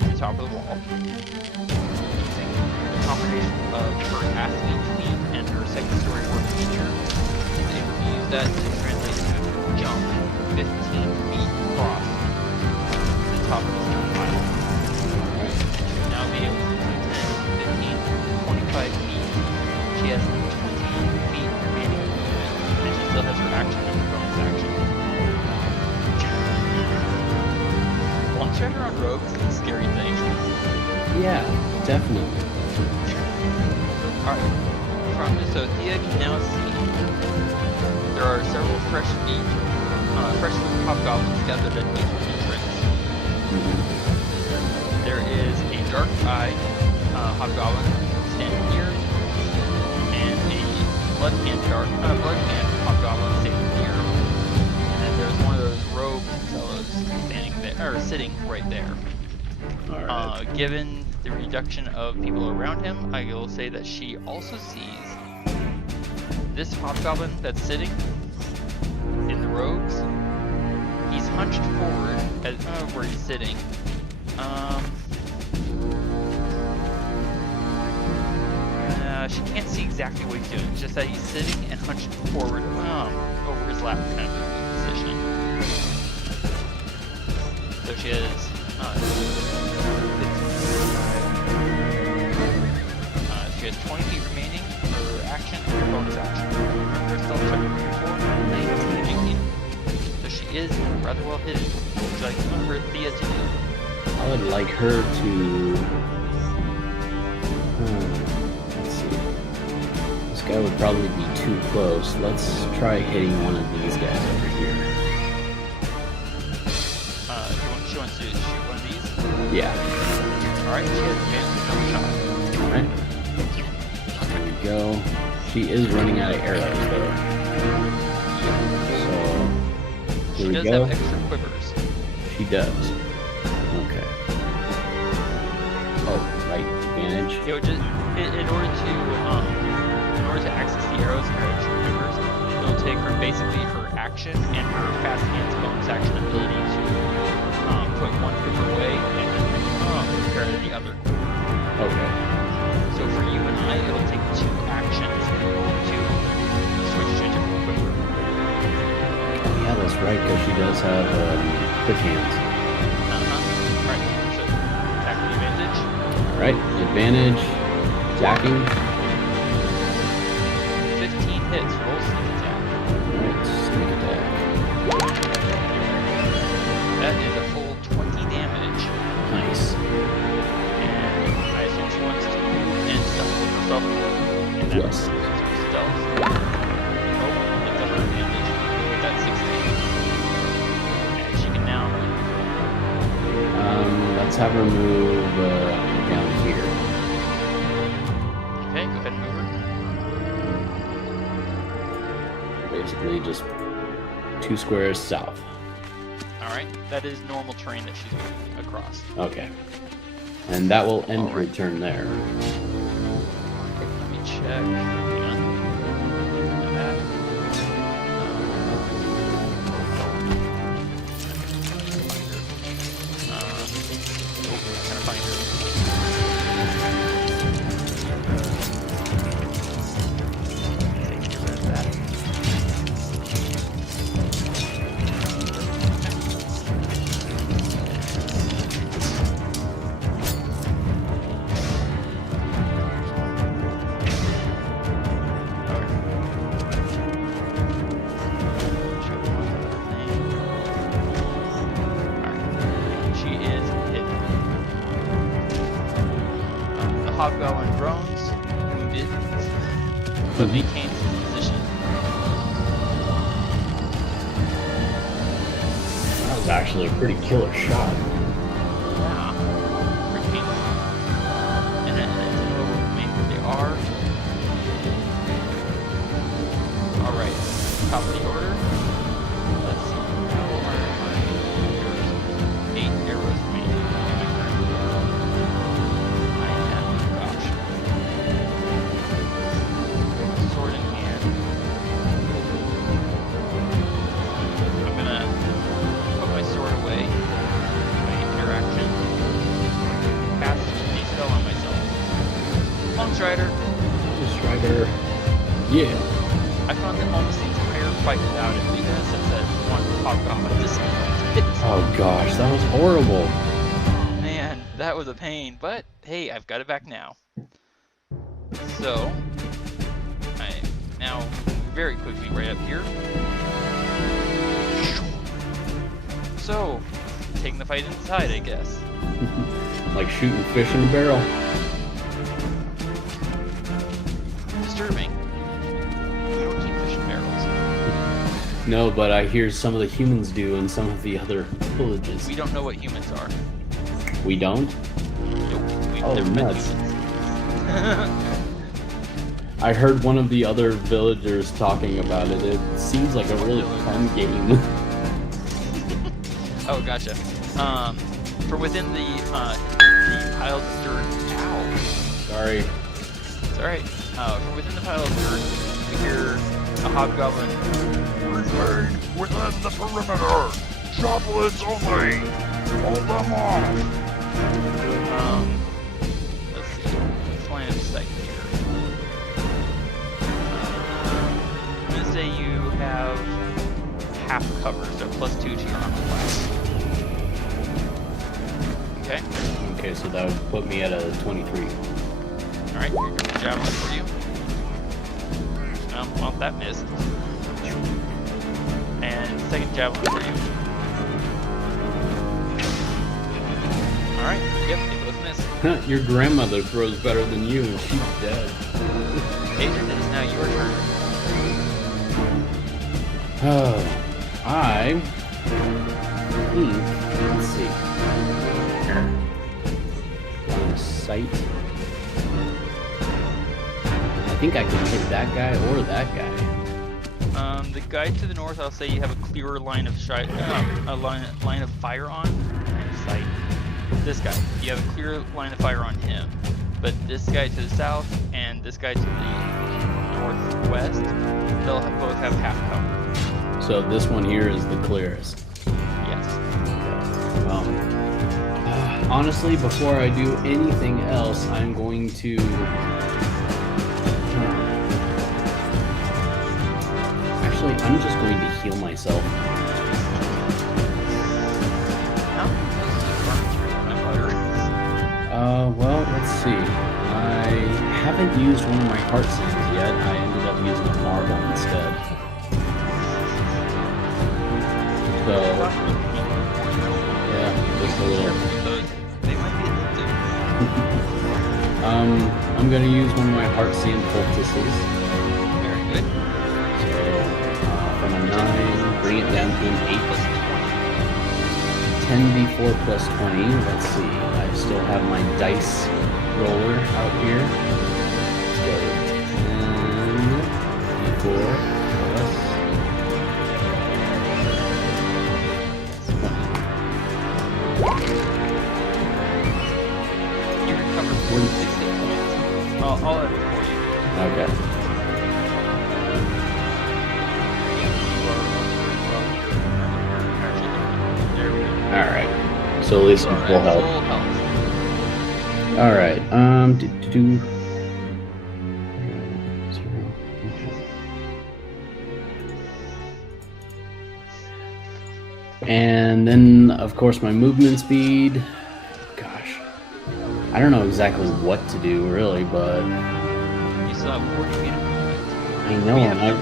to the top of the wall. Using the combination of her athlete feat and her second story work feature, she's able to use that to translate into a jump 15 feet across the top of the stone pile. She'll now be able to move 10, 15, 25 feet. She has 20 feet remaining of movement, and she still has her action and her bonus action. Long Strider on rogues is a scary thing. Yeah, definitely. Alright, so Thía can now see there are several fresh food hobgoblins gathered at each entrance. There is a dark-eyed hobgoblin standing here, and a blood-hand hobgoblin standing here. And there's one of those rogue fellows standing there, or sitting right there. Alright. Given the reduction of people around him, I will say that she also sees this hobgoblin that's sitting in the rogues. He's hunched forward at where he's sitting. She can't see exactly what he's doing. It's just that he's sitting and hunched forward over his lap kind of position. So she has she has 20 feet remaining for action and her bonus action. Remember, stealth check before 19. So she is rather well hidden. What would you like for Thía to do? I would like her to... let's see. This guy would probably be too close. Let's try hitting one of these guys over here. She wants to shoot one of these? Yeah. Alright, she has advantage on the shot. Alright. There we go. She is running out of arrows, though. So, here we She go. does have extra quivers. She does. Okay. Oh, right. Advantage. It would just, in order to access the arrows and her extra quivers, it'll take her basically her action and her fast hands bonus action ability to put one quiver away and compare to the other. Okay. So for you and I, it'll take 2 actions to switch to a different quiver. Oh, yeah, that's right, because she does have quick hands. Alright, so attack with advantage. Alright, advantage. Attacking. 15 hits, roll sneak attack. Alright, sneak attack. That is a full 20 damage. Nice. And I assume she wants to move and stealth herself. And that Yes. stealth. Oh, that's a her advantage. That's 16. And she can now move. Let's have her move down here. Okay, go ahead and move her. Basically, just 2 squares south. Alright, that is normal terrain that she's moving across. Okay. And that will end her turn there. Let me check. Hang on. That. I'm gonna find her. Take care of that. Hobgoblin groans, wounded, but maintains his position. That was actually a pretty killer shot. Yeah, pretty painful. And then it's over where they are. along, Strider. Strider. Yeah. I found that almost the entire fight without it because it's that one hobgoblin disappointed. Oh gosh, that was horrible. Oh man, that was a pain, but hey, I've got it back now. So, I now very quickly right up here. So, taking the fight inside, I guess. Like shooting fish in a barrel. Disturbing. We don't keep fish in barrels. No, but I hear some of the humans do in some of the other villages. We don't know what humans are. We don't? Nope. We've Oh, never been nuts. humans. I heard one of the other villagers talking about it. It seems like a really fun game. Oh, gotcha. For within the piles of dirt. Ow. Sorry. It's alright. From within the pile of dirt, we hear a hobgoblin. Remain within the perimeter. Goblins only. Hold them off. Let's see. Let's line of sight here. I'm gonna say you have half cover, so +2 to your armor class. Okay. Okay, so that would put me at a 23. Alright, here's your javelin for you. Well, that missed. And second javelin for you. Alright, yep, they both missed. Your grandmother throws better than you, and she's dead. Adran, it is now your turn. Let's see. Line of sight. I think I can hit that guy or that guy. The guy to the north, I'll say you have a clearer line of line of fire on. Line of sight. This guy, you have a clear line of fire on him. But this guy to the south and this guy to the northwest, they'll both have half cover. So this one here is the clearest. Yes. Well, honestly, before I do anything else, I'm going to... Actually, I'm just going to heal myself. How many places have run through my butter? Well, let's see. I haven't used one of my heart sands yet. I ended up using a marble instead. So, yeah, just a little. They might be addictive. I'm gonna use one of my heart sand poultices. Very good. So, from a 9, bring it down to an 8. 10d4 plus 20. Let's see. I still have my dice roller out here. So, 10d4 plus 20. You recover 46 hit points. I'll have it for you. Okay. There we go. Alright. So at least I'm full health. Full health. Alright, And then, of course, my movement speed. Gosh. I don't know exactly what to do, really, but... You still have 40 feet of movement.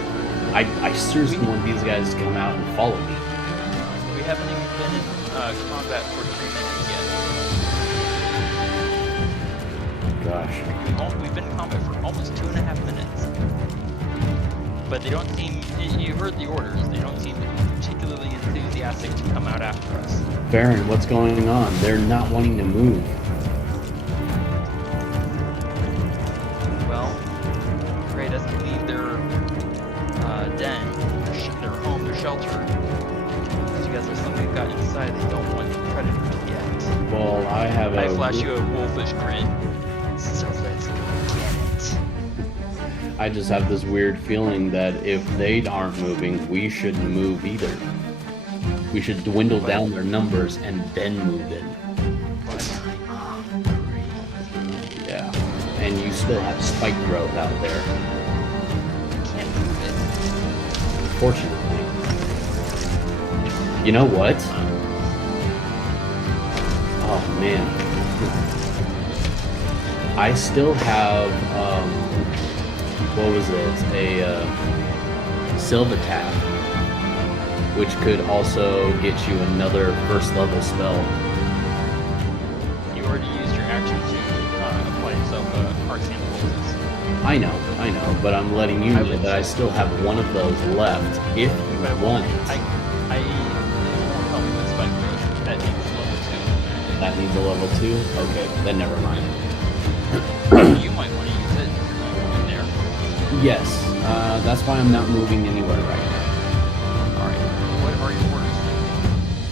I know, I seriously want these guys to come out and follow me. We haven't even been in combat for 3 minutes yet. Gosh. We've been in combat for almost 2.5 minutes. But they don't seem... You heard the orders. They don't seem particularly enthusiastic to come out after us. Varin, what's going on? They're not wanting to move. Well, Gray doesn't leave their den, their home, their shelter. Because you guys have something got inside they don't want the predator to get. Well, I flash you a wolfish grin. So let's get it. I just have this weird feeling that if they aren't moving, we shouldn't move either. We should dwindle down their numbers and then move in. Yeah. and you still have spike growth out there. Can't move it. Fortunately. You know what? Oh man. I still have, what was it? A Silvatap, which could also get you another first level spell. You already used your action to apply yourself Arcane Poultice. I know, but I'm letting you know that I still have one of those left if you want it. I won't help me with Spike Growth. That needs level 2. That needs a level 2? Okay, then never mind. You might want to use it in there. Yes, that's why I'm not moving anywhere right now. Alright, what are your orders?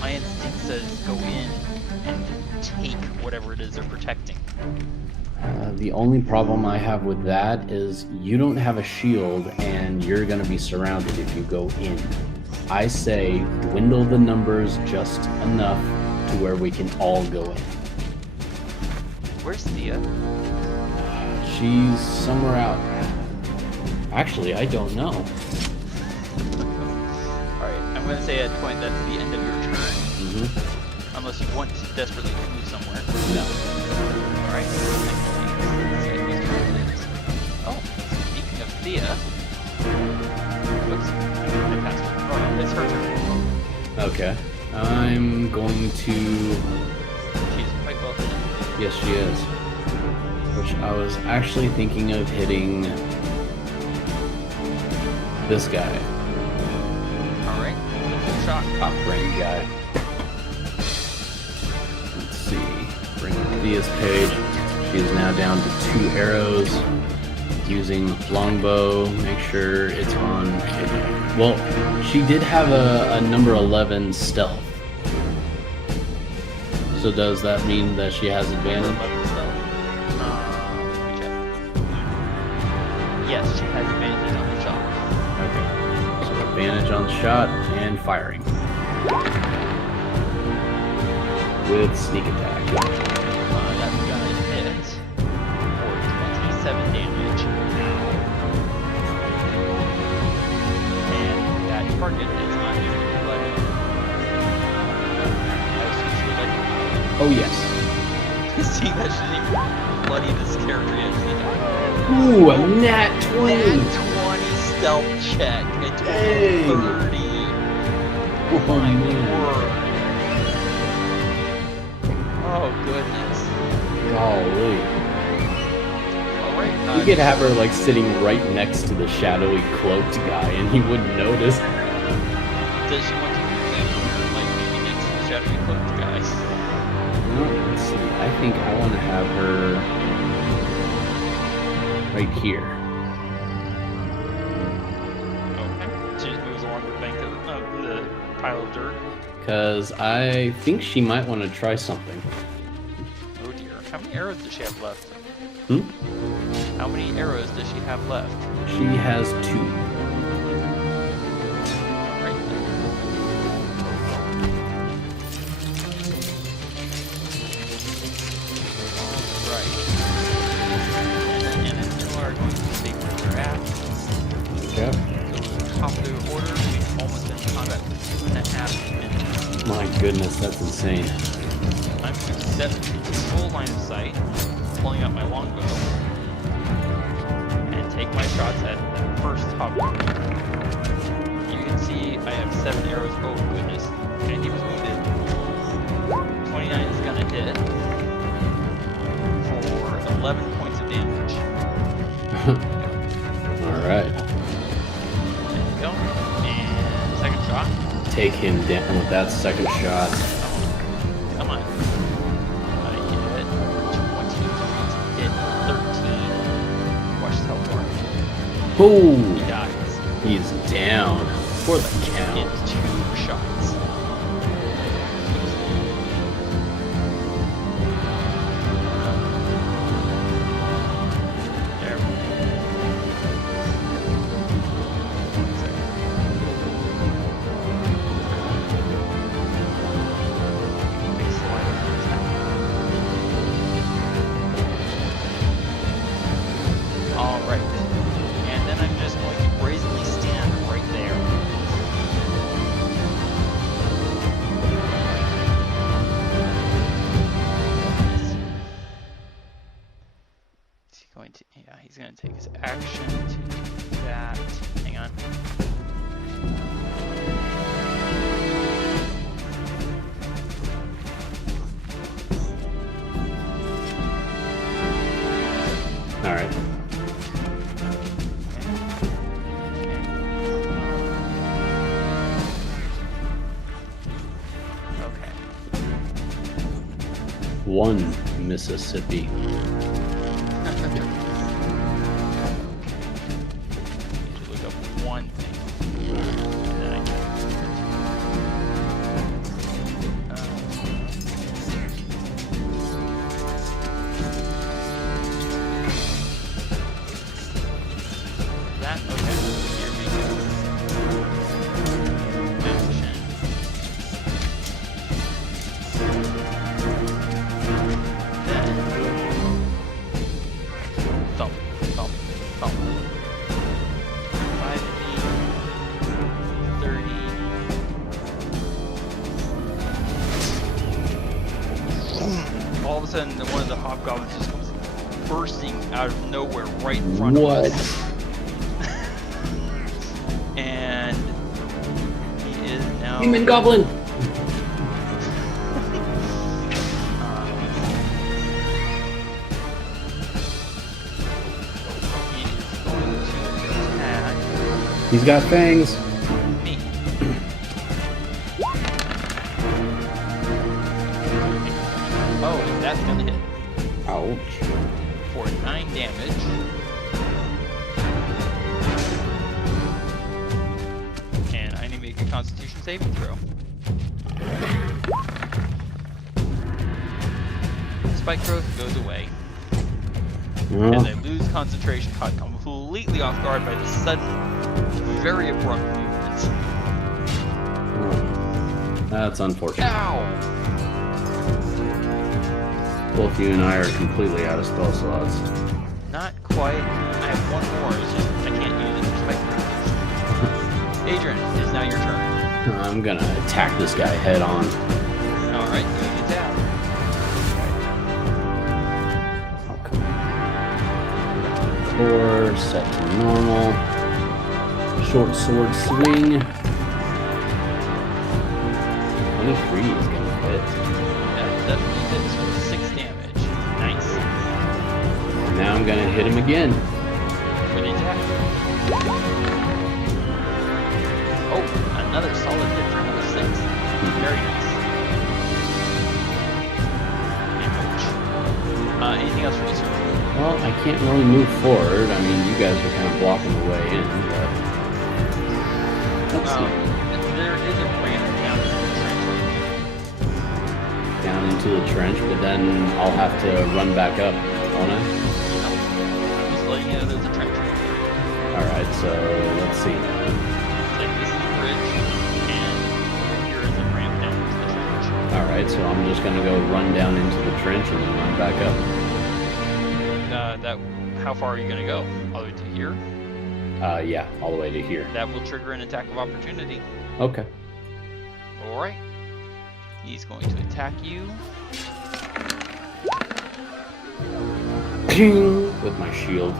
My instinct says go in and take whatever it is they're protecting. The only problem I have with that is you don't have a shield and you're going to be surrounded if you go in. I say dwindle the numbers just enough to where we can all go in. Where's Thea? She's somewhere out. Actually, I don't know. Alright, I'm going to say at a point that's the end of your turn. Mm-hmm. Unless you want to desperately move somewhere. No. Alright, let's see whose turn it is. Oh, speaking of Thea. Oops, I passed her. Oh, it's her turn. Okay. I'm going to... She's quite well hidden. Yes, she is. Which I was actually thinking of hitting this guy. Alright, shot. Top brain guy. Let's see. Bring up Thea's page. She is now down to 2 arrows. Using longbow. Make sure it's on. Well, she did have a number 11 stealth. So does that mean that she has advantage? Yes, she has advantage on the shot. Okay. So advantage on the shot and firing. With sneak attack. That's gonna hit for 27 damage. And that target is not even bloody. I assume she would like to Oh yes. seeing that she didn't even bloody this character yet. Ooh, a nat 20! Nat 20 stealth check. It's 30. Oh My man. word. Oh goodness. Golly. Alright. You could have her like sitting right next to the shadowy cloaked guy and he wouldn't notice. Does she want to move in like maybe next to the shadowy cloaked guy? Well, let's see. I think I want to have her right here. Okay. She just moves along the bank of the pile of dirt. Because I think she might want to try something. Oh dear. How many arrows does she have left? Hmm? How many arrows does she have left? She has 2. Alright then. Alright. And then you are going to stay where you're at. Okay. So top of the order, we've almost been in combat for 2.5 minutes. My goodness, that's insane. I'm going to step into full line of sight, pulling out my longbow, and take my shots at the first hobgoblin. You can see I have 7 arrows. Oh goodness. And he was wounded. 29 is gonna hit for 11 points of damage. Alright. There you go. And second shot. Take him down with that second shot. Come on. I hit 22, hit 13. Watch his health bar. Boom! He dies. He's down for the count. In 2 shots. There we go. yeah, he's going to take his action to do that. Hang on. Alright. Okay. One Mississippi. Look up one thing. And then I can... that, okay. You're making action. Then thump, thump, thump. 5 feet, 30. All of a sudden, one of the hobgoblins just comes bursting out of nowhere right in front of us. What? And he is now... Human goblin! He is going to attack He's got fangs. me. Oh, and that's gonna hit Ouch. for 9 damage. And I need to make a Constitution saving throw. Spike growth goes away. Well, As I lose concentration, caught completely off guard by the sudden, very abrupt movements. that's unfortunate. Ow! Both you and I are completely out of spell slots. Not quite. I have one more, it's just I can't use it for spike growth. Adran, it is now your turn. I'm gonna attack this guy head on. Alright, do the attack. Oh, come on. 4, set to normal. Short sword swing. 23 is gonna hit. That definitely hits for 6 damage. Nice. Now I'm gonna hit him again. For the attack. Oh, another solid hit for another 6. Very nice. Damage. Anything else from you, sir? Well, I can't really move forward. I mean, you guys are kind of blocking the way in, but... Let's see. There is a ramp down into the trench. Down into the trench, but then I'll have to run back up, won't I? I'm just letting you know there's a trench. Alright, so let's see. It's like this is the bridge, and over here is a ramp down into the trench. Alright, so I'm just gonna go run down into the trench and then run back up. How far are you gonna go? All the way to here? Yeah, all the way to here. That will trigger an attack of opportunity. Okay. Alright. He's going to attack you. With my shield.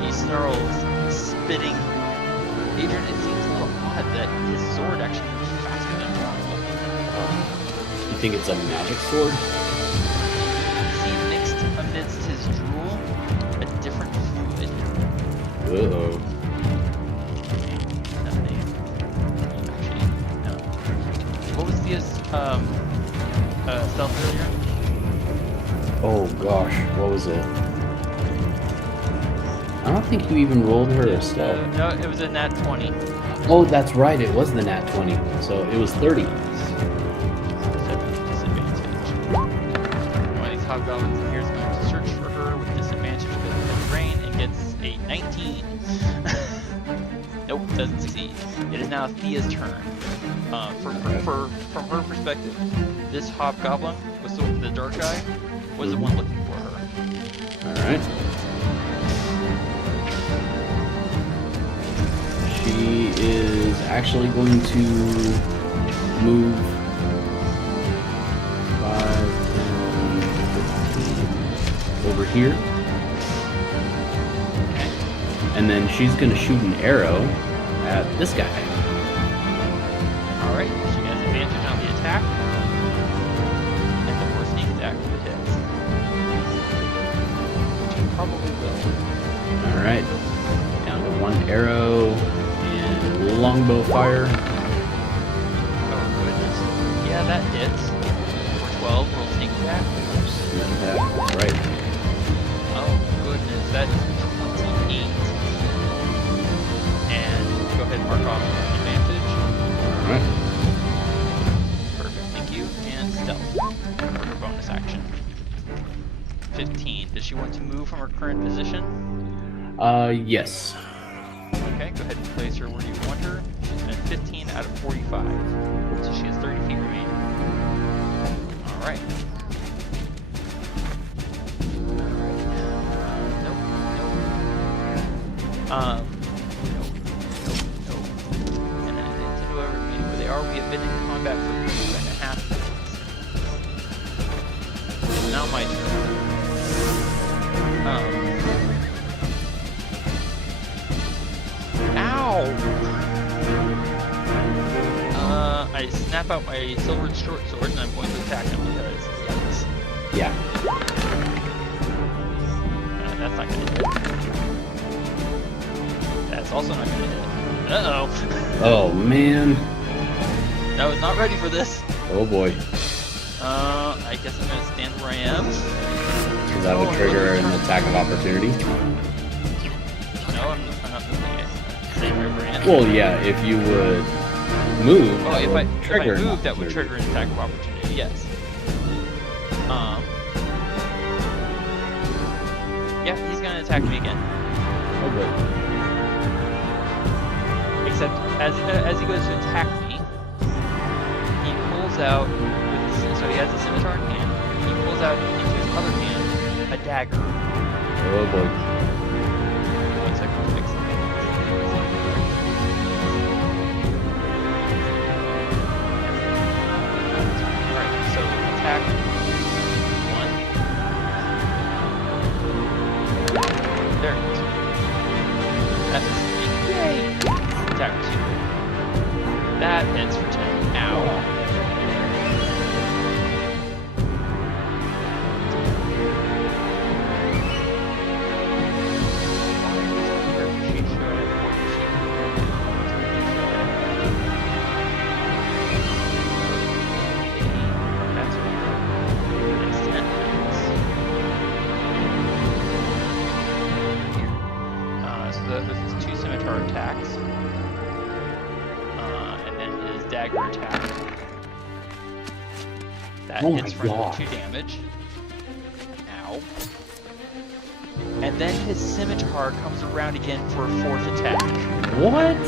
He snarls, spitting. Adrian, it seems a little odd that his sword actually moves faster than normal. You think it's a magic sword? See mixed amidst his drool a different fluid. Uh-oh. Nothing. Actually, no. What was Thea's stealth earlier? Oh gosh, what was it? I don't think you even rolled her a stealth. No, it was a nat 20. Oh, that's right, it was the nat 20. So it was 30. Disadvantage. One of these hobgoblins in here is going to search for her with disadvantage because of the rain and gets a 19. Nope, doesn't succeed. It is now Thea's turn. From her perspective, this hobgoblin with the dark eye was the one looking for her. Alright. She is actually going to move 5, 10, 15, over here. and then she's going to shoot an arrow at this guy. Alright, she has advantage on the attack. And the more sneak attack if it hits. Which it probably will. Alright, down to one arrow, and longbow fire. Oh goodness. Yeah, that hits. For 12, roll sneak attack. Sneak attack, that's right. Oh goodness, that is 28. And go ahead and mark off advantage. Alright. Perfect, thank you. And stealth for her bonus action. 15. Does she want to move from her current position? Yes. Okay, go ahead and place her where you want her. She's been 15 out of 45. So she has 30 feet remaining. Alright. Nope. And then into whoever meeting where they are, we have been in combat for 2.5 minutes. It's now my turn. I snap out my silvered short sword and I'm going to attack him because yes. Yeah. That's not going to hit. That's also not going to hit. Uh-oh. Oh, man. I was not ready for this. Oh, boy. I guess I'm going to stand where I am. Because that would trigger an attack of opportunity. No, I'm not moving it. Staying right where I am. Well, yeah, if you would move, Oh, that if would I trigger an move, that would opportunity. trigger an attack of opportunity, yes. Yeah, he's gonna attack me again. Oh, boy. Except, as he goes to attack me, he pulls out, so he has a scimitar in hand, he pulls out into his other hand a dagger. Oh, boy. One second, I'll fix it. Alright, so attack 1. There it goes. That is yay! Attack 2. That hits for 10. Ow. That hits for another 2 damage. Ow. And then his scimitar comes around again for a 4th attack. What?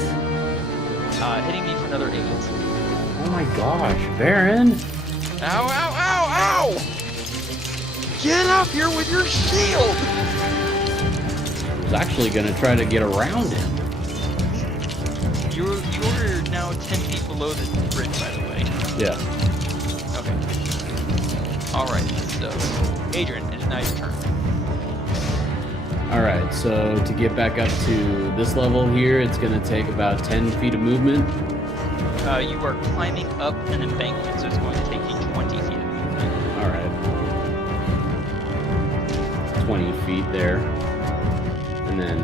Hitting me for another 8. Oh my gosh, Varin! Ow, ow, ow, ow! Get up here with your shield! I was actually gonna try to get around him. You're now 10 feet below the bridge, by the way. Yeah. Okay. Alright, so Adran, it is now your turn. Alright, so to get back up to this level here, it's going to take about 10 feet of movement. You are climbing up an embankment, so it's going to take you 20 feet of movement. Alright. 20 feet there. And then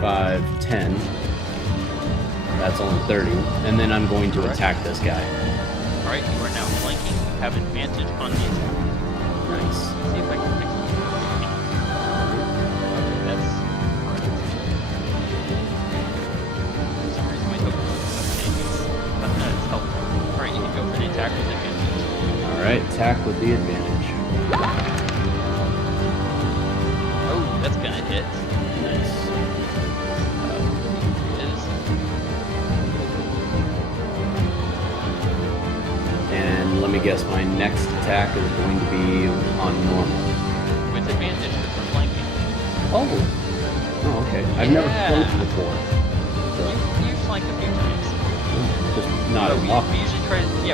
5, 10. That's only 30. And then I'm going to attack this guy. Alright, you are now flanking. You have advantage on the attack. Nice. See if I can fix it. Okay, that's correct. For some reason my token was that's helpful. Alright, you can go for the attack with advantage. Alright, attack with the advantage. Oh, that's gonna hit. Nice. And let me guess, my next attack is going to be on normal. With advantage because we're flanking. Oh, okay. I've never flanked before. So. You've flanked a few times. Just not as often. We usually try to, we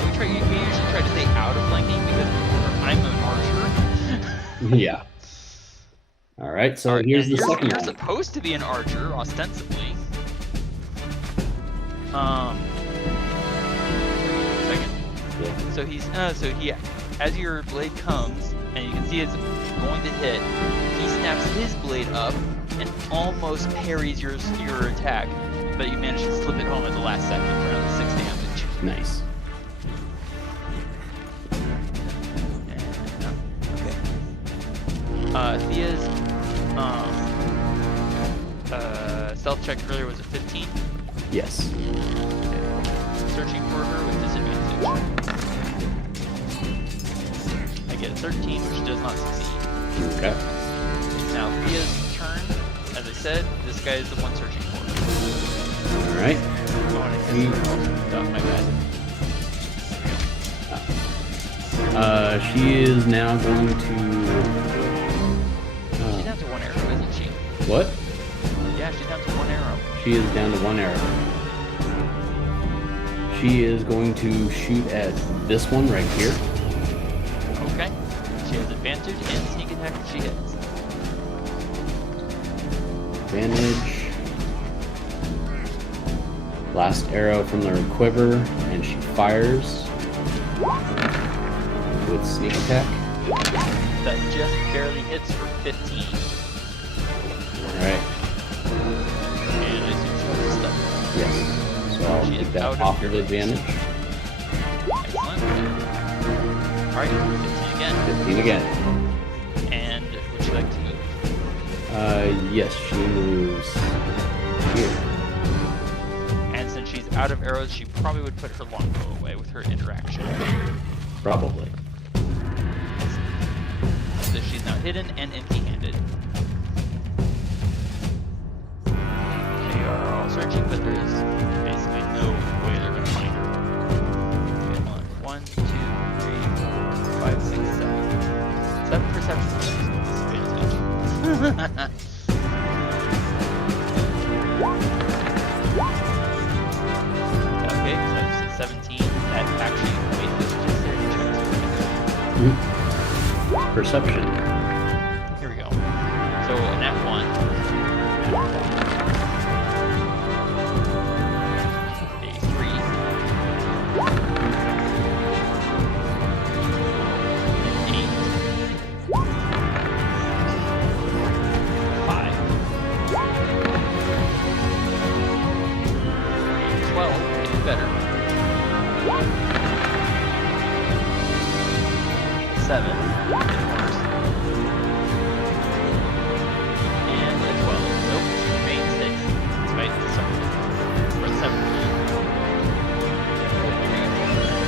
usually try to stay out of flanking because I'm an archer. Yeah. All right, so here's the second You're one. supposed to be an archer, ostensibly. Second. Yeah. So he's as your blade comes, and you can see it's going to hit, he snaps his blade up and almost parries your attack, but you manage to slip it home at the last second for another 6 damage. Nice. Thea's stealth check earlier was a 15. Yes. Searching for her with disadvantage. I get a 13, which does not succeed. Okay. Now Thea's turn. As I said, this guy is the one searching for her. All right. My bad. She is now going to. She's down to 1 arrow, isn't she? What? Yeah, she's down to 1 arrow. She is down to 1 arrow. She is going to shoot at this one right here. Okay. She has advantage and sneak attack if she hits. Advantage. Last arrow from the quiver, and she fires with sneak attack. That just barely hits for 15. Alright. And I assume she has stuff. Yes. So I'll She take is that out off of of advantage. Excellent. Alright, 15 again. 15 again. And would you like to move? Yes, she moves here. And since she's out of arrows, she probably would put her longbow away with her interaction. Probably. So she's now hidden and empty-handed. They are all searching, but there is basically no way they're going to find her. Okay, hold on. 1, 2, 3, 4, 5, 6, 7. 7 perception checks with disadvantage. Okay, so that's 17. That actually made this just 30 checks. Perception. Here we go. So a nat 1. A 3. An 8. 5. A 12. Even better. 7. And a 12. Nope, she remains 6. Despite the summon. Or 17.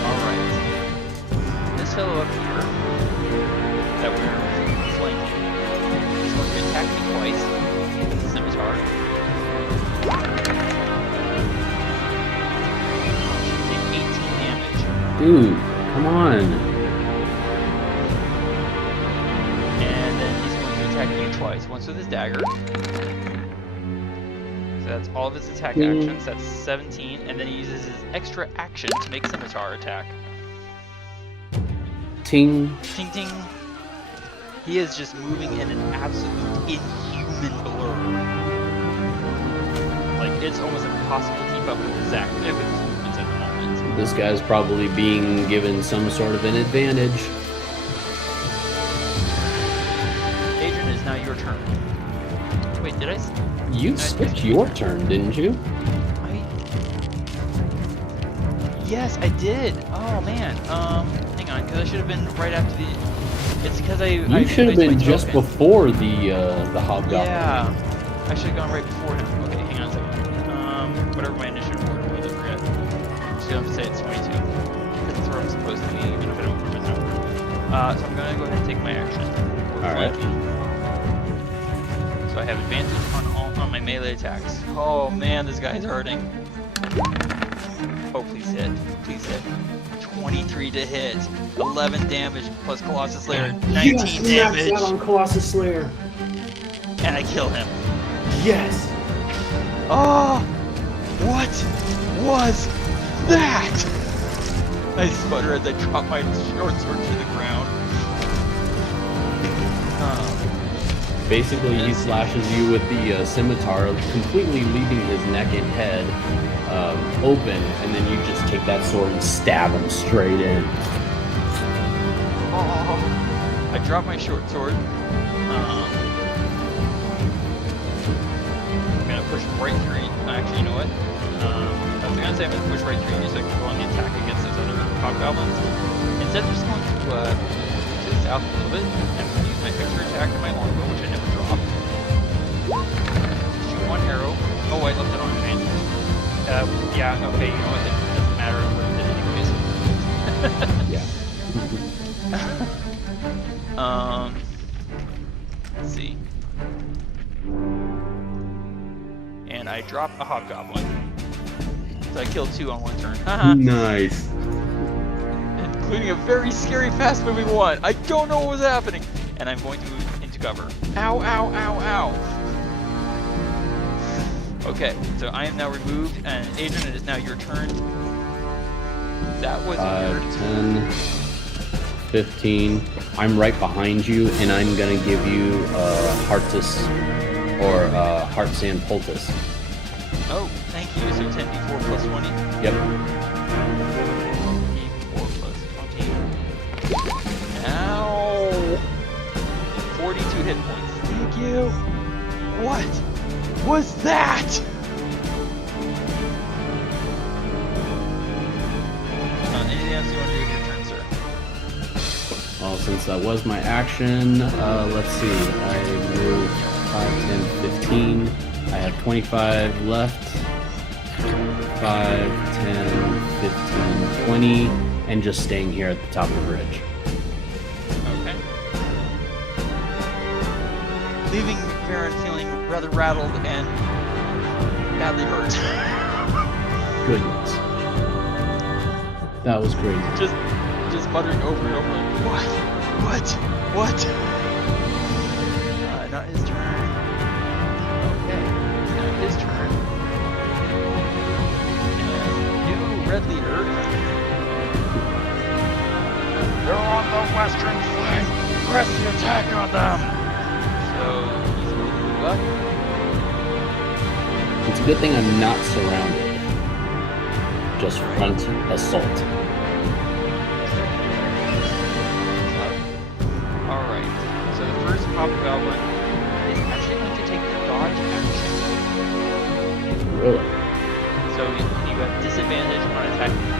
Alright. This fellow up here that we're flanking is going to attack me twice with the scimitar. She take 18 damage. Dude, come on. Twice, once with his dagger. So that's all of his attack actions. That's 17, and then he uses his extra action to make scimitar attack. Ting. Ting ting. He is just moving in an absolute inhuman blur. Like it's almost impossible to keep up with his movements at the moment. This guy's probably being given some sort of an advantage. Now your turn. Wait, did I? You skipped your turn, didn't you? Yes, I did. Oh man. Hang on, because I should have been right after the. It's because You should have been just before the hobgoblin. Yeah, I should have gone right before him. Okay, hang on a second. Whatever my initiative order was, I forget. I'm just gonna say it's 22. That's where I'm supposed to be, even if I don't remember the number. So I'm gonna go ahead and take my action. All right. So I have advantage on my melee attacks. Oh man, this guy's hurting. Oh, please hit. Please hit. 23 to hit. 11 damage plus Colossus Slayer. 19 damage. Out on Colossus Slayer. And I kill him. Yes. Oh! What was that? I sputter as I drop my short sword to the ground. Basically, he slashes you with the scimitar, completely leaving his neck and head open, and then you just take that sword and stab him straight in. Oh, I dropped my short sword. I'm gonna push right through. Actually, you know what? I was gonna say I'm gonna push right through you so I can go on the attack against those other hobgoblins. Instead, I'm just going to the south a little bit and use my extra attack and my longbow, which I never dropped. Shoot one arrow. Oh, I left it on advantage. Yeah, okay, you know what? It doesn't matter what it did anyways. Yeah. Let's see. And I drop a hobgoblin. So I killed 2 on one turn. Haha. Nice. Including a very scary, fast-moving one. I don't know what was happening. And I'm going to move into cover. Ow, ow, ow, ow. Okay, so I am now removed, and Adran, it is now your turn. That was 10, 15. I'm right behind you, and I'm gonna give you Heartus or Heart Sand Poultice. Oh, thank you. So 10d4 plus 20. Yep. d4 plus 20. Ow! 42 hit points. Thank you. What was that? Anything else you want to do with your turn, sir? Well, since that was my action, let's see. I moved 5, 10, 15. I have 25 left. 5, 10, 15, 20. And just staying here at the top of the bridge. Okay. Leaving Varin feeling rather rattled and badly hurt. Goodness. That was crazy. Just muttering over and over like, what? Not his turn. Okay, now his turn. New red leader. They're on the western flank. Press the attack on them. So he's going to move up. It's a good thing I'm not surrounded. Just front assault. Alright, so the first hobgoblin is actually going to take the dodge action. Really? So you have disadvantage on attacking him.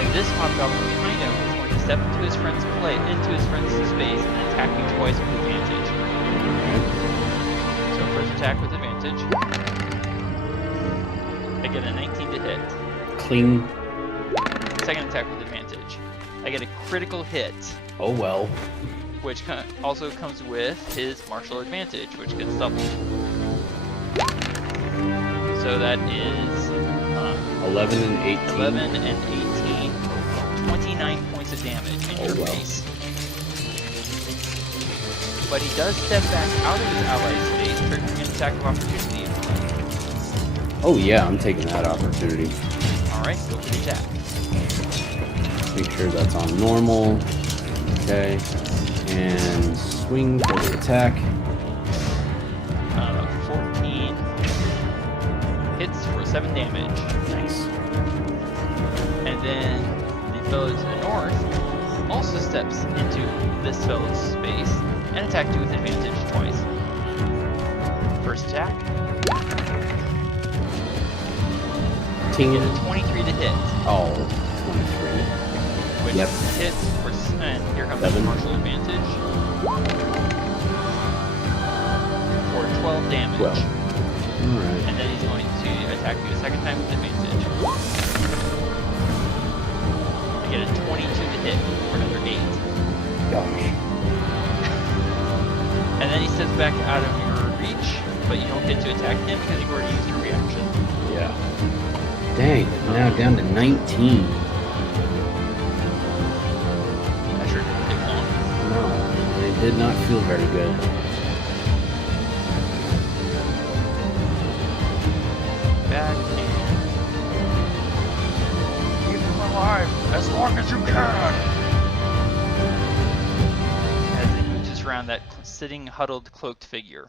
And this hobgoblin behind him is going to step into his friend's space and attack you twice with advantage. So first attack with advantage. I get a 19 to hit. Clean. Second attack with advantage. I get a critical hit, Oh well. which also comes with his martial advantage, which gets doubled. So that is 11 and 18. 11 and 18, 29 points of damage in your face. But he does step back out of his ally's space, triggering an attack of opportunity. Oh yeah, I'm taking that opportunity. Alright, go for the attack. Make sure that's on normal. Okay. And swing for the attack. 14 hits for 7 damage. Nice. And then the fellow to the north also steps into this fellow's space and attacks you with advantage twice. First attack. Ting. Get a 23 to hit. Oh, 23. Which Yep. hits for, and here comes 7. the martial advantage. For 12 damage. 12. Alright. And then he's going to attack you a second time with advantage. I get a 22 to hit for another 8. Gosh. And then he steps back out of your reach, but you don't get to attack him because you've already used your reaction. Yeah. Dang, now down to 19. That sure didn't take long. No, it did not feel very good. Bad and Keep them alive as long as you can. as it moves around that sitting huddled cloaked figure.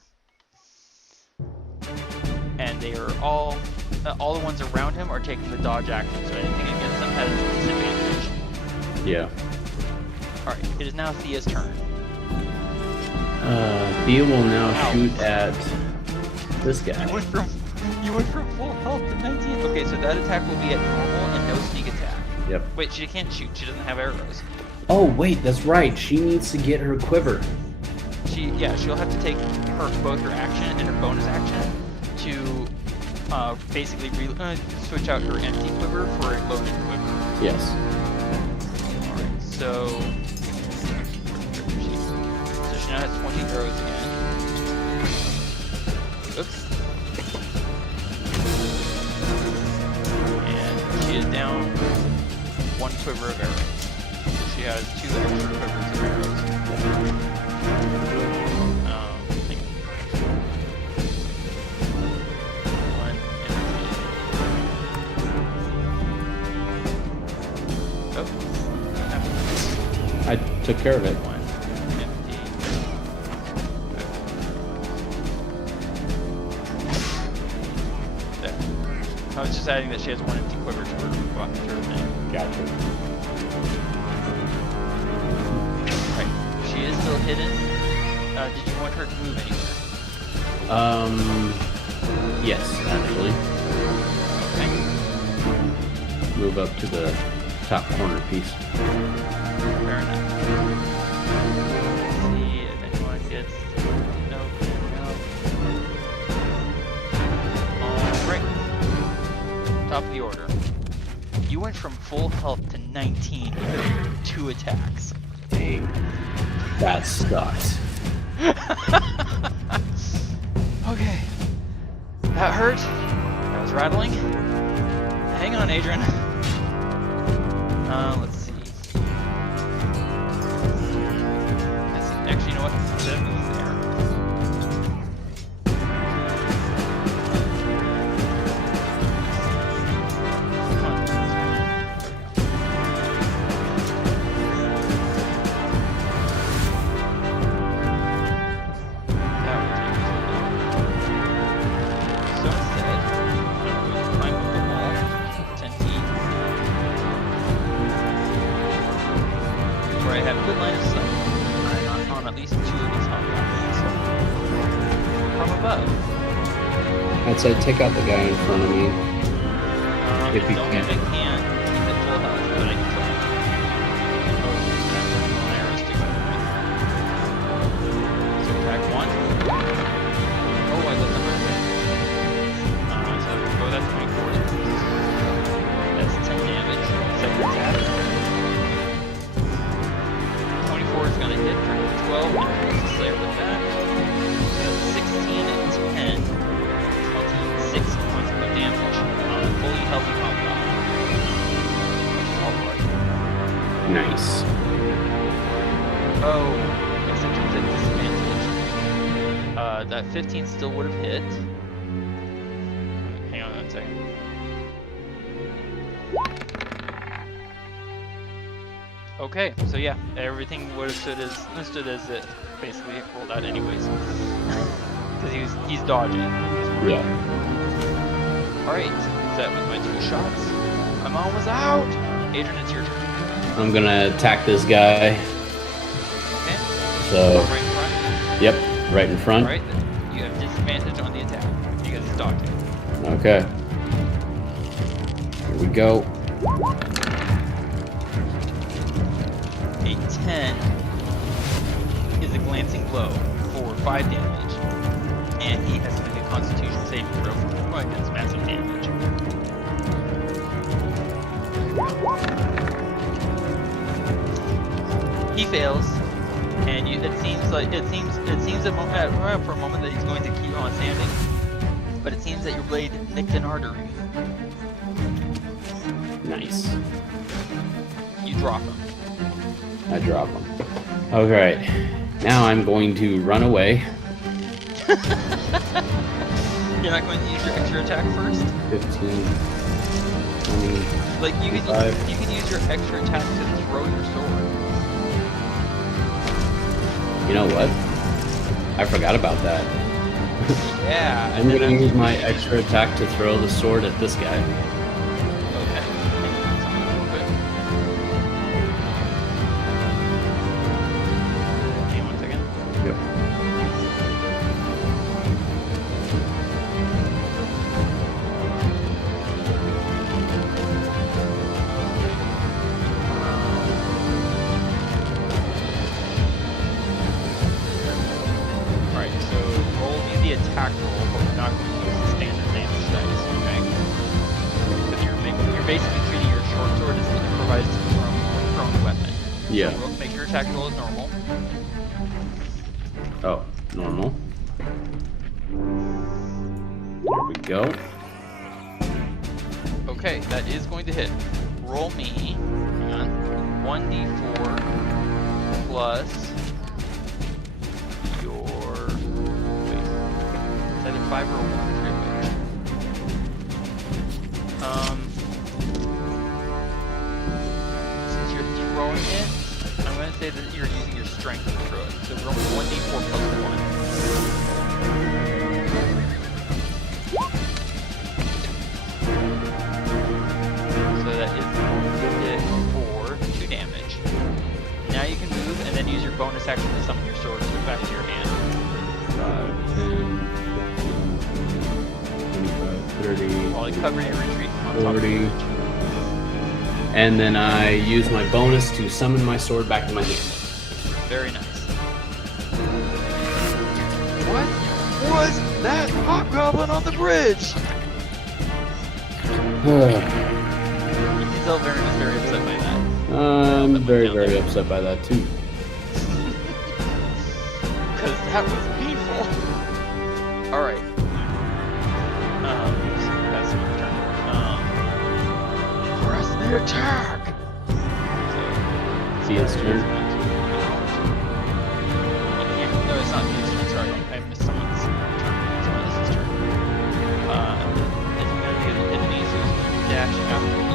And they are all the ones around him are taking the dodge action, so anything against them has disadvantage. Yeah. Alright, it is now Thea's turn. Thea will now shoot at this guy. You went from full health to 19. Okay, so that attack will be at normal and no sneak attack. Yep. Wait, she can't shoot. She doesn't have arrows. Oh, wait, that's right. She needs to get her quiver. She'll have to take both her action and her bonus action to basically switch out her empty quiver for a loaded quiver. Yes. Alright, so she now has 20 arrows again. Oops. And she is down 1 quiver of arrows. So she has 2 extra quivers of arrows. I took care of it. 150. There. I was just adding that she has 1 empty quiver to her thing. Gotcha. Right. She is still hidden. Did you want her to move anywhere? Yes, actually. Okay. Move up to the top corner piece. Fair enough. Let's see if anyone gets... No. Alright. Top of the order. You went from full health to 19 with 2 attacks. Dang. That sucks. Okay. That hurt. That was rattling. Hang on, Adran. Let's see. Actually, you know what? Instead of moving there. Come on. There we go. That would take too long. So instead, I'm going to climb up the wall 10 feet. Where I have good line of sight on at least 2 of these hobgoblins. From above. I'd say take out the guy in front of me. If you don't can. think I can keep it full health, but I can kill him. Oh, snap. My arrows too, by the way. So attack 1. Oh, I got number 10. So go that 24. That's 10 damage. Second attack. 24 is going to hit for 12 and Slayer with that. So that's 16 and 10. 26 points of damage on a fully healthy hobgoblin. Which is all part. Nice. Oh, except it's at disadvantage. That 15 still would have hit. Hang on 1 second. Okay, so yeah, everything would have stood as it basically rolled out anyways. Because he's dodging. Yeah. Alright, so that was my 2 shots. I'm almost out! Adran, it's your turn. I'm gonna attack this guy. Okay. So, Right in front. yep, right in front. Alright, then you have disadvantage on the attack because it's dodging. Okay. Here we go. A 10 is a glancing blow for 5 damage, and he has to make a Constitution saving throw for against massive damage. He fails, and it seems for a moment that he's going to keep on standing, but it seems that your blade nicked an artery. Nice. You drop him. I drop him. Alright. Now I'm going to run away. You're not going to use your extra attack first? 15, 20. Like, you can use your extra attack to throw your sword. You know what? I forgot about that. Yeah. I'm gonna use my extra attack to throw the sword at this guy. Okay. Hang on 1 second. Yep. Alright, so roll me the attack roll, but we're not going to use the standard damage dice, okay? Because you're basically treating your short sword as an improvised thrown weapon. Yeah. So make your attack roll as normal. Oh, normal. There we go. Okay, that is going to hit. Roll me, hang on, 1d4 plus your, wait, it's either 5 or a 1, since you're throwing it, I'm going to say that you're using your strength to throw it. So roll me 1d4 plus 1. So that is hit for 2 damage. Now you can move and then use your bonus action to summon your sword back to your hand. 5, 10, 25, While you 30, cover your retreat on top of 40. your And then I use my bonus to summon my sword back to my hand. Very nice. What was that hobgoblin on the bridge? You can tell Varin is very upset by that. I'm very, very upset by that too. Because that was painful. Alright. That's my turn. Press the attack! Thea's turn. No, it's not Thea's turn, sorry. I missed someone's turn. Someone else's turn. It's going to be an enemy, so it's going to be dashing after you.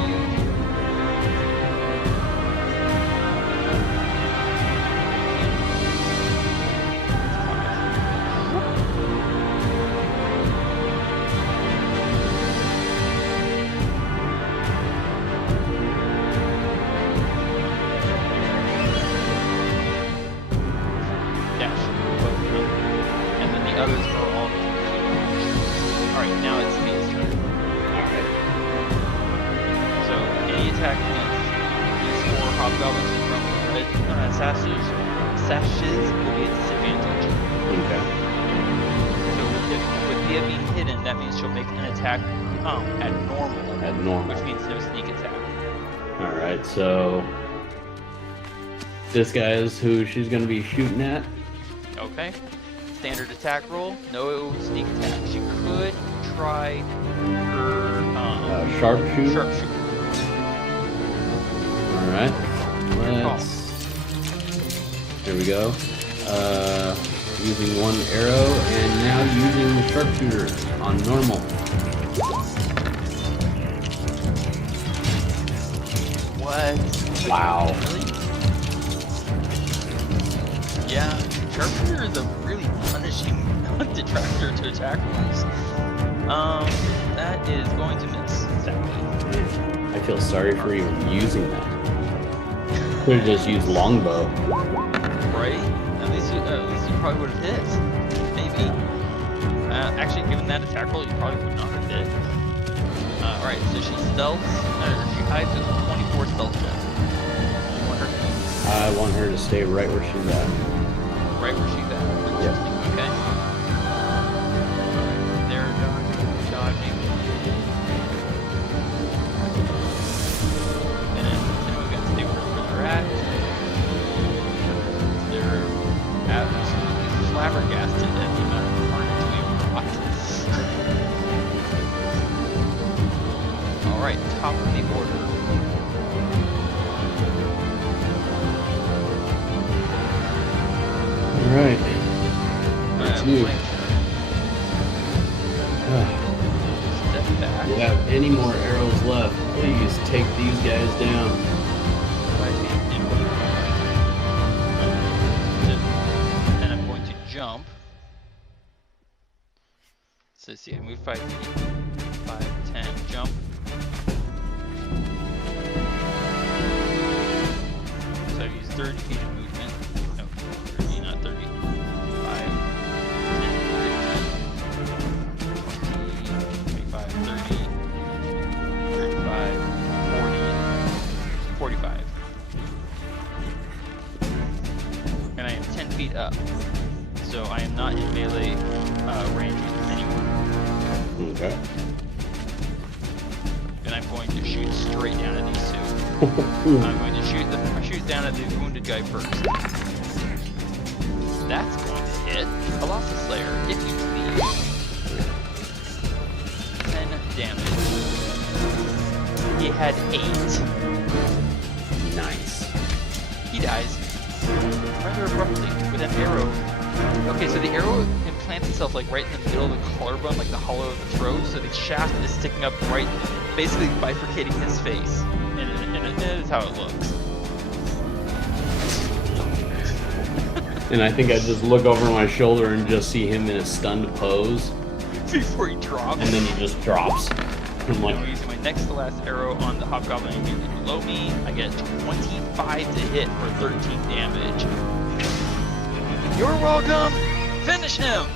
Others are all. Alright, now it's Thea's turn. Alright. So, any attack against these 4 hobgoblins from sashes will be at disadvantage. Okay. So, with Thea being hidden, that means she'll make an attack at normal. At normal. Which means no sneak attack. Alright, so this guy is who she's gonna be shooting at. Okay. Standard attack roll, no sneak attack. She could try her Sharpshooter. sharpshooter. Alright. Let's. There we go. Using 1 arrow and now using the sharpshooter on normal. What? Wow. Really? Yeah, sharpshooter is a really punishing detractor to attack rolls. That is going to miss, sadly. I feel sorry for even using that. Could have just used longbow. Right? At least you probably would have hit. Maybe. Actually, given that attack roll, you probably would not have hit. Alright, so she stealths, she hides with a 24 stealth check. You want her to I want her to stay right where she's at. right where she's at. Yep. Okay. They're dodging. And then we gotta stay where they're at. They're absolutely flabbergasted at the amount of carnage we've brought. Alright, top of the order. Alright. That's you. Step back. If you have any more arrows left, please take these guys down. And I'm going to jump So see, I move 5 feet. 5, 10, jump. So I've used 30 feet of movement. No, 30, not 30. 5, 10, 15, 20, 25, 30, 35, 40, 45. And I am 10 feet up. So I am not in melee range anymore. Okay. And I'm going to shoot straight down at these two. I'm going to shoot down at the wounded guy first. That's going to hit. Allosaurus Slayer, if you please. 10 damage. He had 8. Nice. He dies rather abruptly with an arrow. Okay, so the arrow implants itself like right in the middle of the collarbone, like the hollow of the throat, so the shaft is sticking up right, basically bifurcating his face. And it is how it looks. And I think I just look over my shoulder and just see him in a stunned pose. Before he drops. And then he just drops. I'm like, I'm using my next to last arrow on the hobgoblin immediately below me. I get 25 to hit for 13 damage. You're welcome! Finish him!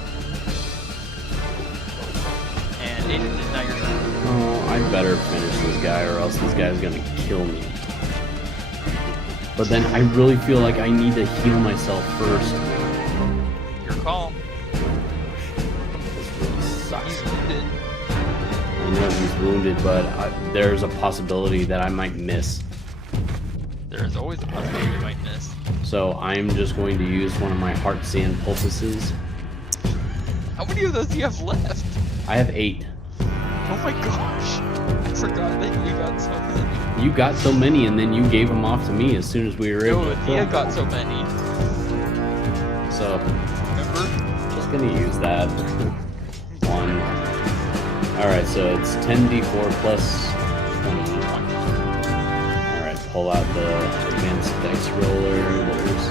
And Adran, it's now your turn. oh, I better finish this guy or else this guy's gonna kill me. But then I really feel like I need to heal myself first. Your call. This really sucks. He's wounded. I know he's wounded, but there's a possibility that I might miss. There is always a possibility you might miss. So I'm just going to use one of my heart sand poultices. How many of those do you have left? I have 8. Oh my gosh. I forgot that you got so many. You got so many and then you gave them off to me as soon as we were able No, to Thía film. got so many. So, Remember? just gonna use that. 1. Alright, so it's 10d4 plus 20. Alright, pull out the advanced dice roller. There's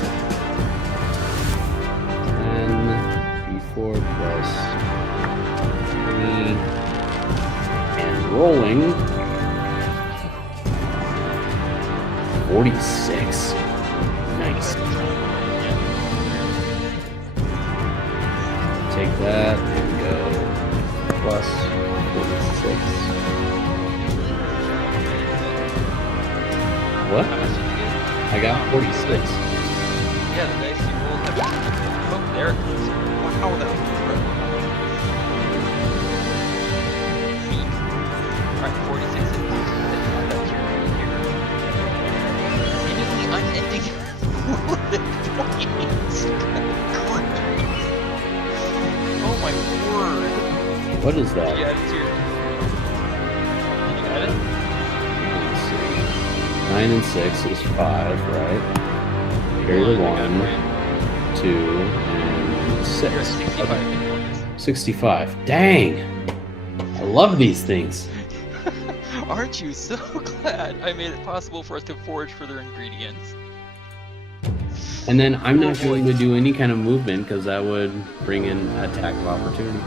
10d4 plus 20. And rolling 46. Nice. Take that and go plus 46. What? How much did you get? I got 46. Yeah, the dice you rolled. Oh, there it goes. Wow, that was incredible. Neat. Alright, 46 is that's your hero. Seemingly unending points. Oh my word. What is that? Did you add it to your... Did you add it? Let's see. 9 and 6 is 5, right? Carry the 1, 2, and You're 6. at 65 hit points. 65. Dang! I love these things. Aren't you so glad I made it possible for us to forage further ingredients? And then I'm not going to do any kind of movement because that would bring in attack of opportunity.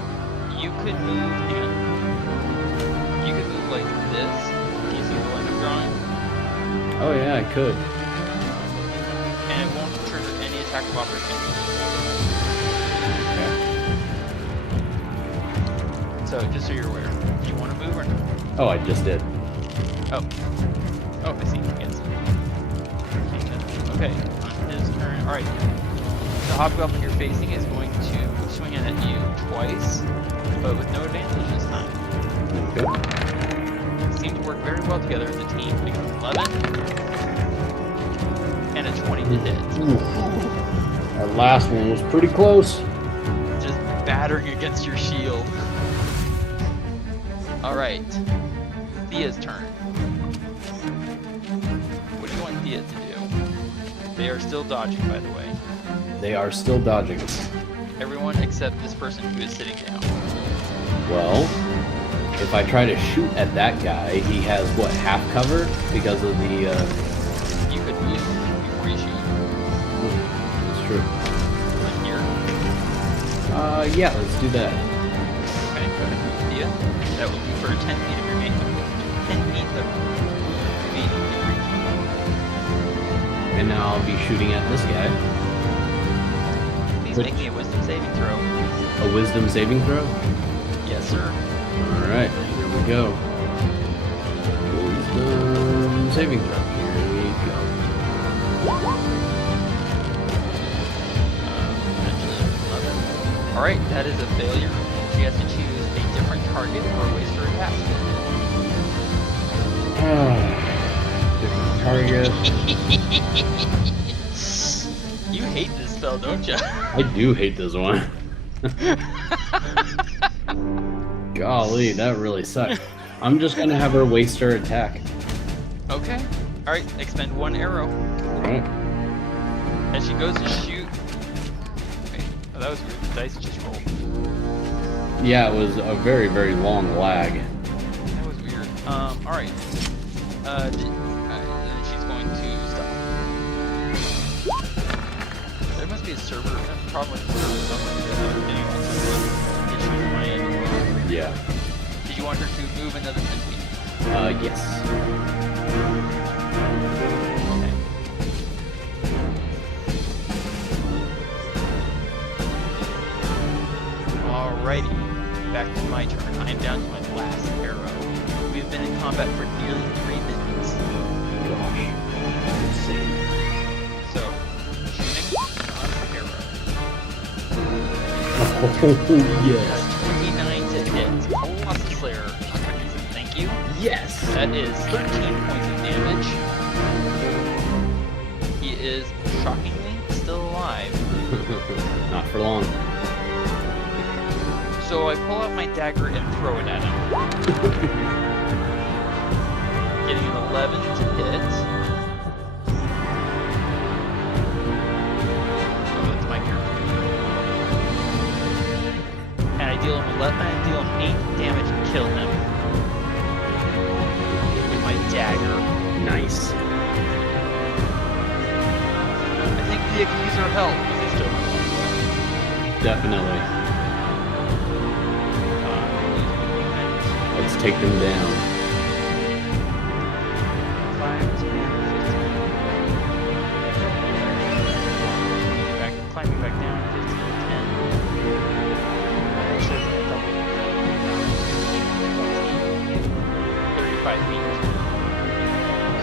You could move, hang on. You could move like this. Can you see the line I'm drawing? Oh yeah, I could. And it won't trigger any attack of opportunity. So just so you're aware, do you want to move or no? Oh, I just did. Oh. Oh, I see. Yes. Okay, on his turn. Alright. The hobgoblin you're facing is going to swing in at you twice, but with no advantage this time. Okay. They seem to work very well together as a team. They got 11 and a 20 to hit. Ooh. That last one was pretty close. Just battering against your shield. Alright. Thea's turn. What do you want Thía to do? They are still dodging, by the way. They are still dodging. Everyone except this person who is sitting down. Well, if I try to shoot at that guy, he has what, half cover because of the. You could move before you shoot. That's true. Like here. Yeah, let's do that. Okay. Thea. That will be for 10 feet of remaining. 10 feet of remaining debris. And now I'll be shooting at this guy. Please make me a wisdom saving throw. A wisdom saving throw? Yes, sir. Alright, here we go. Wisdom saving throw. Here we go. Eventually 11. Alright, that is a failure. She has to choose a different target or a waste her attack. Different target. You hate this spell, don't you? I do hate this one. Golly, that really sucks. I'm just gonna have her waste her attack. Okay. Alright, expend 1 arrow. Alright. As she goes to shoot. Wait, oh, that was weird. The dice just rolled. Yeah, it was a very, very long lag. That was weird. Alright. She's going to stop. There must be a server, probably a server somewhere that has video on issues on my end as well. Yeah. Did you want her to move another 10 feet? Yes. Alrighty, back to my turn. I am down to my last arrow. We have been in combat for nearly 3 minutes. Gosh. Insane. So, shooting on arrow. Oh, yes. 29 to hit. Colossus Slayer. Thank you. Yes. That is 13 points of damage. He is shockingly still alive. Not for long. So I pull out my dagger and throw it at him. Getting an 11 to hit. Oh, that's my character. And I deal him 8 damage and kill him. With my dagger. Nice. I think Thea can use her help with this joke. Definitely. Let's take them down. 5, 10, 15. Climbing back down, 15, 10. It says double. 35 feet.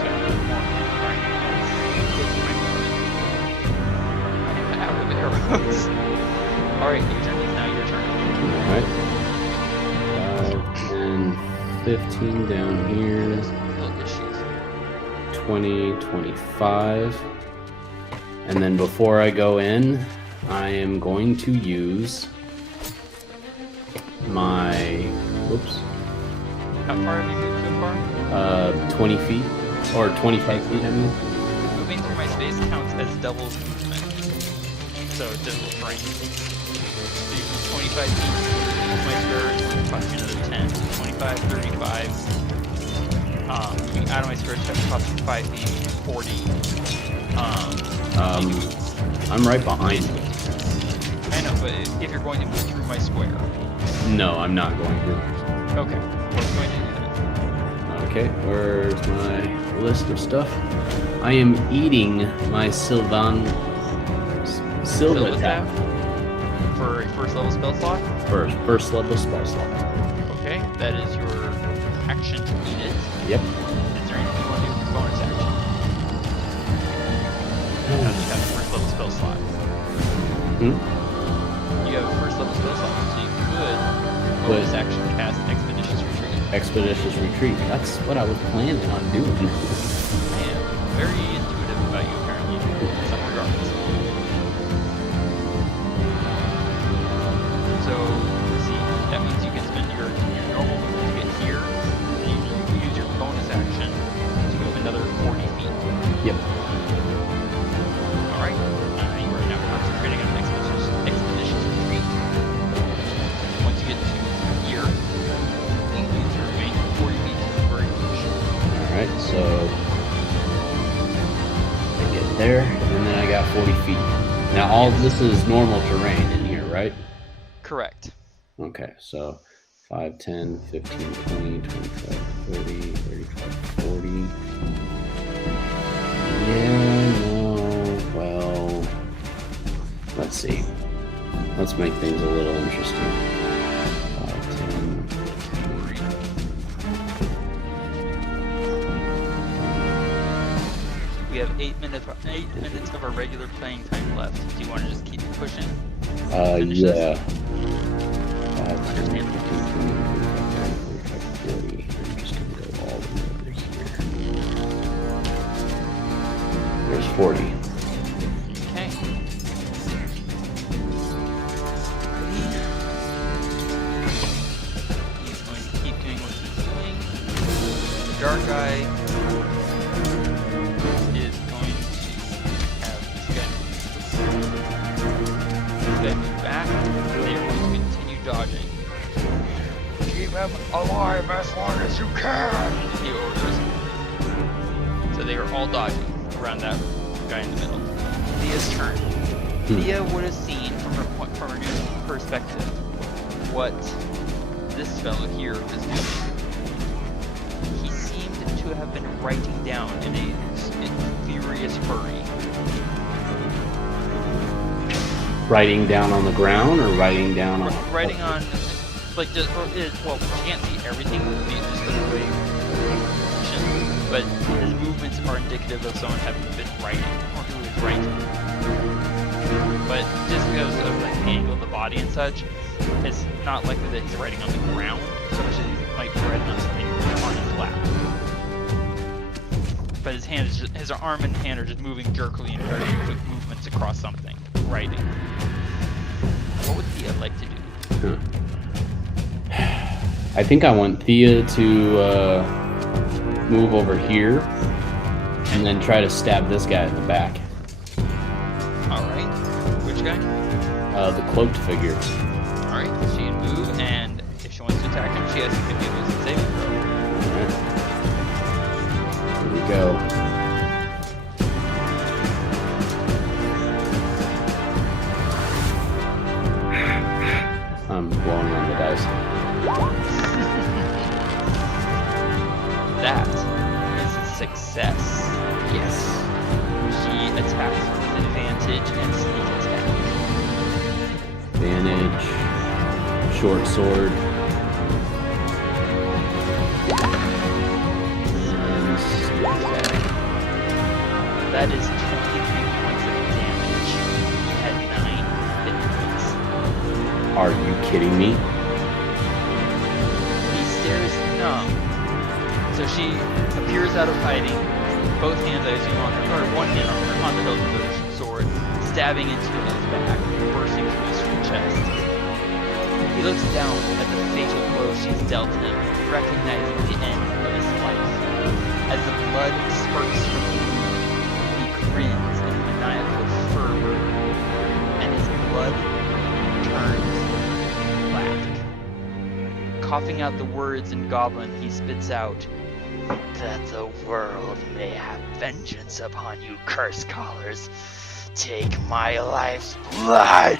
So, more. Alright. I'm out of arrows. Alright, your turn. It's now your turn. Alright. 5, 10, 15 down here. Look at she's 20, 25. And then before I go in, I am going to use my... Whoops. How far have you moved so far? 20 feet. Or 25 feet, I mean. Moving through my space counts as double movement. So it doesn't range. So you move 25 feet. My square is going to cost me another 10. 25, 35. Moving out of my square is going to cost me 5 feet, 40. I'm right behind you. I know, but if you're going to move through my square. No, I'm not going to. Okay. What's going to do that? Okay, where's my list of stuff? I am eating my Silva tap. For a first level spell slot? First level spell slot. Okay, that is your action to eat it. Yep. Is there anything you want to do with bonus action? Now that you have a first level spell slot. Hmm? You have a first level spell slot, so you could bonus action cast Expeditious Retreat. Expeditious Retreat. That's what I was planning on doing. Man, very intuitive about you apparently, in some regards. So, let's see, that means you can spend your normal movement to get here, and you use your bonus action to move another 40 feet. Yep. Alright, you are now concentrating on Expeditious Retreat. Once you get to here, you use your remaining 40 feet to converge. Alright, so I get there, and then I got 40 feet. Now all this is normal terrain in here, right? Correct. Okay, so if 5, 10, 15, 20, 25, 30, 35, 40. Yeah, no. Well, let's see. Let's make things a little interesting. 5, 10. We have 8 minutes of our regular playing time left. Do you want to just keep pushing? Yeah. 5, 10, 15, 20, 25, 30, 40. I'm just going to go all the way over here. There's 40. Okay. He's going to keep doing what he's doing. The dark guy is going to have this guy move back. They are going to continue dodging. Keep him alive as long as you can. He orders. So they are all dodging around that guy in the middle. Thea's turn. Thea would have seen from her new perspective what this fellow here was doing. He seemed to have been writing down in a furious hurry. Writing down on the ground or writing down on... Writing on, like, just, well, you can't see everything, just the way, but his movements are indicative of someone having been writing, or who is writing. But just because of the angle of the body and such, it's not likely that he's writing on the ground, so much as he might be writing on something on his lap. But his hand is just, his arm and hand are just moving jerkily and very quick movements across something, writing. What would Thea like to do? I think I want Thea to move over here and then try to stab this guy in the back. Alright. Which guy? The cloaked figure. Alright, she can move, and if she wants to attack him, she has to give you a saving throw. Here we go. I'm blowing on the dice. That is a success. Yes. She attacks with advantage and sneak attack. Advantage. Short sword. And sneak attack. That is 23 points of damage. He had 9 hit points. Are you kidding me? He stares numb. So she appears out of hiding, both hands I assume on her, or one hand on the hilt of her sword, stabbing into his back, bursting through his chest. He looks down at the fatal blow she's dealt him, recognizing the end of his life. As the blood spurts from the wound, he grins in maniacal fervor, and his blood turns black. Coughing out the words in Goblin, he spits out, "That the world may have vengeance upon you, curse callers. Take my life's blood!"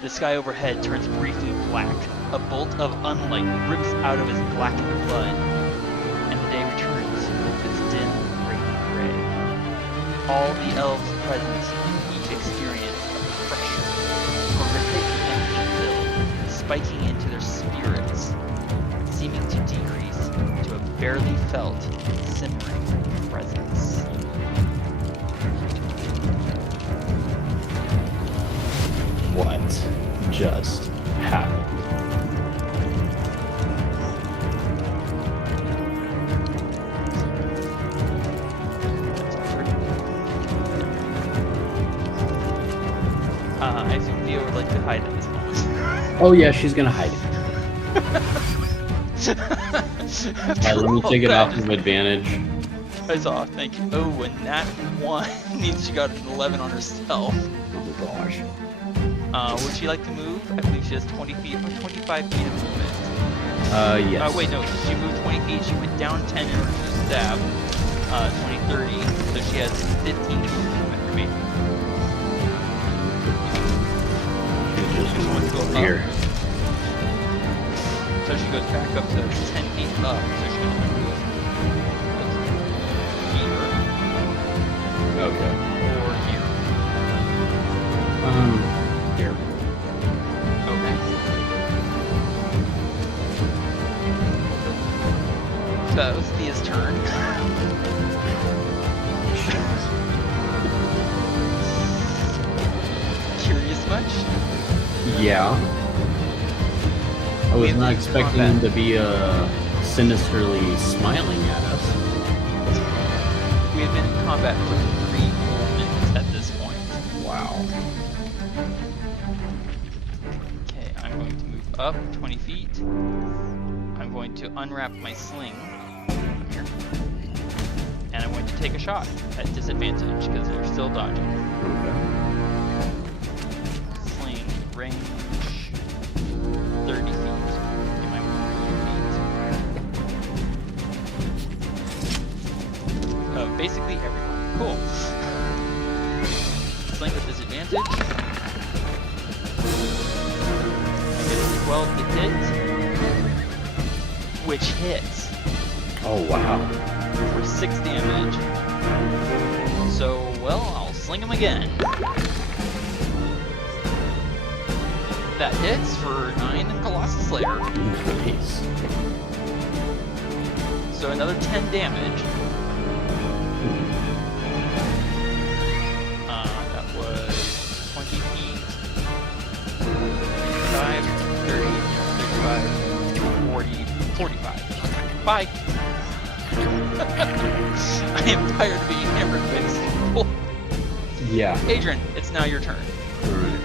The sky overhead turns briefly black. A bolt of unlight rips out of his blackened blood, and the day returns with its dim, rainy gray. All the elves present each experience a pressure, horrific and evil, spiking into their spirits, seeming to decrease to a barely felt, simmering presence. What just happened? I assume Thea would like to hide at this moment. Oh yeah, she's gonna hide it. Alright, let me take it off from advantage. I saw, thank you. Oh, and that one means she got an 11 on herself. Oh gosh. Would she like to move? I believe she has 20 feet or 25 feet of movement. Yes. Wait, no, she moved 20 feet, she went down 10 in order to stab. 20, 30, so she has 15 feet of movement remaining. Just Who wants to go over up? here. So she goes back up to 10 feet up. So she's gonna move here Okay. or here. Here. Okay. So that was Thea's turn. Curious much? Yeah. I was not expecting him to be sinisterly smiling at us. We have been in combat for 3 minutes at this point. Wow. Okay, I'm going to move up 20 feet. I'm going to unwrap my sling. Here. And I'm going to take a shot at disadvantage because they're still dodging. Okay. Sling range 30 feet. Get my 30 feet. Basically everyone. Cool. Sling with disadvantage. I get a 12 to hit, which hits Oh wow. for 6 damage. So, well, I'll sling him again. That hits for 9 and Colossus Slayer. Nice. So another 10 damage. That was 20 feet. 5, 30, 35, 40, 45. Bye. I am tired of being hammered by this people. Yeah. Adran, it's now your turn. Alright.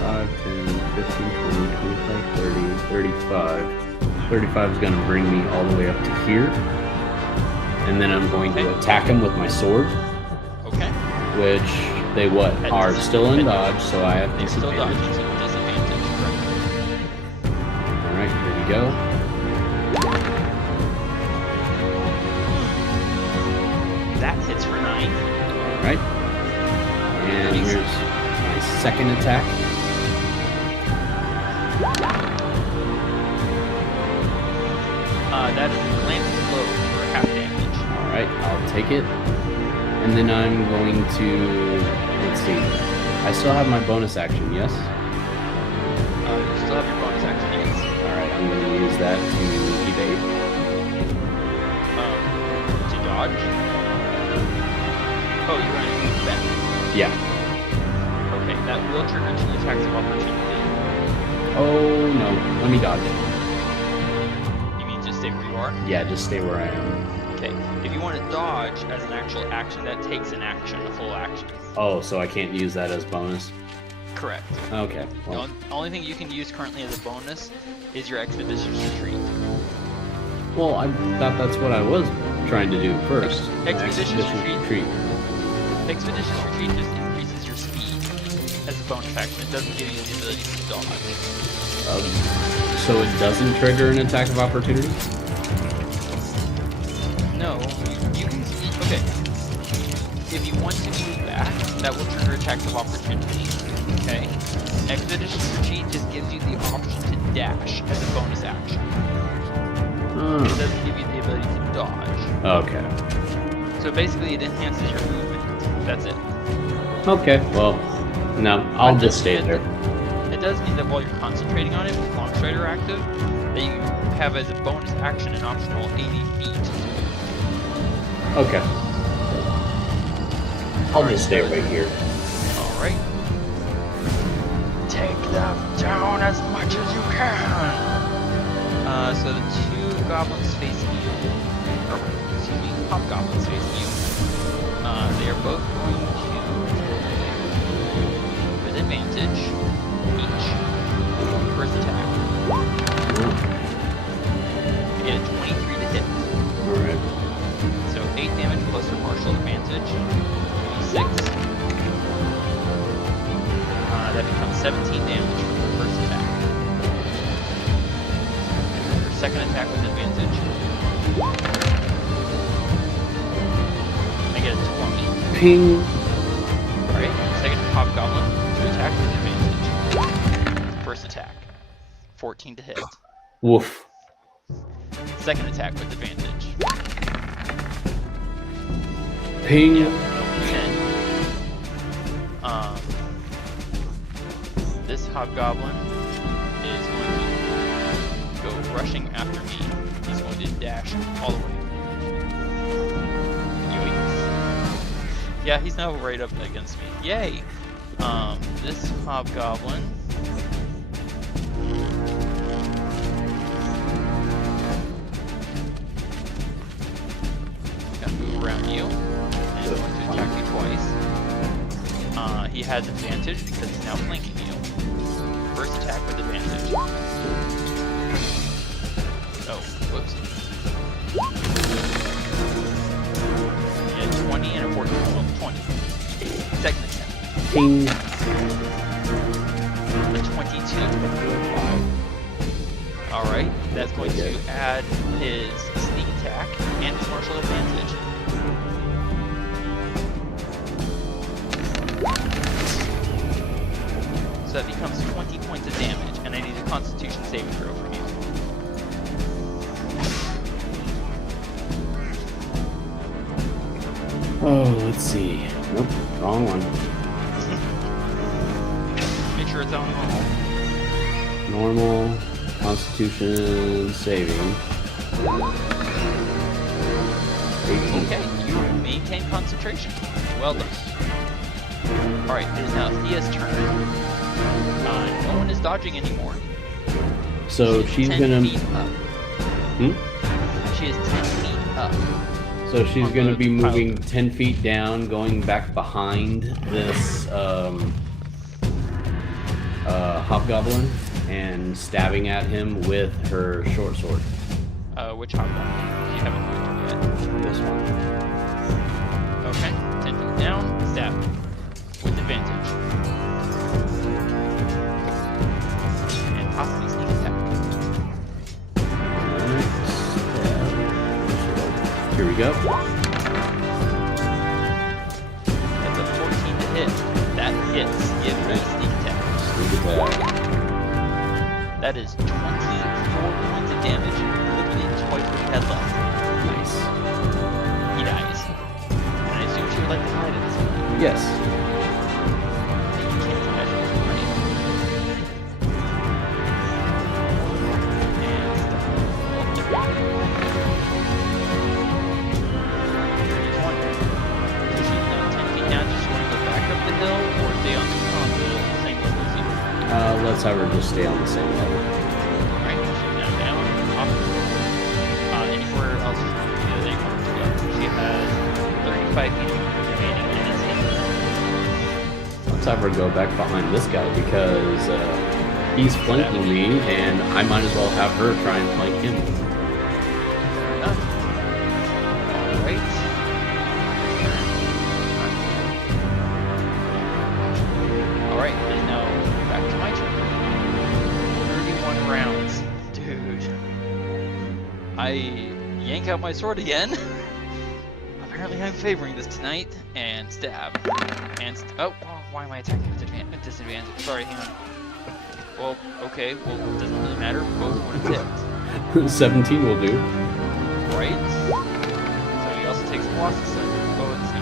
5, 10, 15, 20, 25, 30, 35. 35 is going to bring me all the way up to here. And then I'm going to attack him with my sword. Okay. Which they are still in dodge, so I have They still dodge disadvantage. into disadvantage. Alright, here we go. That hits for 9. Alright. And here's my second attack. That is a glancing blow for half damage. Alright, I'll take it. And then I'm going to, let's see. I still have my bonus action, yes? You still have your bonus action, yes. Alright, I'm going to use that to evade. To dodge. Oh, you're going to move back. Yeah. Okay, that will trigger 2 attacks of opportunity. Oh no, let me dodge. You mean just stay where you are? Yeah, just stay where I am. Okay, if you want to dodge as an actual action, that takes an action, a full action. Oh, so I can't use that as bonus? Correct. Okay. The Well, only thing you can use currently as a bonus is your expeditious retreat. well, I thought that's what I was trying to do first. Expeditious retreat. Expeditious retreat just increases your speed as a bonus action. It doesn't give you the ability to dodge. So it doesn't trigger an attack of opportunity? No, you can speed. Okay. If you want to move back, that will trigger attacks of opportunity. Okay. Expeditious retreat just gives you the option to dash as a bonus action. It doesn't give you the ability to dodge. Okay. So basically, it enhances your movement. That's it. Okay, well, no, I'll just stay there. It does mean that while you're concentrating on it with Longstrider active, that you have as a bonus action an optional 80 feet. Okay. I'll just stay right here. Alright. Take them down as much as you can. So the 2 goblins facing you, or excuse me, hobgoblins facing you, they are both going to, with advantage, each, first attack. They get a 23 to hit. Alright. So 8 damage plus their partial advantage, 6. That becomes 17 damage for the first attack. And their second attack with advantage. I get a 20. Ping! Alright, second hobgoblin, 2 attacks with advantage. First attack, 14 to hit. Woof. Second attack with advantage. Ping. Yeah, 10. This hobgoblin is going to go rushing after me. He's going to dash all the way. Yoinks. Yeah, he's now right up against me. Yay! This hobgoblin. Gonna move around you. And going to attack you twice. He has advantage because he's now flanking you. First attack with advantage. Oh, whoops. Yeah, 20 and a 14. Well, 20. Second attack. Ping. A 22. Alright, that's going to add his sneak attack and his martial advantage. So that becomes 20 points of damage, and I need a Constitution saving throw from you. Oh, let's see. Nope, wrong one. Make sure it's on normal. Normal, Constitution saving. 18. Okay, you maintain concentration. Well done. Alright, it is now Thea's turn. No one is dodging anymore. So she's 10 gonna. feet up. She is 10 feet up. So she's On gonna the be moving pile. 10 feet down, going back behind this hobgoblin and stabbing at him with her short sword. Which hobgoblin? You haven't moved her yet. This one. Okay, 10 feet down, stab. With advantage. And possibly sneak attack. Here we go. That's a 14 to hit. That hits. Give me sneak attack. Sneak attack. That is 24 points of damage. Literally twice what you had left. Nice. He dies. And I assume she would like to hide at this point. Yes. You can't imagine it, right? And stop. Here's one. So she's now 10 feet down. Does she want to go back up the hill or stay on the same level as you? Let's have her just stay on the same level. Alright, she's now down. Off. Anywhere else they want to go. She has 35 feet remaining in this hit. Let's have her go back behind this guy because he's flanking me, and I might as well have her try and flank him. Fair enough. Alright. Alright, it is now back to my turn. 31 rounds. Dude. I yank out my sword again. Apparently I'm favoring this tonight. And stab. And why am I attacking with disadvantage? Sorry, hang on. Well, okay, well, it doesn't really matter. Both would have hit. 17 will do. Right? So he also takes losses. So it's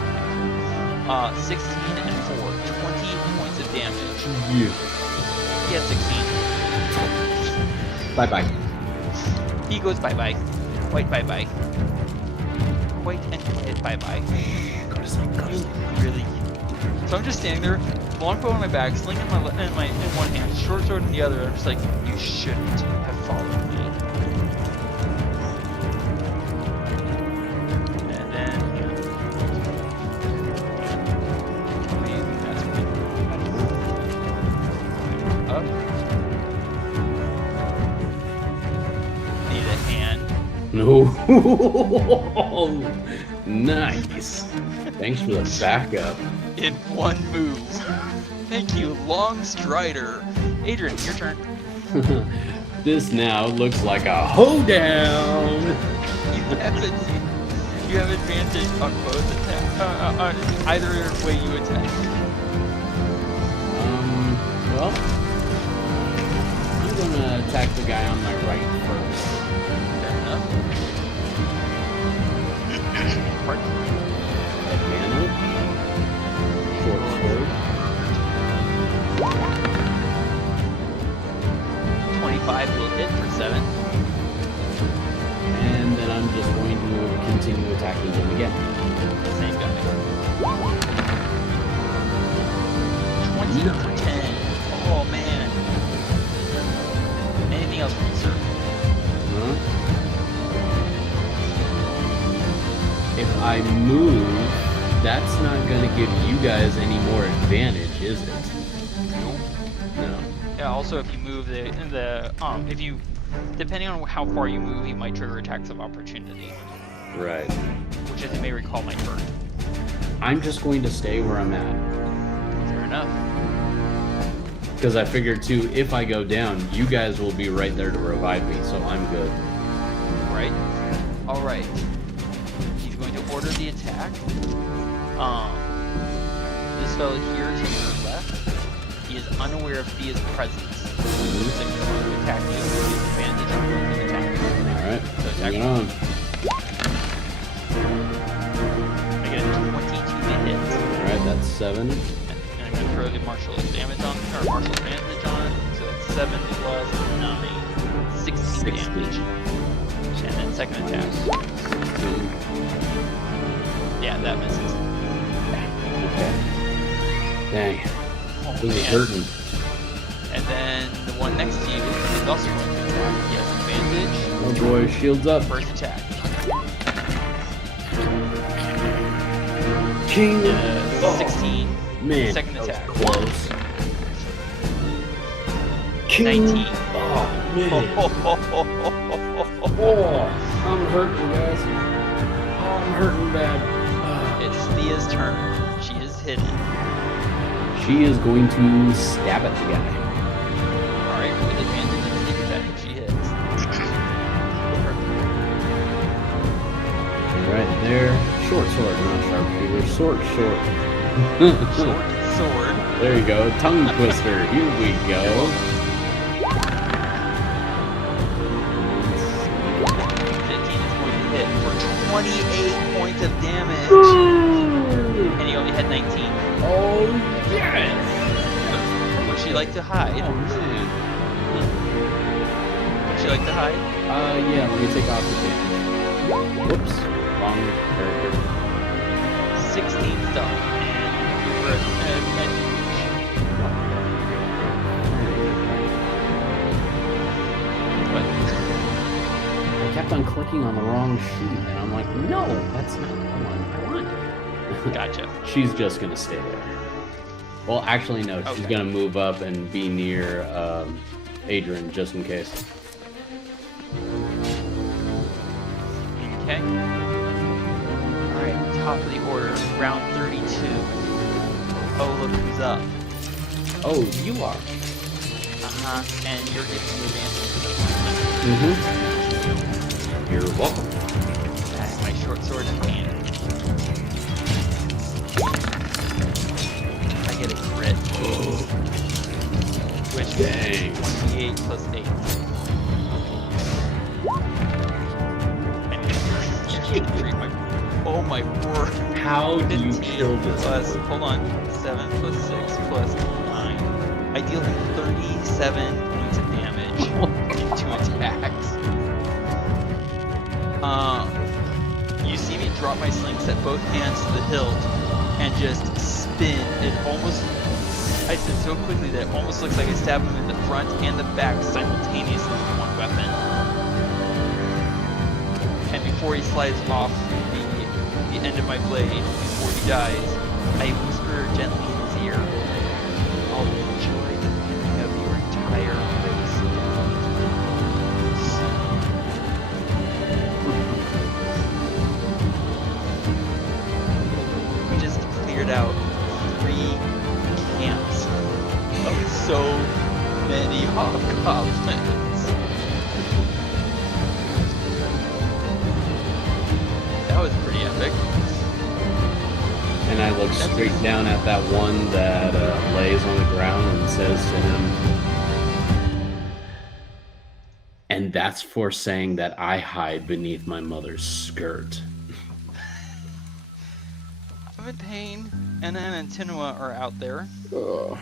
not 16 and 4. 20 points of damage. Yeah. He had 16. Bye-bye. He goes bye-bye. White bye-bye. White and quiet bye-bye. Go to sleep, go to sleep. Really? So I'm just standing there, longbow on my back, sling in one hand, short sword in the other. I'm just like, you shouldn't have followed me. And then, maybe that's up. Need a hand. No. Nice. Thanks for the backup. In one move. Thank you, Long Strider. Adran, your turn. This now looks like a hoedown. You have advantage on both attacks. On either way you attack. Well, I'm gonna attack the guy on my right first. Fair enough. continue attacking him again. Same guy. 20 for 10. Oh man. Anything else from you, sir? Huh? If I move, that's not going to give you guys any more advantage, is it? No. Yeah, also if you move if you, depending on how far you move, you might trigger attacks of opportunity. Right. Which, as you may recall, might hurt. I'm just going to stay where I'm at. Fair enough. Because I figured, too, if I go down, you guys will be right there to revive me, so I'm good. Right? Alright. He's going to order the attack. This fellow here to your left, he is unaware of Thea's presence. So he's going to attack you with advantage on the attack. Alright, So attack bring it on. I get a 22 to hit. Alright, that's 7. And I'm going to throw the martial damage on, or martial advantage on. So that's 7 plus 9. 16 damage. And then second attack. 16. Yeah, that misses. Okay. Dang. Oh, This is man. hurting. And then the one next to you is also going to attack. He has advantage. Oh boy, shields up. First attack. King. 16. Man, Second that was attack. close. King. 19. Oh, man. Oh, I'm hurting, guys. Oh, I'm hurting bad. It's Thea's turn. She is hidden. She is going to stab at the guy. Alright, with advantage and sneak attack if she hits. Right there. Short sword, not sharpshooter. Short. Short sword. There you go. Tongue twister. Here we go. 15 is going to hit for 28 points of damage. And he only had 19. Oh, yes! Would she like to hide? Oh, man. Would she like to hide? Yeah, let me take off the damage. Whoops. Wrong character. 16 stuff. And you're What? I kept on clicking on the wrong sheet, and I'm like, no, that's not the one I want. Gotcha. She's just gonna stay there. Well, actually, no. She's Okay. gonna move up and be near Adran, just in case. Okay. Alright, top of the order, round 32. Oh, look who's up. Oh, you are. And you're giving me advantage to the You're welcome. That's my short sword in hand. I get a crit. Which Dang. is 28 plus 8. Oh my word. How do you 15 kill this? plus, hold on, 7 plus 6 plus 9. I deal him 37 points of damage in 2 attacks. You see me drop my sling, set both hands to the hilt, and just spin. It almost, I said so quickly that it almost looks like I stab him in the front and the back simultaneously with one weapon. And before he slides off the end of my blade, before he dies, I whisper gently in his ear, I'll enjoy the meaning of your entire race. We just cleared out 3 camps of so many hobgoblins. That was pretty epic. And I look straight down at that one that lays on the ground and says to him, and that's for saying that I hide beneath my mother's skirt. Pain and Antinua are out there. Ugh.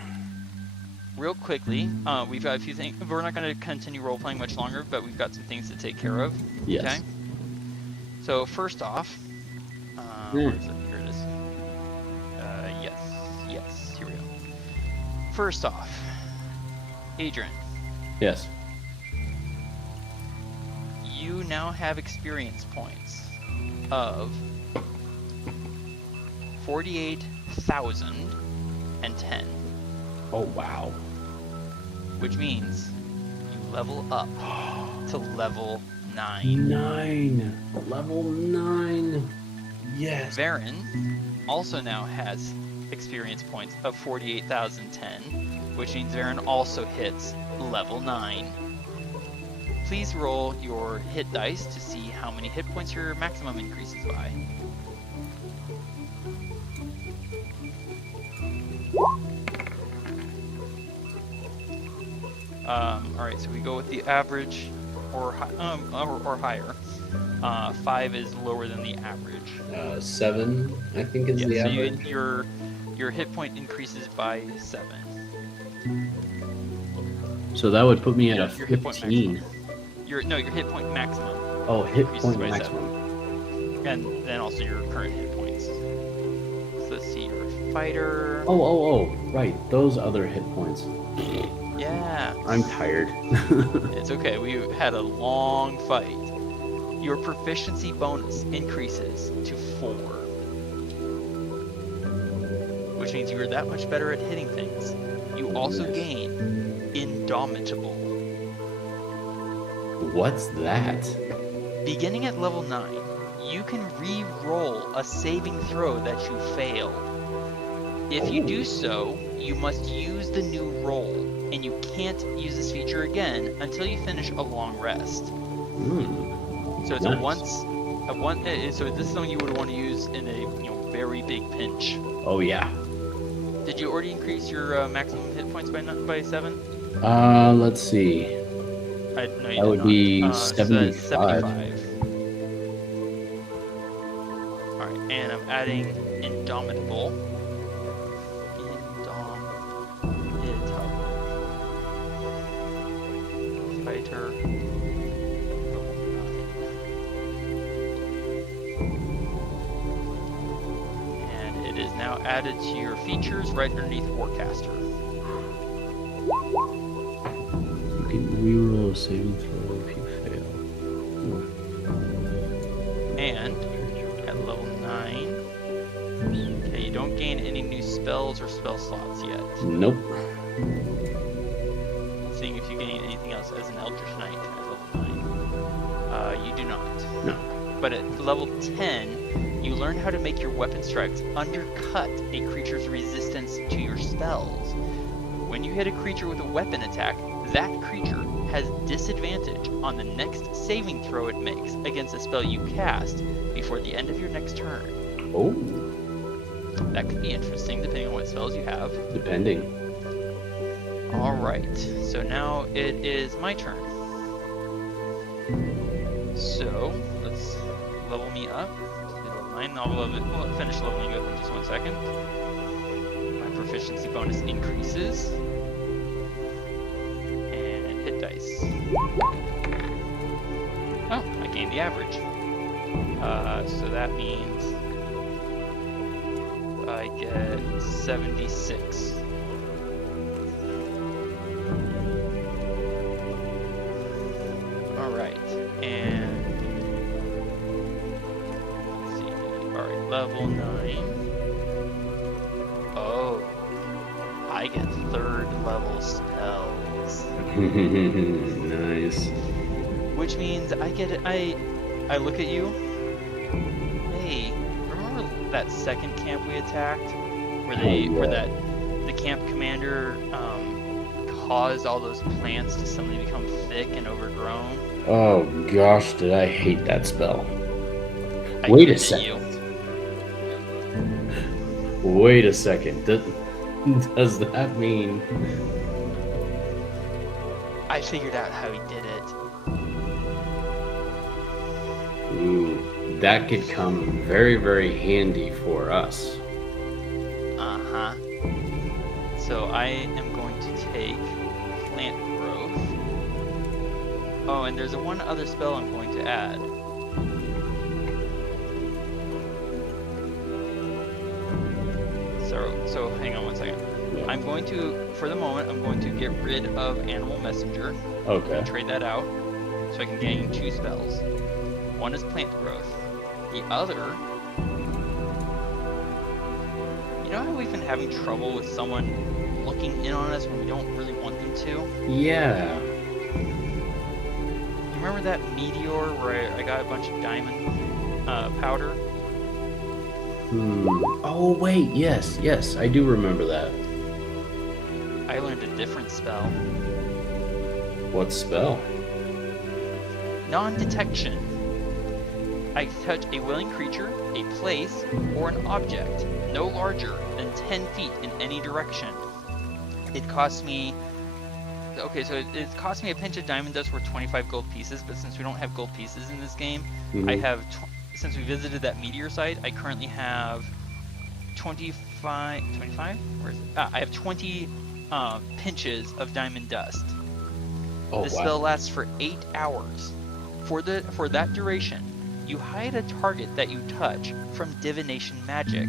Real quickly, we've got a few things. We're not going to continue role-playing much longer, but we've got some things to take care of. Yes. Okay? So first off, where is it? Here it is. Yes, here we go. First off, Adran, Yes. you now have experience points of 48,010, Oh wow. which means you level up to level 9. 9. Level 9. Yes. Varin also now has experience points of 48,010, which means Varin also hits level 9. Please roll your hit dice to see how many hit points your maximum increases by. Alright, so we go with the average or higher. 5 is lower than the average. 7, I think, is the So average. your hit point increases by 7. So that would put me at Yeah, a your hit point 15. Your hit point maximum. Oh, hit increases point by maximum. 7. And then also your current hit points. So let's see, your fighter. Oh, right. Those other hit points. Yeah. I'm tired. It's okay. We had a long fight. Your proficiency bonus increases to 4. Which means you are that much better at hitting things. You also gain Indomitable. What's that? Beginning at level 9, you can re-roll a saving throw that you failed. If you do so, you must use the new roll, and you can't use this feature again until you finish a long rest. So it's Nice. so this is something you would want to use in a very big pinch. Oh yeah. Did you already increase your maximum hit points by 7? Let's see. No, you That did would not. be So that's 75. 75. Alright, and I'm adding Indomitable. Fighter. Level 9. And it is now added to your features right underneath Warcaster. You can reroll a saving throw if you fail. And at level 9, okay, you don't gain any new spells or spell slots yet. Nope. Seeing if you gain anything else as an Eldritch Knight at level 9. You do not. No. But at level 10, you learn how to make your weapon strikes undercut a creature's resistance to your spells. When you hit a creature with a weapon attack, that creature has disadvantage on the next saving throw it makes against a spell you cast before the end of your next turn. Oh, That could be interesting depending on what spells you have. depending. Alright, so now it is my turn. So, let's level me up. Level 9, we'll finish leveling up in just 1 second. My proficiency bonus increases. And hit dice. Oh, I gained the average. So that means I get 76. Alright, and let's see. Alright, level 9. Oh, I get 3rd level spells. Nice. Which means I look at you. Hey, remember that second camp we attacked? Where the camp commander caused all those plants to suddenly become thick and overgrown? Oh gosh, did I hate that spell. I Wait a give it to second. you. Wait a second. Does that mean... I figured out how he did it. Ooh, that could come very, very handy for us. Uh-huh. So I am going to take plant growth. Oh, and there's one other spell I'm going to add. So hang on one second. Yeah. I'm going to, for the moment, I'm going to get rid of Animal Messenger. Okay. Trade that out, so I can gain 2 spells. One is Plant Growth. The other... You know how we've been having trouble with someone looking in on us when we don't really want them to? Yeah. You remember that meteor where I got a bunch of diamond powder? Oh, wait, yes, I do remember that. I learned a different spell. What spell? Non-detection. I touch a willing creature, a place, or an object no larger than 10 feet in any direction. It costs me... Okay, so it cost me a pinch of diamond dust worth 25 gold pieces, but since we don't have gold pieces in this game, I have... Since we visited that meteor site, I currently have 25... 25? Where is it? I have 20 pinches of diamond dust. Oh, This wow. spell lasts for 8 hours. For that duration, you hide a target that you touch from divination magic.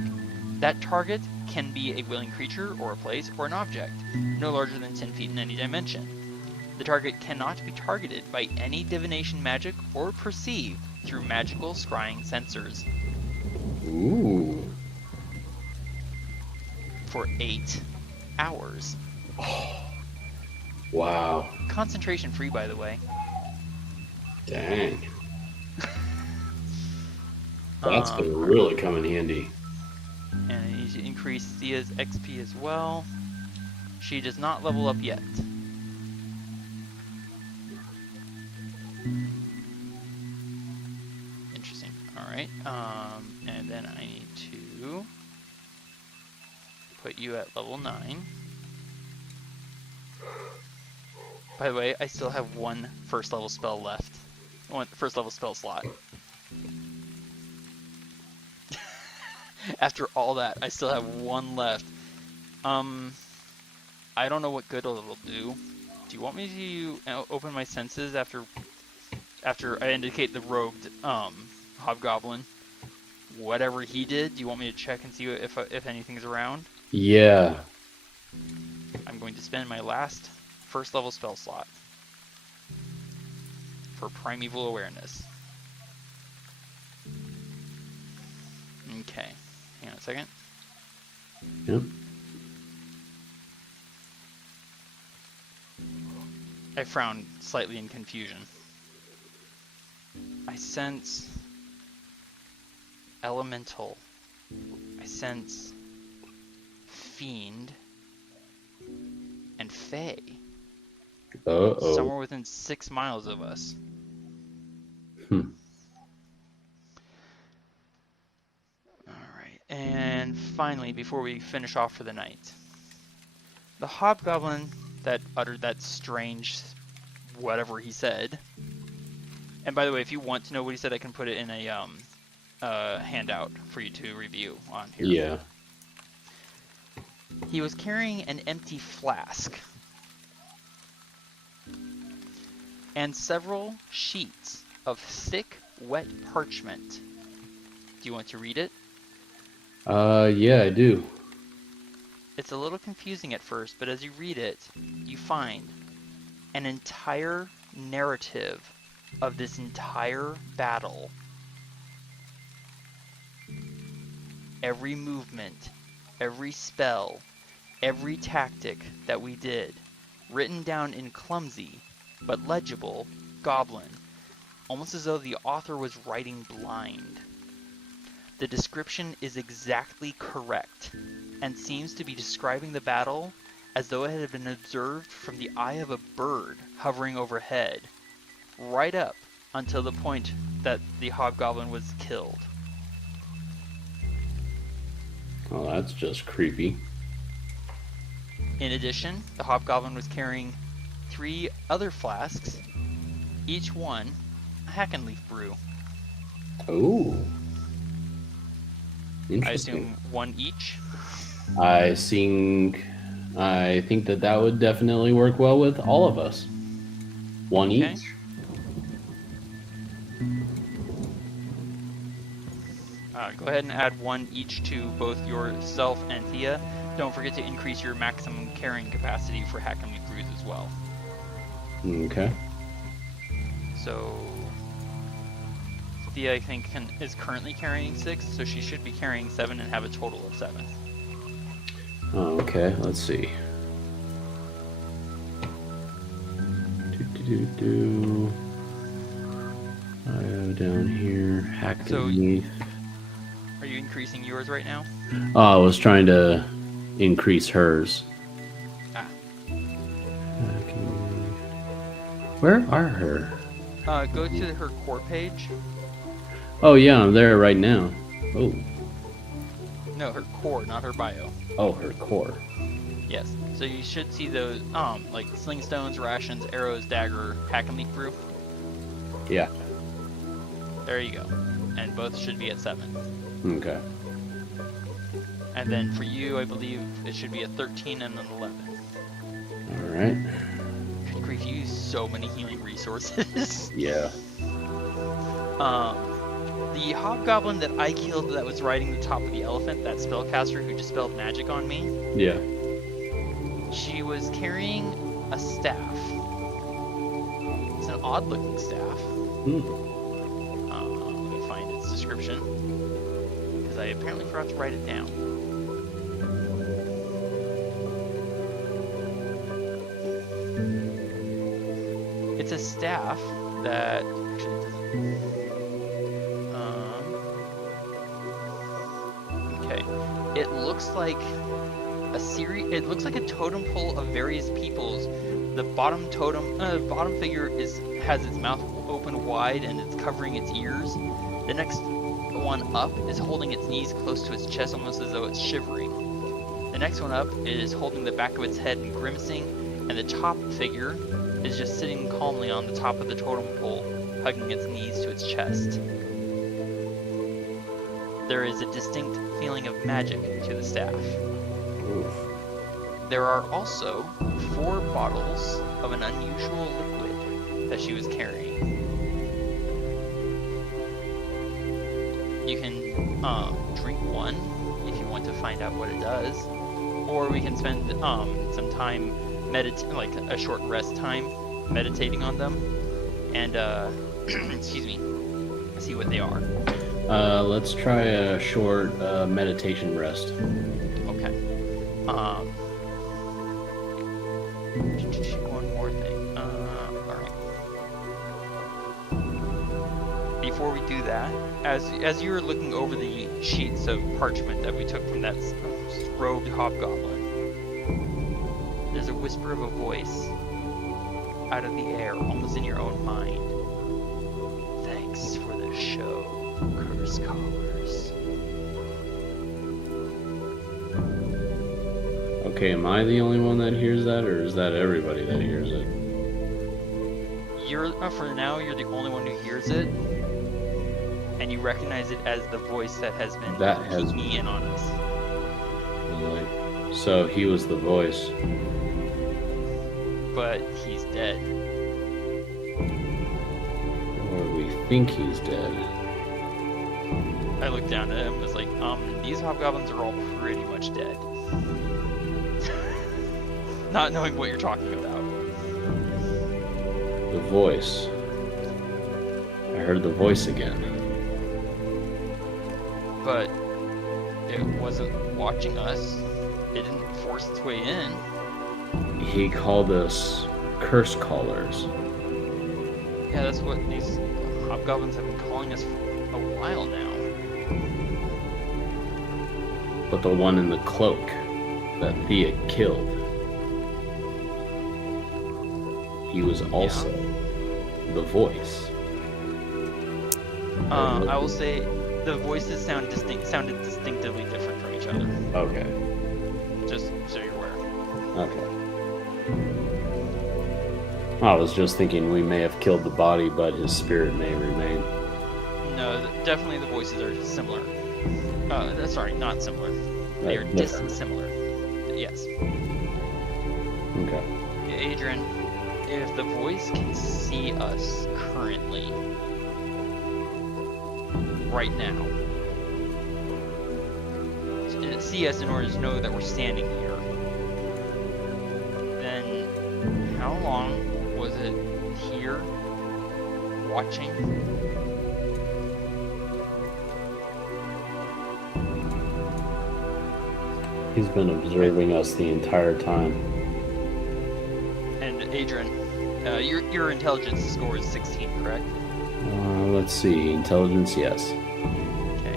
That target can be a willing creature or a place or an object, no larger than 10 feet in any dimension. The target cannot be targeted by any divination magic or perceived through magical scrying sensors. Ooh. For 8 hours. Wow. Concentration free, by the way. Dang. That's gonna really come in handy. And I need to increase Thea's XP as well. She does not level up yet. Interesting. Alright. And then I need to put you at level 9. By the way, I still have one first level spell left. One first level spell slot. After all that, I still have one left. I don't know what good it'll do. Do you want me to open my senses after I indicate the rogued hobgoblin? Whatever he did, do you want me to check and see if anything's around? Yeah. I'm going to spend my last first level spell slot for primeval awareness. Okay. Hang on a second. Yep. I frowned slightly in confusion. I sense elemental. I sense fiend and fae. Uh-oh. Somewhere within 6 miles of us. Alright, and finally, before we finish off for the night, the hobgoblin that uttered that strange whatever he said, and by the way, if you want to know what he said, I can put it in a handout for you to review on here. Yeah. He was carrying an empty flask and several sheets of thick, wet parchment. Do you want to read it? Yeah, I do. It's a little confusing at first, but as you read it, you find an entire narrative of this entire battle. Every movement, every spell, every tactic that we did, written down in clumsy but legible goblin, almost as though the author was writing blind. The description is exactly correct, and seems to be describing the battle as though it had been observed from the eye of a bird hovering overhead, right up until the point that the hobgoblin was killed. Oh, that's just creepy. In addition, the hobgoblin was carrying 3 other flasks, each one a Hackenleaf brew. Oh. I Interesting. assume 1 each. I think that would definitely work well with all of us. 1 Okay. each. Go ahead and add 1 each to both yourself and Thea. Don't forget to increase your maximum carrying capacity for Hackney Cruise as well. Okay. So Thea, I think, is currently carrying 6, so she should be carrying 7 and have a total of 7. Oh, okay. Let's see. I have down here Hackney. Are you increasing yours right now? Oh, I was trying to increase hers. Ah. Where are her? Go to her core page. Oh yeah, I'm there right now. Oh. No, her core, not her bio. Oh, her core. Yes. So you should see those, like sling stones, rations, arrows, dagger, Hackney through. Yeah. There you go. And both should be at 7. Okay. And then for you, I believe it should be a 13 and an 11. All right. Good grief, you use so many healing resources. Yeah. The hobgoblin that I killed that was riding the top of the elephant, that spellcaster who dispelled magic on me, Yeah. she was carrying a staff. It's an odd-looking staff. Let me find its description, because I apparently forgot to write it down. It's a staff that actually it doesn't. Okay, it looks like a series. It looks like a totem pole of various peoples. The bottom bottom figure has its mouth open wide and it's covering its ears. The next one up is holding its knees close to its chest, almost as though it's shivering. The next one up is holding the back of its head and grimacing, and the top figure is just sitting calmly on the top of the totem pole, hugging its knees to its chest. There is a distinct feeling of magic to the staff. Oof. There are also 4 bottles of an unusual liquid that she was carrying. You can drink one if you want to find out what it does, or we can spend some time like a short rest time meditating on them, and excuse me, see what they are. Let's try a short meditation rest. Okay. One more thing. Alright. Before we do that, as you're looking over the sheets of parchment that we took from that robed hobgoblin, there's a whisper of a voice out of the air, almost in your own mind. Thanks for the show, Curse Callers. Okay, am I the only one that hears that, or is that everybody that hears it? You're for now, you're the only one who hears it, and you recognize it as the voice that has been peeking in on us. So he was the voice. But he's dead. Or we think he's dead. I looked down at him and was like, these hobgoblins are all pretty much dead. Not knowing what you're talking about. The voice. I heard the voice again. But it wasn't watching us. It didn't force its way in. He called us curse callers. Yeah, that's what these hobgoblins have been calling us for a while now. But the one in the cloak that Thea killed, he was also the voice. I will say the voices sounded distinctively different from each other. Okay. Just so you're aware. Okay. I was just thinking we may have killed the body, but his spirit may remain. No, definitely the voices are similar. Sorry, not similar. They are dissimilar. Yes. Okay. Adran, if the voice can see us currently, right now, could see us in order to know that we're standing here. Then, how long was it here, watching? He's been observing us the entire time. And Adran, your intelligence score is 16, correct? Let's see. Intelligence, yes. Okay.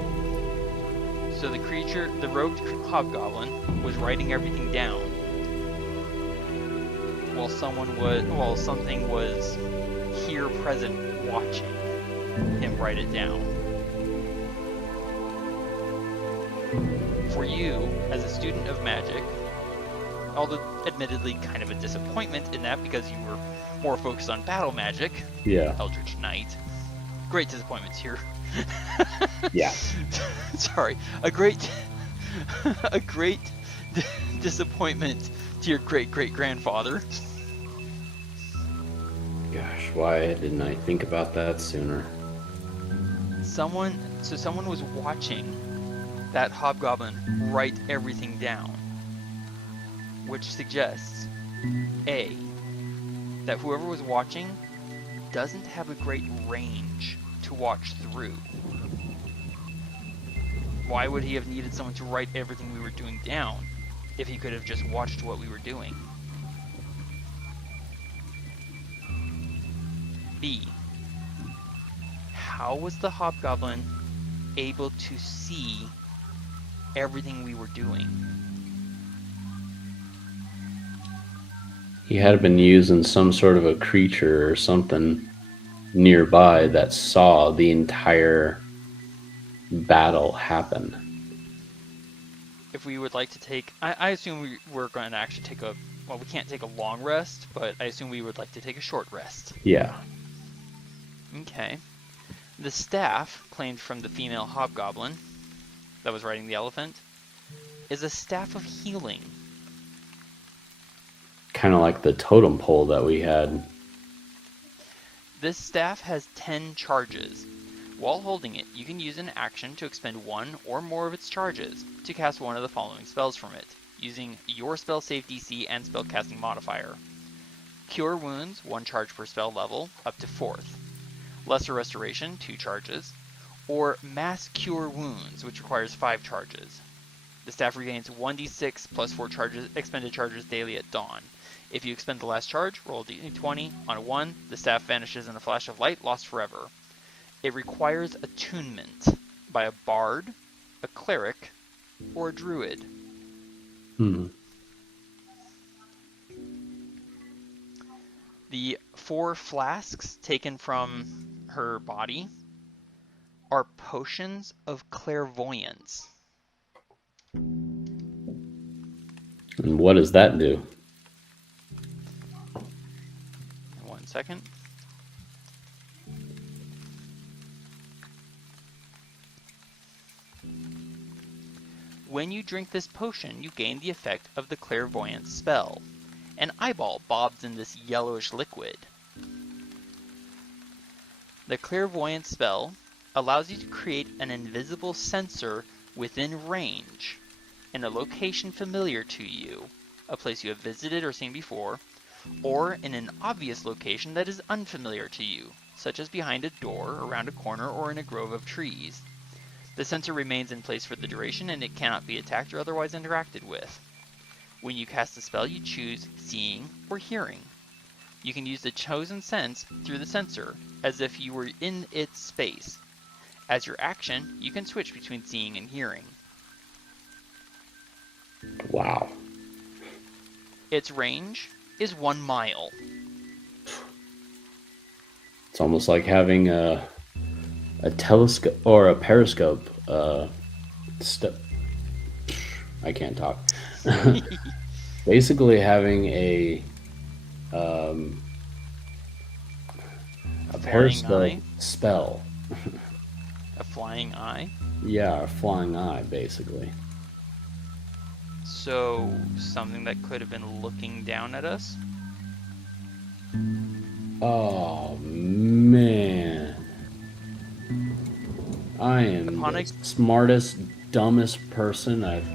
So the rogue hobgoblin, was writing everything down, while something was here present watching him write it down. For you, as a student of magic, although admittedly kind of a disappointment in that because you were more focused on battle magic, Yeah. Eldritch Knight. Great disappointments here. Yeah. Sorry, a great disappointment to your great-great-grandfather. Gosh, why didn't I think about that sooner? Someone was watching that hobgoblin write everything down, which suggests A, that whoever was watching doesn't have a great range to watch through. Why would he have needed someone to write everything we were doing down if he could have just watched what we were doing? B, how was the hobgoblin able to see everything we were doing? He had been using some sort of a creature or something nearby that saw the entire battle happen. If we would like to take, I assume we're going to actually take we can't take a long rest, but I assume we would like to take a short rest. Yeah. Okay. The staff, claimed from the female hobgoblin that was riding the elephant, is a staff of healing. Kind of like the totem pole that we had. This staff has 10 charges. While holding it, you can use an action to expend one or more of its charges to cast one of the following spells from it, using your spell save DC and spellcasting modifier. Cure Wounds, 1 charge per spell level, up to 4th. Lesser Restoration, 2 charges. Or Mass Cure Wounds, which requires 5 charges. The staff regains 1d6 plus 4 expended charges daily at dawn. If you expend the last charge, roll a d20. On a 1, the staff vanishes in a flash of light, lost forever. It requires attunement by a bard, a cleric, or a druid. The 4 flasks taken from her body are potions of clairvoyance. And what does that do? 1 second. When you drink this potion, you gain the effect of the clairvoyance spell. An eyeball bobs in this yellowish liquid. The clairvoyance spell allows you to create an invisible sensor within range, in a location familiar to you, a place you have visited or seen before, or in an obvious location that is unfamiliar to you, such as behind a door, around a corner, or in a grove of trees. The sensor remains in place for the duration, and it cannot be attacked or otherwise interacted with. When you cast the spell, you choose seeing or hearing. You can use the chosen sense through the sensor, as if you were in its space. As your action, you can switch between seeing and hearing. Wow. Its range is 1 mile. It's almost like having a telescope or a periscope. I can't talk. Basically, having a periscope spell. A flying eye? Yeah, a flying eye, basically. So, something that could have been looking down at us? Oh, man. I am the smartest, dumbest person I've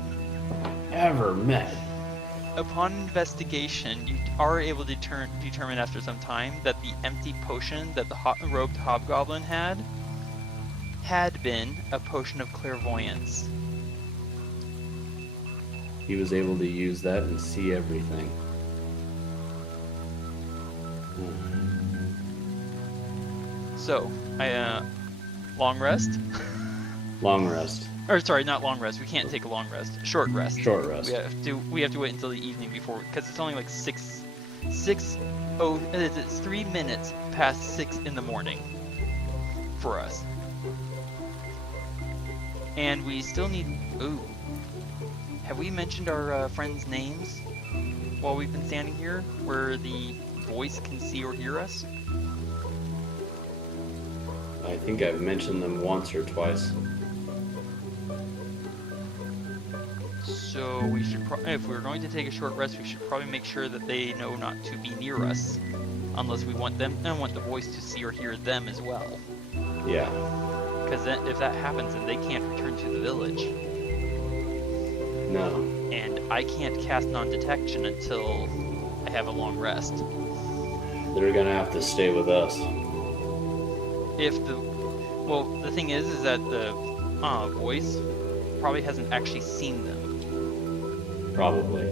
ever met. Upon investigation, you are able to determine after some time that the empty potion that the robed hobgoblin had been a potion of clairvoyance. He was able to use that and see everything. So, long rest? Long rest. Or sorry, not long rest. We can't take a long rest. Short rest. Short rest. We have to wait until the evening before, because it's only like it's 3 minutes past 6 in the morning for us. And we still need. Ooh. Have we mentioned our friends' names while we've been standing here, where the voice can see or hear us? I think I've mentioned them once or twice. So we should, if we're going to take a short rest, we should probably make sure that they know not to be near us, unless we want the voice to see or hear them as well. Yeah. Because if that happens, then they can't return to the village. No. And I can't cast non-detection until I have a long rest. They're gonna have to stay with us. The thing is that the voice probably hasn't actually seen them. Probably.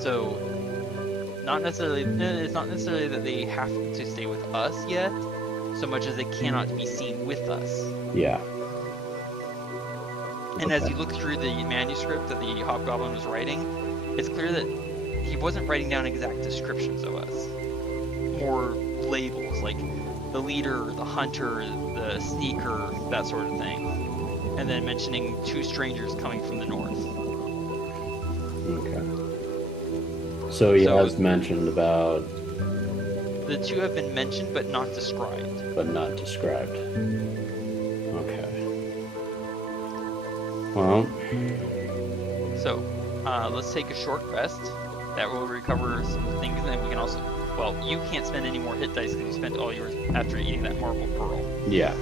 So, it's not necessarily that they have to stay with us yet, so much as they cannot be seen with us. Yeah. And as you look through the manuscript that the hobgoblin was writing, it's clear that he wasn't writing down exact descriptions of us. More labels, like the leader, the hunter, the sneaker, that sort of thing. And then mentioning 2 strangers coming from the north. Okay. So he has mentioned about... The 2 have been mentioned, but not described. But not described. Okay. Well... So, let's take a short rest. That will recover some things, and we can also... Well, you can't spend any more hit dice because you spent all yours after eating that marble pearl. Yeah.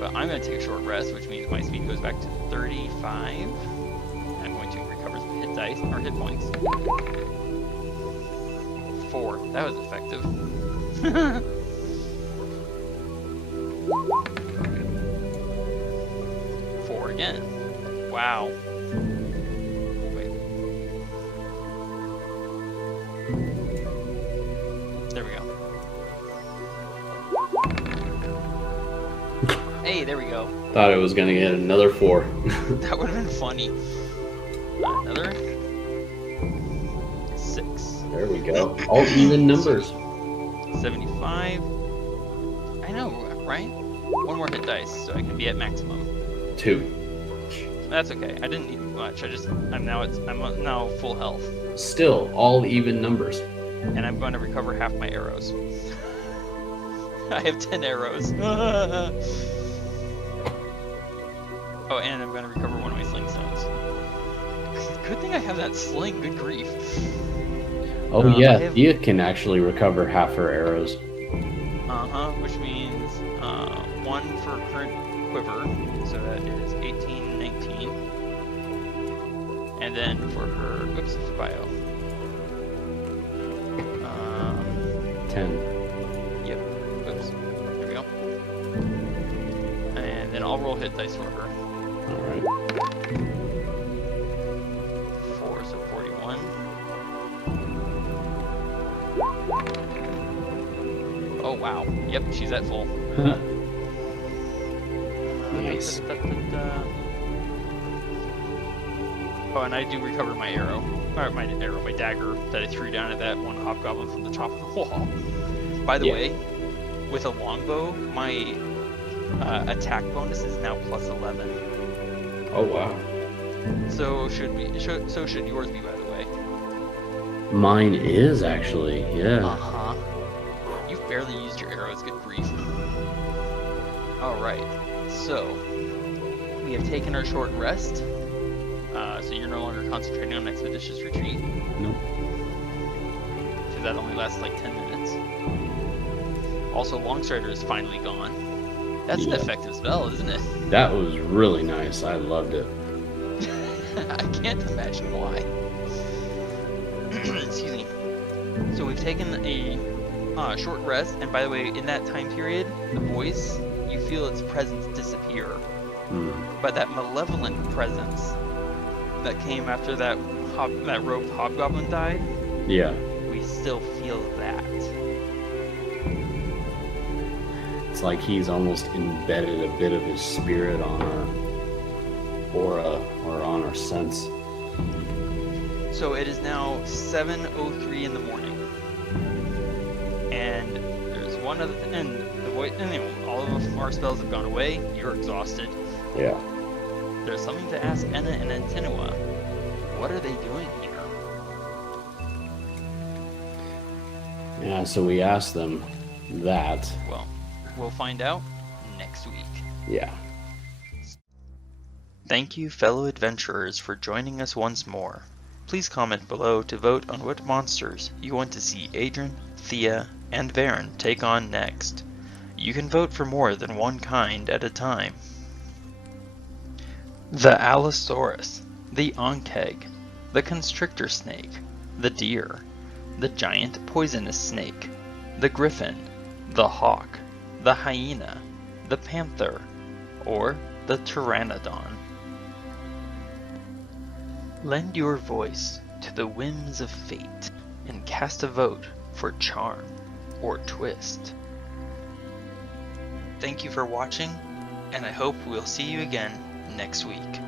But I'm going to take a short rest, which means my speed goes back to 35. I'm going to recover some hit dice, or hit points. 4. That was effective. 4 again. Wow. Wait. There we go. Hey, there we go. Thought it was gonna get another 4. That would have been funny. Another 6. There we go. All even numbers. 75. I know, right? 1 more hit dice, so I can be at maximum. 2. That's okay. I didn't need much. I'm now full health. Still, all even numbers. And I'm going to recover half my arrows. I have 10 arrows. Oh, and I'm going to recover 1 of my sling stones. Good thing I have that sling. Good grief. Oh yeah, Thea can actually recover half her arrows. Which means 1 for current quiver, so that is 18, 19. And then for her, for bio. 10. Yep. Oops. There we go. And then I'll roll hit dice for her. Alright. 4, so 41. Oh wow. Yep, she's at full. Nice. Oh, and I do recover my arrow. Or my dagger that I threw down at that one hobgoblin from the top of the wall. By the way, with a longbow, my attack bonus is now plus 11. Oh wow. So should yours be, by the way. Mine is actually, yeah. You've barely used your arrows, good grief. Alright, so we have taken our short rest. So you're no longer concentrating on expeditious retreat. Nope. Because that only lasts like 10 minutes. Also, Longstrider is finally gone. That's an effective spell, isn't it? That was really nice. I loved it. I can't imagine why. Excuse me. So we've taken a short rest, and by the way, in that time period, the voice, you feel its presence disappear. But that malevolent presence that came after that robed hobgoblin died, Yeah. we still feel that. It's like he's almost embedded a bit of his spirit on our aura or on our sense. So it is now 7:03 in the morning, and there's one other thing, and the voice, anyway, all of our spells have gone away. You're exhausted. Yeah. There's something to ask Enna and Antinua. What are they doing here? Yeah, so we asked them that. Well, we'll find out next week. Yeah. Thank you, fellow adventurers, for joining us once more. Please comment below to vote on what monsters you want to see Adran, Thía, and Varin take on next. You can vote for more than one kind at a time. The Allosaurus, the Ankheg, the Constrictor snake, the deer, the giant poisonous snake, the Griffon, the hawk, the Hyena, the Panther, or the Pteranodon. Lend your voice to the whims of fate and cast a vote for charm or twist. Thank you for watching, and I hope we'll see you again next week.